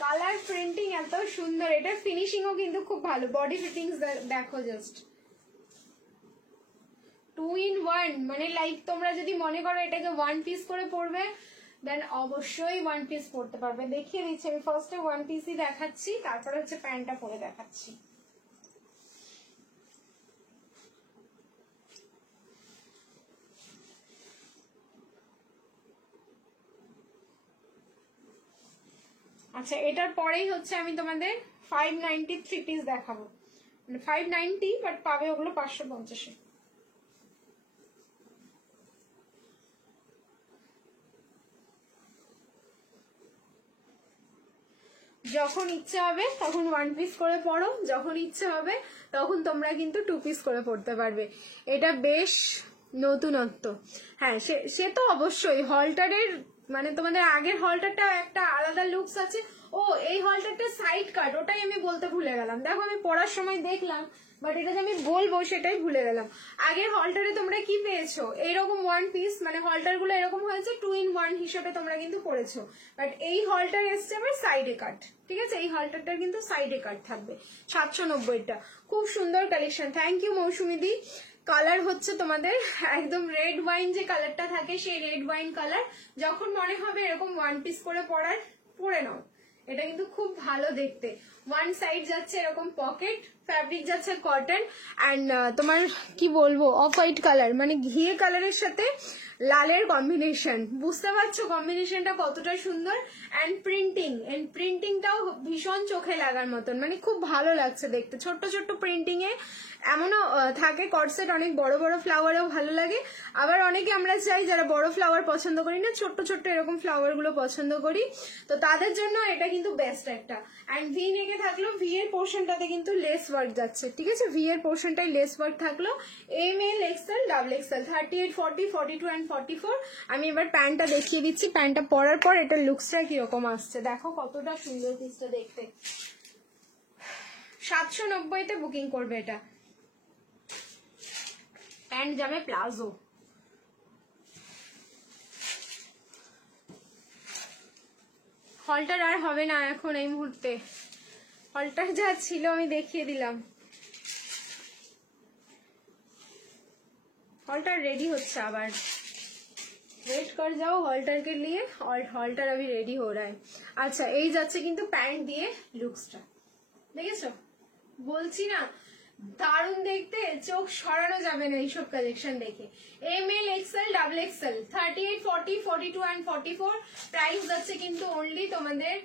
কালার প্রিন্টিং এত সুন্দর, এটা ফিনিশিংও কিন্তু খুব ভালো, বডি ফিটিংস দেখো জাস্ট 2 in 1। মানে লাইক তোমরা যদি মনে করো এটাকে 1 পিস করে পরবে দেন অবশ্যই 1 পিস পরতে পারবে। দেখিয়ে দিচ্ছি আমি, ফার্স্টে 1 পিসই দেখাচ্ছি, তারপরে হচ্ছে প্যান্টটা পরে দেখাচ্ছি। আচ্ছা এটার পরেই হচ্ছে আমি তোমাদের 590 3 পিস দেখাবো, মানে 590 বাট পাবে ওগুলো 550-এ। যখন ইচ্ছে হবে তখন 1 পিস করে পরো, যখন ইচ্ছে হবে তখন তোমরা কিন্তু 2 পিস করে পড়তে পারবে। এটা বেশ নতুনত্ব। হ্যাঁ সে তো অবশ্যই হলটারের মানে তোমাদের আগের হলটারটা একটা আলাদা লুকস আছে। ও এই হলটারটা সাইড কাট, ওটাই আমি বলতে ভুলে গেলাম। দেখো আমি পড়ার সময় দেখলাম বাট এটা যে আমি বলবো সেটাই ভুলে গেলাম। আগের হলটারে তোমরা কি পেয়েছো, এইরকম 1 পিস, মানে হলটার গুলো এরকম হয়েছে 2 in 1 হিসেবে তোমরা কিন্তু পড়েছো। বাট এই হলটার এসছে আবার সাইডে কাট। ঠিক আছে এই হলটারটার কিন্তু সাইডে কাট থাকবে। 790টা খুব সুন্দর কালেকশন। থ্যাংক ইউ মৌসুমিদি। কালার হচ্ছে তোমাদের একদম রেড ওয়াইন যে কালারটা থাকে সেই রেড ওয়াইন কালার। যখন মনে হবে এরকম 1 পিস করে পরে নাও, এটা কিন্তু খুব ভালো দেখতে। 1 সাইড যাচ্ছে এরকম পকেট, ফ্যাব্রিক যাচ্ছে কটন, অ্যান্ড তোমার কি বলবো অফ হোয়াইট কালার, মানে ঘিয়ে কালারের সাথে লালের কম্বিনেশন। বুঝতে পারছো কম্বিনেশনটা কতটা সুন্দর। অ্যান্ড প্রিন্টিংটাও ভীষণ চোখে লাগার মতন, মানে খুব ভালো লাগছে দেখতে। ছোট্ট ছোট্ট প্রিন্টিং এ এমনও থাকে কটসেট, অনেক বড় বড় ফ্লাওয়ারও ভালো লাগে। আবার অনেকে আমরা চাই যারা বড় ফ্লাওয়ার পছন্দ করি না, ছোট্ট ছোট্ট এরকম ফ্লাওয়ার গুলো পছন্দ করি, তো তাদের জন্য এটা কিন্তু বেস্ট একটা। অ্যান্ড ভি নেকে থাকলো, ভি এর পোর্শনটাতে কিন্তু লেস ওয়ার্ক যাচ্ছে। ঠিক আছে ভি এর পোর্শনটাই লেস ওয়ার্ক থাকলো। ML XL double XL 38, 40, 42 and 44। আমি এবার প্যান্টটা দেখিয়ে দিচ্ছি, প্যান্টটা পরার পর এটার লুকসটা কিরকম আসছে দেখো কতটা সুন্দর পিসটা দেখতে। 790-তে বুকিং করবে এটা। প্যান্ট জামে প্লাজো। হলটার আর হবে না এখন এই মুহূর্তে, হলটার যা ছিল আমি দেখিয়ে দিলাম। हॉल्टर रेडी হচ্ছে আবার वेट कर जाओ हॉल्टर के लिए और हॉल्टर अभी रेडी हो रहा है। अच्छा এই যাচ্ছে কিন্তু প্যান্ট দিয়ে লুকসটা দেখেছো বলছি না দারুণ দেখতে চোখ সরানো যাবে না এইসব কালেকশন দেখে। M L XL double XL 38 40 42 and 44 price যাচ্ছে কিন্তু অনলি তোমাদের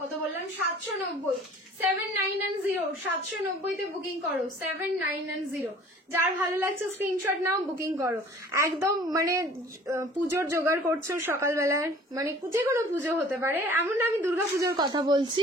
কত বললাম 790 7990 790 তে বুকিং করো 7990 যার ভালো লাগছে স্ক্রিনশট নাও বুকিং করো একদম মানে পুজোর জোগাড় করছো সকালবেলায় মানে যে কোনো পুজো হতে পারে এমন আমি দুর্গাপুজোর কথা বলছি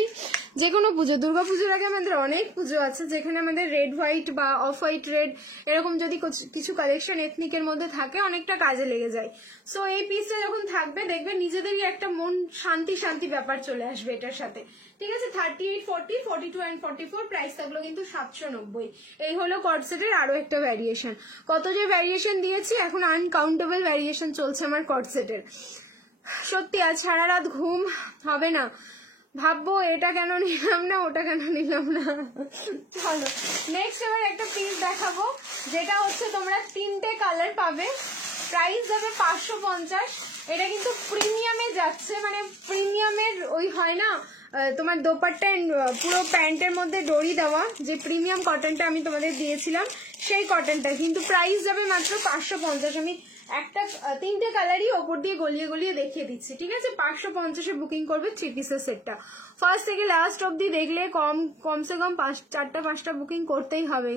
যে কোনো পুজো দুর্গাপুজোর আগে আমাদের অনেক পুজো আছে যেখানে আমাদের রেড হোয়াইট বা অফ হোয়াইট রেড এরকম যদি কিছু কালেকশন এথনিকের মধ্যে থাকে অনেকটা কাজে লেগে যায়। সো এই পিসটা যখন থাকবে দেখবে নিজেদেরই একটা মন শান্তি শান্তি ব্যাপার চলে আসবে এটার সাথে ঠিক আছে। 38 40 42 এন্ড 44 প্রাইস থাকলো কিন্তু 790। এই হলো কর্ডসেটের আরো একটা ভ্যারিয়েশন কত যে ভ্যারিয়েশন দিয়েছি এখন আনকাউন্টেবল ভ্যারিয়েশন চলছে আমার কর্ডসেটের। সত্যি আজ সারা রাত ঘুম হবে না ভাববো এটা কেন নিলাম না ওটা কেন নিলাম না। চলো নেক্সট এবার একটা পিস দেখাবো যেটা হচ্ছে তোমরা তিনটে কালার পাবে প্রাইস যাবে 550। এটা কিন্তু প্রিমিয়ামে যাচ্ছে মানে প্রিমিয়ামের ওই হয় না তোমার দোপাট্টা পুরো প্যান্টের মধ্যে ডরি দেওয়া যে প্রিমিয়াম কটনটা আমি তোমাদের দিয়েছিলাম সেই কটনটা কিন্তু প্রাইস যাবে মাত্র 550। আমি একটা তিনটে কালারই ওপর দিয়ে গলিয়ে গলিয়ে দেখিয়ে দিচ্ছি ঠিক আছে। 550-এ বুকিং করবে 3 পিসের সেটটা ফার্স্ট থেকে লাস্ট অবধি দেখলে কমসে কম 4-5টা বুকিং করতেই হবে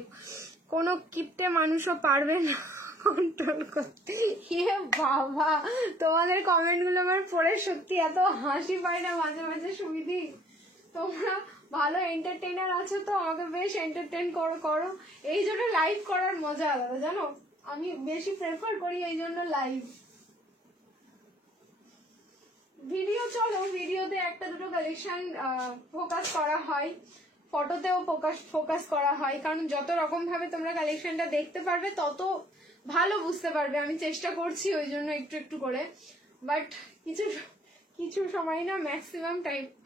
কোনো কিপটে মানুষও পারবে না কন্ট্রোল করতে। বাবা তোমাদের কমেন্ট গুলো আমার পড়ে সত্যি এত হাসি পায় না মাঝে মাঝে সুবিধি তোমরা ভালো এন্টারটেইনার আছো তো আমাকে বেশ এন্টারটেইন করো এই জন্য লাইভ করার মজা আলাদা জানো আমি বেশি প্রেফার করি এই জন্য লাইভ ভিডিও। চলো ভিডিওতে একটা দুটো কালেকশন ফোকাস করা হয় ফটোতেও ফোকাস করা হয় কারণ যত রকম ভাবে তোমরা কালেকশনটা দেখতে পারবে তত ভালো বুঝতে পারবে আমি চেষ্টা করছি ওই জন্য একটু একটু করে বাট কিছু সময় না ম্যাক্সিমাম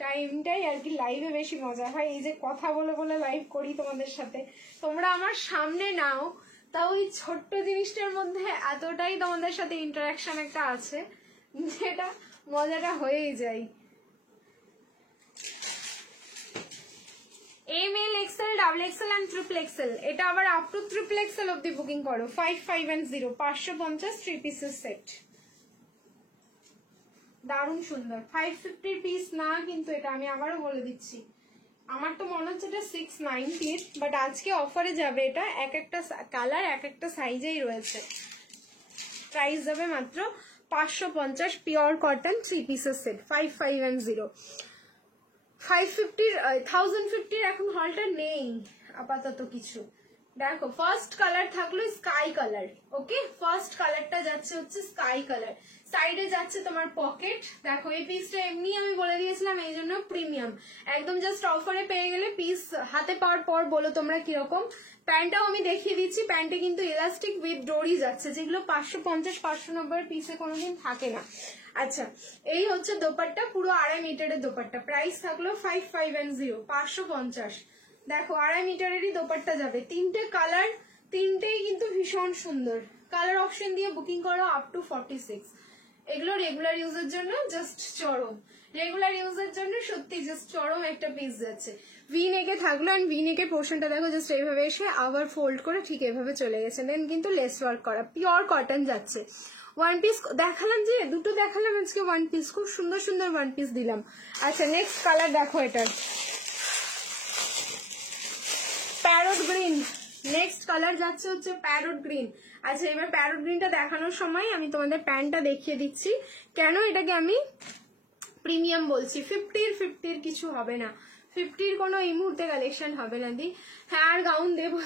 টাইমটাই আর কি লাইভে বেশি মজা হয় এই যে কথা বলে বলে লাইভ করি তোমাদের সাথে তোমরা আমার সামনে নাও তাও ওই ছোট্ট জিনিসটার মধ্যে এতটাই তোমাদের সাথে ইন্টারাকশন একটা আছে যেটা মজাটা হয়েই যায়। M L XL double XL and triple XL এটা আবার আপ টু ট্রিপল এক্সেল অব্দি বুকিং করো 5510 550 3 পিসের সেট দারুণ সুন্দর 550 পিস না কিন্তু এটা আমি আবারও বলে দিচ্ছি আমার তো মনে হচ্ছে এটা 690 বাট আজকে অফারে যাবে এটা এক একটা কালার এক একটা সাইজেই রয়েছে প্রাইস যাবে মাত্র 550 পিওর কটন 3 পিসের সেট 5510 1050 এখন হলটা নেই আপাতত কিছু দেখো ফার্স্ট কালার থাকলো স্কাই কালার ওকে ফার্স্ট কালারটা যাচ্ছে হচ্ছে স্কাই কালার সাইডে যাচ্ছে তোমার পকেট দেখো এই পিসটা এমনি আমি বলে দিয়েছিলাম এই জন্য প্রিমিয়াম একদম জাস্ট অফারে পেয়ে গেলে পিস হাতে পাওয়ার পর বলো তোমরা কিরকম প্যান্টটাও আমি দেখিয়ে দিচ্ছি প্যান্টে কিন্তু ইলাস্টিক উইথ ডোরি যাচ্ছে যেগুলো 550-590 পিসে কোনোদিন থাকে না। আচ্ছা এই হচ্ছে দোপাট্টা পুরো 2.5 মিটারের দোপাট্টা প্রাইস থাকলো 5510 550 দেখো 2.5 মিটারেরই দোপাট্টা যাবে তিনটে কালার তিনটেই কিন্তু ভীষণ সুন্দর কালার অপশন দিয়ে বুকিং করো আপ টু 46 এগুলো রেগুলার ইউজের জন্য জাস্ট চরম রেগুলার ইউজের জন্য সত্যি জাস্ট চরম একটা পিস যাচ্ছে ভি নেকে থাকলো এন্ড ভি নেকের পোর্শনটা দেখো জাস্ট এইভাবে এসে আবার ফোল্ড করে ঠিক এভাবে চলে গেছে দেন কিন্তু লেস ওয়ার্ক করা পিওর কটন যাচ্ছে ওয়ান পিস দেখালাম যে দুটো দেখালাম আজকে ওয়ান পিস খুব সুন্দর সুন্দর ওয়ান পিস দিলাম। আচ্ছা নেক্সট কালার দেখো এটার প্যারট গ্রিন নেক্সট কালার যাচ্ছে হচ্ছে প্যারট গ্রিন। আচ্ছা এবার প্যারট গ্রিনটা দেখানোর সময় আমি তোমাদের প্যান্টটা দেখিয়ে দিচ্ছি কেন এটাকে আমি প্রিমিয়াম বলছি 50-50 কিছু হবে না 50 কোনো এই মুহূর্তে কালেকশন হবে না দি হ্যাঁ আর গাউন দেবো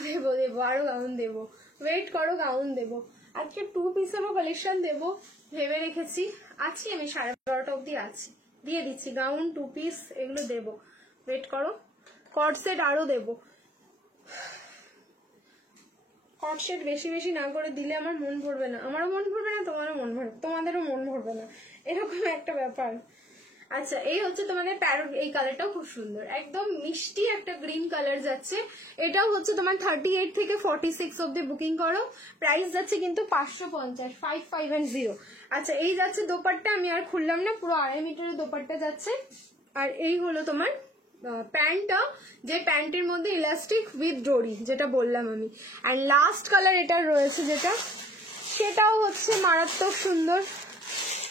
আরো গাউন দেবো ওয়েট করো গাউন দেবো আজকে 2 পিসেরও কালেকশন দেবো ভেবে রেখেছি আছি আমি 12:30 অব্দি আছি দিয়ে দিচ্ছি গাউন 2 পিস এগুলো দেবো ওয়েট করো কট সেট আরো দেবো কট সেট বেশি বেশি না করে দিলে আমার মন ভরবে না আমারও মন ভরবে না তোমারও মন ভরবে তোমাদেরও মন ভরবে না এরকম একটা ব্যাপার। আচ্ছা এই হচ্ছে তোমাদের প্যারোট, এই কালারটাও খুব সুন্দর, একদম মিষ্টি একটা গ্রিন কালার যাচ্ছে। এটাও হচ্ছে তোমার 38 থেকে 46 অব্দি বুকিং করো, প্রাইস যাচ্ছে কিন্তু 550, 550। আচ্ছা এই যাচ্ছে দোপাট্টা, আমি আর খুললাম না, পুরো 2.5 মিটারের দোপাট্টা যাচ্ছে। আর এই হলো তোমার প্যান্টটা, যে প্যান্টের মধ্যে ইলাস্টিক উইথ ডোরি, যেটা বললাম আমি। অ্যান্ড লাস্ট কালার এটা রয়েছে যেটা, সেটাও হচ্ছে মারাত্মক সুন্দর।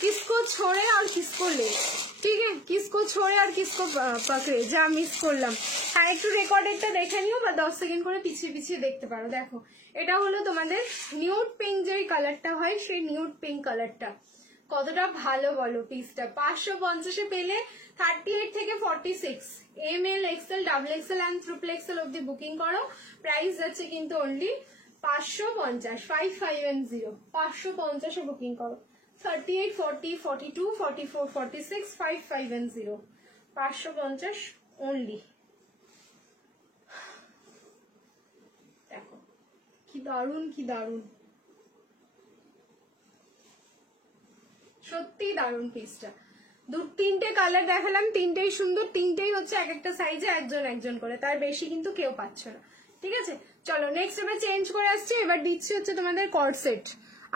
किसको छोड़े और किसको ले, ঠিক আছে, किसको छोड़े और किसको पकड़े, যা মিস করলাম। হ্যাঁ একটু রেকর্ডেডটা দেখে নিও বা 10 সেকেন্ড করে পিছিয়ে পিছিয়ে দেখতে পারো। দেখো এটা হলো তোমাদের নিউড পিঙ্ক, যে কালারটা হয় সেই নিউড পিঙ্ক কালারটা, কতটা ভালো বলো পিসটা। 550-এ পেলে 38 থেকে 46 ML, XL, XXL and XXL অব্দি বুকিং করো, প্রাইস যাচ্ছে কিন্তু অনলি 550, 550, 550-এ বুকিং করো। 38, 40, 42, 44, 46, 550, 550 অনলি। দেখো কি দারুন, কি দারুন, সত্যি দারুন পিসটা। তিনটে কালার দেখালাম, তিনটেই সুন্দর, তিনটেই হচ্ছে এক একটা সাইজে একজন একজন করে, তার বেশি কিন্তু কেউ পাচ্ছ না। ঠিক আছে চলো নেক্সট এবার চেঞ্জ করে আসছি, এবার দিচ্ছি হচ্ছে তোমাদের কর্ড সেট।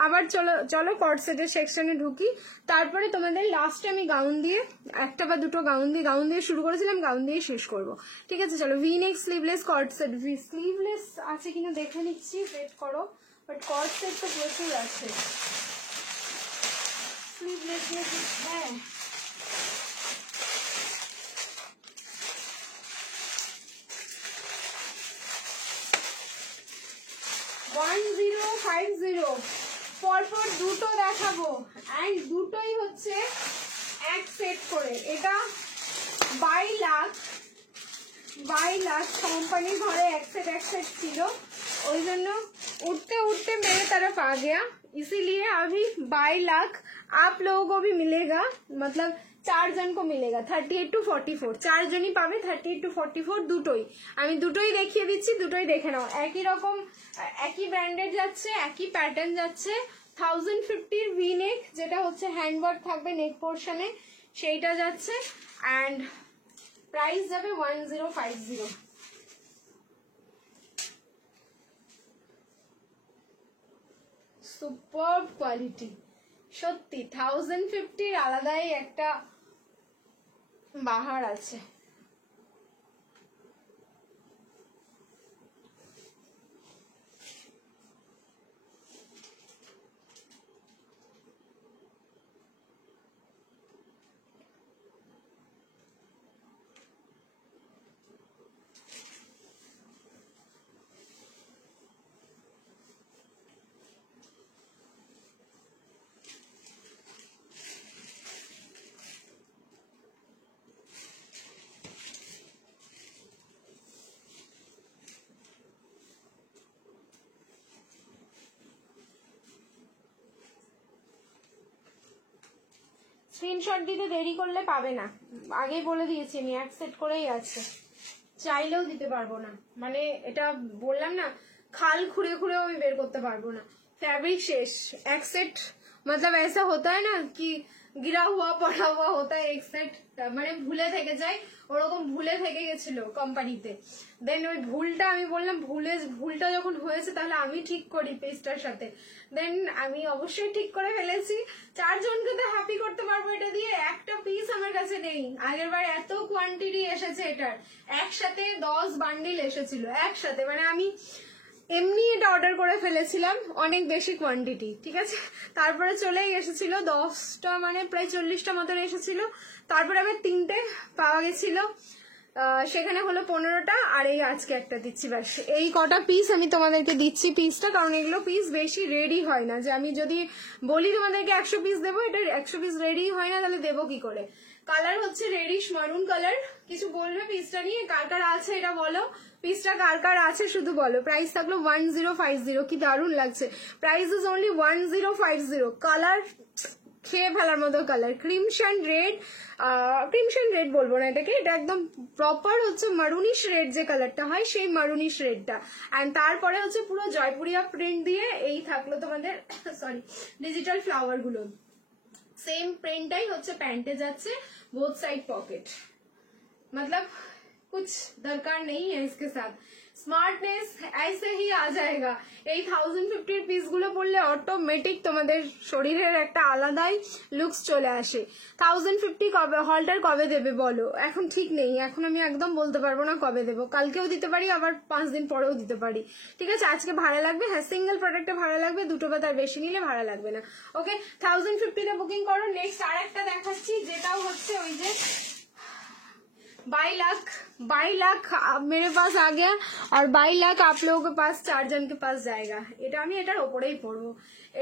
আবার চলো চলো কর্ড সেটের সেকশনে ঢুকি, তারপরে তোমাদের লাস্টে আমি গাউন দিয়ে, একটা বা দুটো গাউন দিয়ে শুরু করেছিলাম, গাউন দিয়ে শেষ করব। ঠিক আছে চলো, V neck sleeveless cord set, sleeveless আছে কিনা দেখে নিচ্ছি, ওয়েট করো, বাট কর্ড সেট তো প্রচুর আছে। স্লিভলেস হ্যাঁ 1050 পরপর দুটো দেখাবো, অ্যান্ড দুটোই হচ্ছে এক সেট করে। এটা 22 লাখ কোম্পানি ঘরে এক সেট ছিল, ওই জন্য उठते उठते मेरे तरफ आ गया, इसीलिए अभी 22 लाख आप लोगों को भी मिलेगा, मतलब 4 জন को मिलेगा। 38 to 44 4 জনই পাবে, 38 to 44 দুটোই। আমি দুটোই দেখিয়ে দিচ্ছি, দুটোই দেখে নাও। একই রকম একই ব্র্যান্ডের যাচ্ছে, একই প্যাটার্ন যাচ্ছে। 1050 ভি নেক, যেটা হচ্ছে হ্যান্ডওয়ার্ক থাকবে নেক পোর্শনে, সেইটা যাচ্ছে। অ্যান্ড প্রাইস যাবে 1050। সুপার কোয়ালিটি সত্যি, 1050 আলাদাই একটা বাহার আছে। স্ক্রিনশট দিতে দেরি করলে পাবে না, আগেই বলে দিয়েছি আমি, এক সেট করেই আছে, চাইলেও দিতে পারবো না। মানে এটা বললাম না, খাল খুঁড়ে খুঁড়েও আমি বের করতে পারবো না, फैब्रिक शेष एक सेट, मतलब ऐसा होता है ना कि गिरा हुआ पड़ा हुआ होता है एक सेट, মানে ভুলে থেকে যায়, ওরকম ভুলে থেকে গেছিল কোম্পানিতে। দেন ওই ভুলটা আমি বললাম, ভুলটা যখন হয়েছে তাহলে আমি ঠিক করি পেজটার সাথে, দেন আমি অবশ্যই ঠিক করে ফেলেছি। 4 জনকে তো হ্যাপি করতে পারবো এটা দিয়ে। একটা পিস আমার কাছে নেই, আগের বার এত কোয়ান্টিটি এসেছে এটার, একসাথে 10 বান্ডিল এসেছিল একসাথে, মানে আমি এমনি এটা অর্ডার করে ফেলেছিলাম অনেক বেশি কোয়ান্টিটি। ঠিক আছে তারপরে চলেই এসেছিল 10টা, মানে প্রায় 40টা মতন এসেছিল। তারপরে আবার 3টে পাওয়া গেছিল, সেখানে হলো 15টা, আর এই আজকে একটা দিচ্ছি। ব্যাস এই কটা পিস আমি তোমাদেরকে দিচ্ছি পিসটা, কারণ এগুলো পিস বেশি রেডি হয় না, যে আমি যদি বলি তোমাদেরকে 100 পিস দেবো, এটা 100 পিস রেডি হয় না, তাহলে দেবো কি করে। কালার হচ্ছে রেডিশ মারুন কালার। কিছু বলবে পিসটা নিয়ে, কার কার আছে এটা বলো, পিসটা কার কার আছে শুধু বলো। প্রাইস থাকলো 1050, কি দারুণ লাগছে। Price is only 1050। কালার খেয়ে ফেলার মতো কালার, ক্রিমশন রেড, ক্রিমশন রেড বলবো না এটাকে, এটা একদম প্রপার হচ্ছে মারুনিশ রেড যে কালারটা হয়, সেই মারুনিশ রেডটা। অ্যান্ড তারপরে হচ্ছে পুরো জয়পুরিয়া প্রিন্ট দিয়ে এই থাকলো তোমাদের সরি ডিজিটাল ফ্লাওয়ার গুলো। सेम प्रिंटाई होच्छे पैंटे जाच्छे, बोथ साइड पॉकेट, मतलब कुछ दरकार नहीं है इसके साथ। स्मार्टनेस ऐसे ही आ जाएगा। এই 1050 পিস গুলো পড়লে অটোমেটিক তোমাদের শরীরের একটা আলাদাই লুকস চলে আসে। 1050 কবে হলটার কবে দেবে বলো? এখন ঠিক নেই, এখন আমি একদম বলতে পারবো না কবে দেবো। কালকেও দিতে পারি, আবার 5 দিন পরেও দিতে পারি। ঠিক আছে, আজকে ভাড়া লাগবে, হ্যাঁ সিঙ্গেল প্রোডাক্টে ভাড়া লাগবে, দুটো বা তার বেশি নিলে ভাড়া লাগবে না। ওকে, 1050 তে বুকিং করো। নেক্সট আরেকটা দেখাচ্ছি, যেটাও হচ্ছে ওই যে 22 लाख मेरे पास आ गया और 22 लाख आप लोगों के पास 4 जन के पास जाएगा। এটা আমি এটার উপরেই পরবো।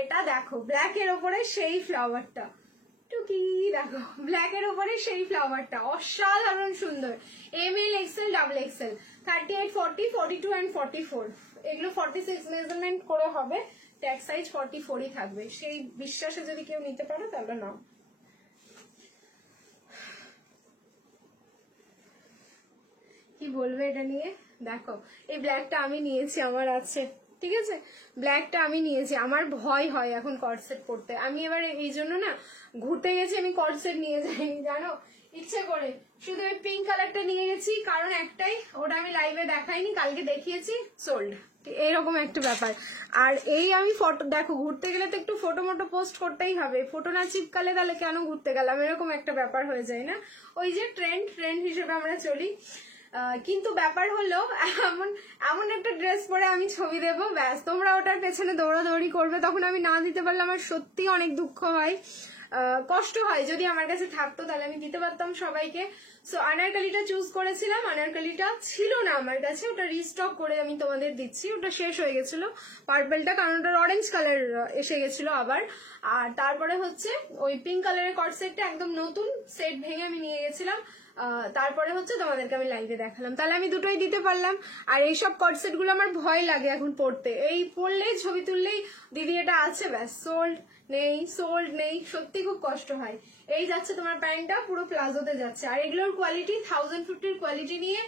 এটা দেখো ব্ল্যাক এর উপরে সেই ফ্লাওয়ারটা, টুকি দেখো ব্ল্যাক এর উপরে সেই ফ্লাওয়ারটা অসাধারণ সুন্দর। M L XL double XL 38 40 42 and 44, এগুলো 46 মেজারমেন্ট করে হবে, ট্যাগ সাইজ 44ই থাকবে। সেই বিশ্বাসে যদি কেউ নিতে পারো তাহলে নাও। কি বলবে এটা নিয়ে? দেখো এই ব্ল্যাকটা আমি নিয়েছি, আমার আছে, ঠিক আছে, ব্ল্যাকটা আমি নিয়েছি। আমার ভয় হয় এখন কর্ডসেট পরতে। আমি এবার এই জন্য না ঘুরতে গেছি, আমি কর্ডসেট নিয়ে যাইনি জানো, ইচ্ছে করে শুধু ওই পিঙ্ক কালারটা নিয়ে গেছি, কারণ একটাই, ওটা আমি লাইভে দেখাইনি, কালকে দেখিয়েছি, সোল্ড, এইরকম একটা ব্যাপার। আর এই আমি ফটো, দেখো ঘুরতে গেলে তো একটু ফটো মোটো পোস্ট করতেই হবে, ফটো না চিপকালে তাহলে কেন ঘুরতে গেলাম, এরকম একটা ব্যাপার হয়ে যায় না? ওই যে ট্রেন্ড হিসেবে আমরা চলি। কিন্তু ব্যাপার হলো এমন এমন একটা ড্রেস পরে আমি ছবি দেবো, ব্যাস তোমরা ওটার পেছনে দৌড়াদৌড়ি করবে, তখন আমি না দিতে পারলে আমার সত্যি অনেক দুঃখ হয়, কষ্ট হয়। যদি আমার কাছে থাকতো তাহলে আমি দিতে পারতাম সবাইকে। সো আনারকালিটা চুজ করেছিলাম, আনারকালিটা ছিল না আমার কাছে, ওটা রিস্টক করে আমি তোমাদের দিচ্ছি, ওটা শেষ হয়ে গেছিল পার্পলটা, কারণ ওটার অরেঞ্জ কালার এসে গেছিল আবার। আর তারপরে হচ্ছে ওই পিঙ্ক কালারের কট সেটটা একদম নতুন সেট ভেঙে আমি নিয়ে গেছিলাম, তারপরে হচ্ছে তোমাদেরকে আমি লাইভে দেখালাম, তাহলে আমি দুটোই দিতে পারলাম। আর এইসব কটসেট গুলো আমার ভয় লাগে এখন পড়তে, এই পড়লেই ছবি তুললেই দিদি এটা আছে, ব্যাস সোল্ড নেই, সত্যি খুব কষ্ট হয়। এই যাচ্ছে তোমার প্যান্টটা পুরো প্লাজোতে যাচ্ছে। আর এগুলোর কোয়ালিটি 1050 কোয়ালিটি নিয়ে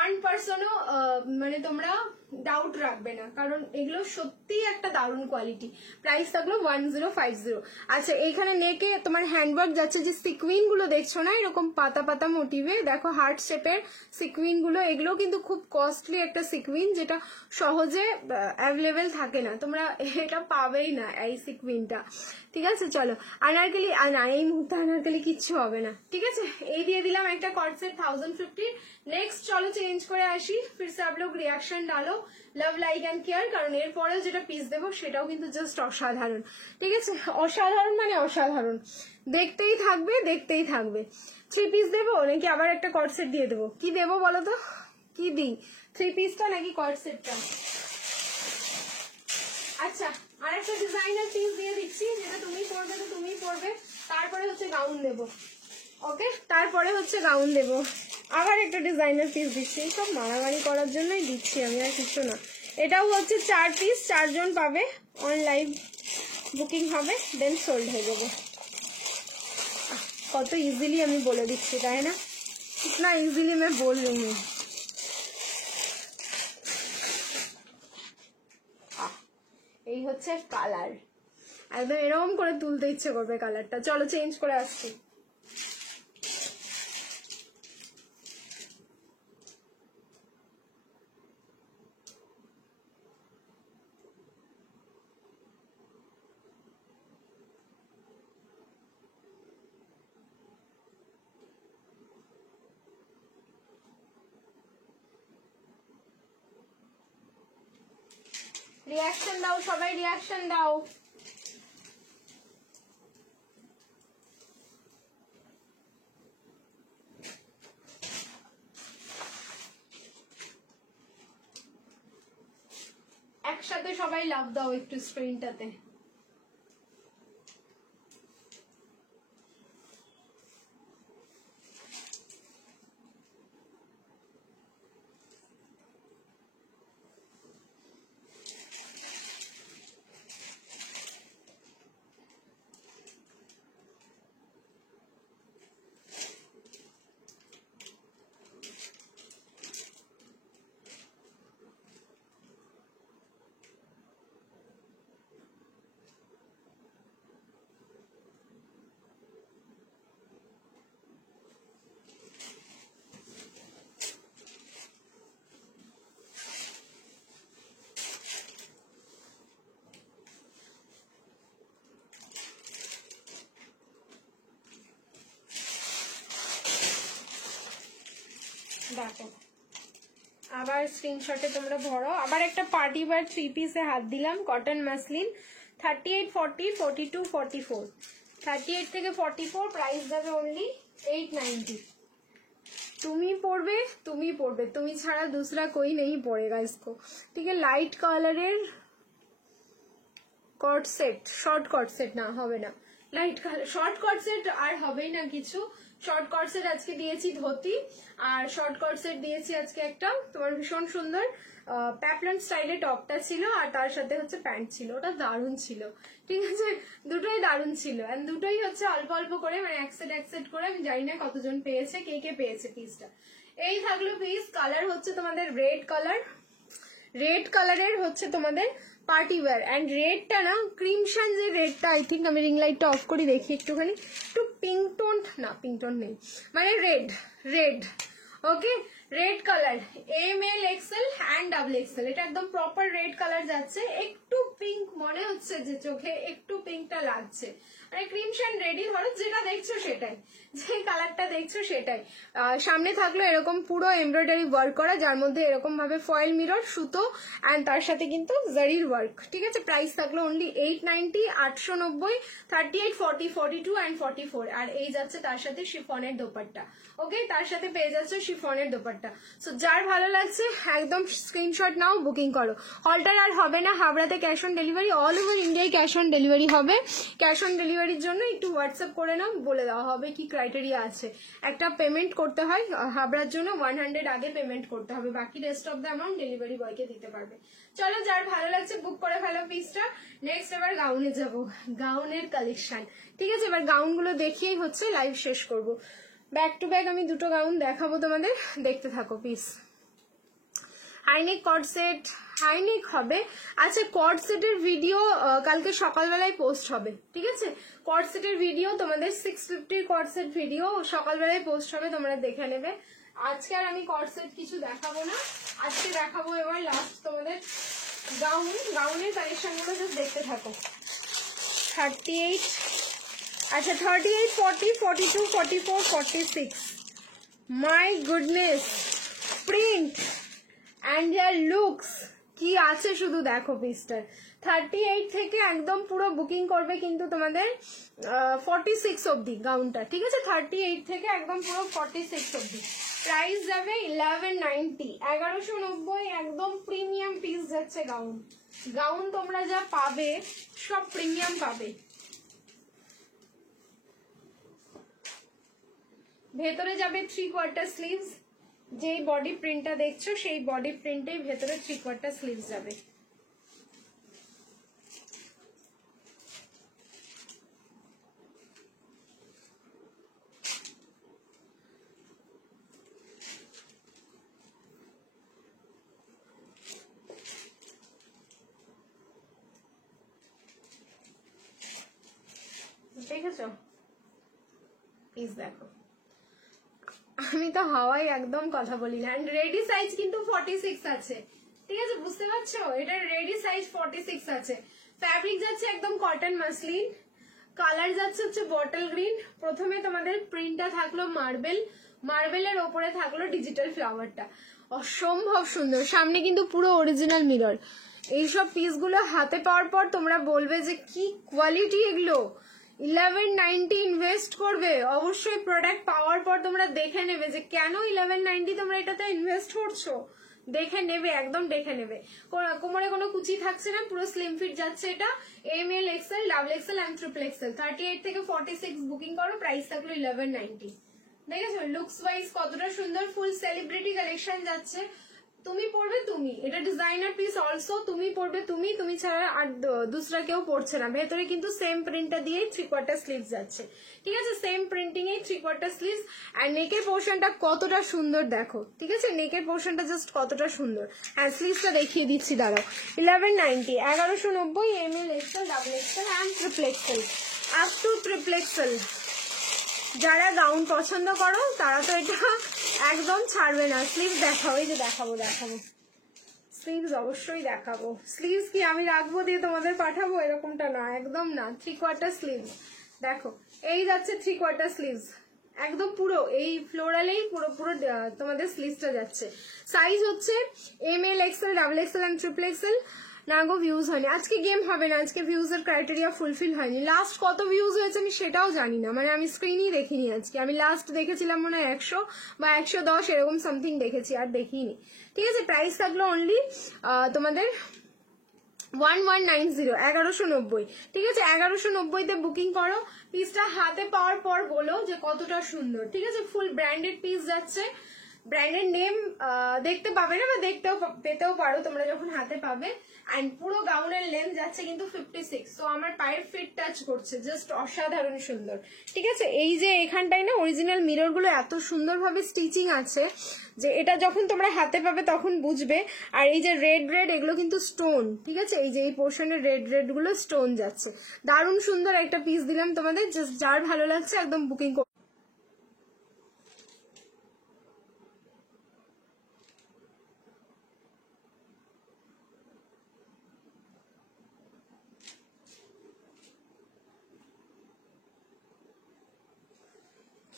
1% মানে তোমরা ডাউট রাখবে না, কারণ এগুলো সত্যি একটা দারুণ কোয়ালিটি। প্রাইস থাকলো 1050। আচ্ছা, এইখানে নেকে তোমার হ্যান্ডওয়ার্ক যাচ্ছে, যে সিকুইন গুলো দেখছো না এরকম পাতা পাতা মোটিভে, দেখো হার্ট শেপের সিকুইন গুলো, এগুলো কিন্তু খুব কস্টলি একটা সিকুইন, যেটা সহজে অ্যাভেলেবেল থাকে না, তোমরা এটা পাবেই না এই সিকুইনটা। ঠিক আছে, চলো আনারকলি, না এই মুহূর্তে আনারকলি কিচ্ছু হবে না। ঠিক আছে, এই দিয়ে দিলাম একটা কটসেট 1050। নেক্সট চলো চেঞ্জ করে আসি, ফির সে আপ লোগ রিয়াকশন ডালো, লাভ লাইক অ্যান্ড কেয়ার, কারণ এরপরেও যেটা পিস দেবো সেটাও কিন্তু জাস্ট অসাধারণ। ঠিক আছে, অসাধারণ মানে অসাধারণ, দেখতেই থাকবে। 3 পিস দেবো নাকি আবার একটা কটসেট দিয়ে দেবো? কি দেবো বলো তো, কি দিই, 3 পিসটা নাকি কটসেটটা? আচ্ছা, আর একটা ডিজাইনার পিস দিয়ে দিচ্ছি, যেটা তুমি পরবে তো তুমি পরবে, তারপরে হচ্ছে গাউন দেবো। ওকে, তারপরে হচ্ছে গাউন দেবো, আবার একটা ডিজাইনার পিস দিচ্ছি, সব মারামারি করার জন্যই দিচ্ছি আমি, আর কিছু না। এটাও হচ্ছে 4 পিস, 4 জন পাবে, অনলাইন বুকিং হবে, দেন সোল্ড হয়ে যাবে। কত ইজিলি আমি বলে দিচ্ছি তাই না, ইতনা ইজিলি मैं बोल रही हूँ। এই হচ্ছে কালার, একদম এরকম করে তুলতে ইচ্ছে করবে কালারটা। চলো চেঞ্জ করে আসছি। রিয়াকশন দাও সবাই, রিয়াকশন দাও। একসাথে সবাই লাভ দাও একটু স্ক্রিনটাতে। দেখো আবার স্ক্রিনশটে তোমরা ভরো। আবার একটা পার্টি ওয়্যার 3 পিসে হাত দিলাম, কটন মাসলিন, 38, 40, 42, 44, 38 থেকে 44, প্রাইস যাবে অনলি 890। তুমি পড়বে, তুমি ছাড়া दूसरा कोई नहीं पड़ेगा इसको, ठीक है। लाइट কালারের কট সেট, শর্ট কট সেট না হবে না, লাইট কালার শর্ট কট সেট আর হবেই না কিছু। শর্ট কট সেট আজকে দিয়েছি ধুতি, আর শর্ট কট সেট দিয়েছি আজকে একটা তোমার ভীষণ সুন্দর প্যাপলন স্টাইলে টপটা ছিল, আর তার সাথে হচ্ছে প্যান্ট ছিল, ওটা দারুণ ছিল, ঠিক আছে। দুটোই দারুণ ছিল, এন্ড দুটোই হচ্ছে অল্প অল্প করে, মানে এক সেট করে। আমি জানি না কতজন পেয়েছে, কে কে পেয়েছে পিসটা। এই থাকলো পিস। কালার হচ্ছে তোমাদের রেড কালার, রেড কালারের হচ্ছে তোমাদের পার্টি ওয়্যার, এন্ড রেডটা না ক্রিমশন যে রেডটা, আই থিঙ্ক আমি রিং লাইটটা অফ করে দেখি একটুখানি, একটু পিঙ্ক টোন, না পিঙ্ক টোন নেই, মানে red okay, red colour ML XL and XXL, এটা একদম প্রপার রেড কালার যাচ্ছে। একটু পিঙ্ক মনে হচ্ছে যে চোখে একটু পিঙ্কটা লাগছে, মানে ক্রিমশন রেডি, ধরো যেটা দেখছো সেটাই, যে কালারটা দেখছো সেটাই। সামনে থাকলো এরকম পুরো এমব্রয়ডারি ওয়ার্ক করা, যার মধ্যে এরকম ভাবে ফয়েল মিরর, সুতো, অ্যান্ড তার সাথে কিন্তু জারির ওয়ার্ক, ঠিক আছে। প্রাইস থাকলো অনলি 890, 890, 38, 40, 42 অ্যান্ড 44। আর এই যাচ্ছে তার সাথে শিফনের দোপাট্টা, ওকে, তার সাথে পেয়ে যাচ্ছে শিফনের দোপাট্টা। সো যার ভালো লাগছে একদম স্ক্রিনশট নাও, বুকিং করো। অল্টার আর হবে না, হাবড়াতে cash on delivery, all over ইন্ডিয়ায় ক্যাশ অন ডেলিভারি হবে। ক্যাশ অন ডেলিভারির জন্য একটু হোয়াটসঅ্যাপ করে নাও, বলে দেওয়া হবে কি ক্রাইটেরিয়া আছে। একটা পেমেন্ট করতে হয় হাবড়ার জন্য, 100 আগে পেমেন্ট করতে হবে, বাকি rest of the amount delivery বয়কে দিতে পারবে। চলো যার ভালো লাগছে বুক করে ফেলো পিসটা। নেক্সট এবার গাউনে যাব, গাউনের কালেকশন, ঠিক আছে। এবার গাউনগুলো দেখিয়েই হচ্ছে লাইভ শেষ করব। ব্যাক টু ব্যাক আমি দুটো গাউন দেখাবো তোমাদের, দেখতে থাকো পিস। হাইনেক কট সেট, হাইনেক হবে। আচ্ছা, কট সেটের ভিডিও কালকে সকালবেলায় পোস্ট হবে, ঠিক আছে। কট সেটের ভিডিও তোমাদের 650 কট সেট ভিডিও সকালবেলায় পোস্ট হবে, তোমরা দেখে নেবে। আজকে আর আমি কট সেট কিছু দেখাবো না, আজকে দেখাবো এবার লাস্ট তোমাদের গাউনের কালেকশন গুলো, জাস্ট দেখতে থাকো। 38, আচ্ছা 38, 40, 42, 44, 46, my goodness, print and year looks কি আছে শুধু দেখো পিসটার। 38 থেকে একদম পুরো বুকিং করবে কিন্তু তোমাদের 46 অব্দি গাউনটা, ঠিক আছে। 38 থেকে একদম পুরো 46 অব্দি। প্রাইস যাবে 1190, 1190, একদম প্রিমিয়াম পিস যাচ্ছে গাউন। গাউন তোমরা যা পাবে সব প্রিমিয়াম পাবে। ভেতরে যাবে 3/4 স্লিভস, যে বডি প্রিন্টটা দেখছো সেই বডি প্রিন্টে ভেতরে 3/4 স্লিভস যাবে। দেখেছো পিস দেখো, আমি তো হাওয়াই একদম কথা বলি না। এন্ড রেডি সাইজ কিন্তু 46 আছে, ঠিক আছে, বুঝতে পারছো, এটা রেডি সাইজ 46 আছে। ফ্যাব্রিক যাচ্ছে একদম কটন মাসলিন, কালার যাচ্ছে হচ্ছে বটল গ্রিন। প্রথমে তোমাদের প্রিন্টটা থাকলো মার্বেলের ওপরে থাকলো ডিজিটাল ফ্লাওয়ারটা, অসম্ভব সুন্দর। সামনে কিন্তু পুরো অরিজিনাল মিরর। এইসব পিসগুলো হাতে পাওয়ার পর তোমরা বলবে যে কি কোয়ালিটি এগুলো। 1190 ইনভেস্ট করবে, অবশ্যই প্রোডাক্ট পাওয়ার পর তোমরা দেখে নেবে যে কেন 1190 তোমরা এটাতে ইনভেস্ট করছো, দেখে নেবে, একদম দেখে নেবে। কোমরে কোনো কুচি থাকছে না, পুরো স্লিম ফিট যাচ্ছে। এটা ML XL, XXL and XXL। 38 থেকে 46 বুকিং করো, প্রাইস থাকলো 1190। দেখেছো লুকস ওয়াইজ কতটা সুন্দর, ফুল সেলিব্রিটি কালেকশন যাচ্ছে। তুমি পড়বে তুমি, এটা ডিজাইনার পিস অলসো, তুমি পড়বে তুমি ছাড়া আর দুসরা কেউ পড়ছে না। ভেতরে কিন্তু সেম প্রিন্টটা দিয়ে 3/4 স্লিভস যাচ্ছে, ঠিক আছে, সেম প্রিন্টিং এ 3/4 স্লিভস। আর নেকের পোর্শনটা কতটা সুন্দর দেখো, ঠিক আছে, নেকের পোর্শনটা জাস্ট কতটা সুন্দর। হ্যাঁ স্লিভসটা দেখিয়ে দিচ্ছি দাঁড়াও। 1190, 1190, ML XL, XXL and XXL up to XXL। যারা গাউন পছন্দ করো তারা তো এটা একদম ছাড়বে না। স্লিভস দেখাও, এই যে দেখাবো স্লিভস অবশ্যই দেখাবো। স্লিভস কি আমি রাখবো দিয়ে তোমাদের পাঠাবো এরকমটা না, একদম না। 3/4 স্লিভস দেখো, এই যাচ্ছে 3/4 স্লিভস, একদম পুরো এই ফ্লোরালেই পুরো পুরো তোমাদের স্লিভসটা যাচ্ছে। সাইজ হচ্ছে ML XL XXL and XXL। না গো ভিউজ হয়নি আজকে, গেম হবে না আজকে, ভিউজ এর ক্রাইটেরিয়া ফুলফিল হয়নি। লাস্ট কত ভিউজ হয়েছে আমি সেটাও জানি না, মানে আমি স্ক্রিনই দেখিনি আজকে। আমি লাস্ট দেখেছিলাম মনে হয় 100 বা 110 এরকম সামথিং দেখেছি, আর দেখিনি। ঠিক আছে, প্রাইস থাকলো অনলি তোমাদের 1190, 1190। ঠিক আছে, 1190-তে বুকিং করো। পিসটা হাতে পাওয়ার পর বলো যে কতটা সুন্দর। ঠিক আছে, ফুল ব্র্যান্ডেড পিস যাচ্ছে, ব্র্যান্ডের নেম দেখতে পাবে না বা পেতেও পারো তোমরা যখন হাতে পাবে। অ্যান্ড পুরো গাউনের লেন্থ যাচ্ছে কিন্তু 56, তো আমার পায়ের ফিট টাচ করছে, জাস্ট অসাধারণ সুন্দর। ঠিক আছে, এই যে এখানটায় না অরিজিনাল মিরর গুলো এত সুন্দরভাবে স্টিচিং আছে যে এটা যখন তোমরা হাতে পাবে তখন বুঝবে। আর এই যে রেড রেড এগুলো কিন্তু স্টোন। ঠিক আছে, এই যে এই পোর্শনের রেড রেড গুলো স্টোন যাচ্ছে, দারুণ সুন্দর একটা পিস দিলাম তোমাদের। জাস্ট যার ভালো লাগছে একদম বুকিং।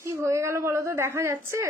কি হয়ে গেল বলো তো, দেখা যাচ্ছে?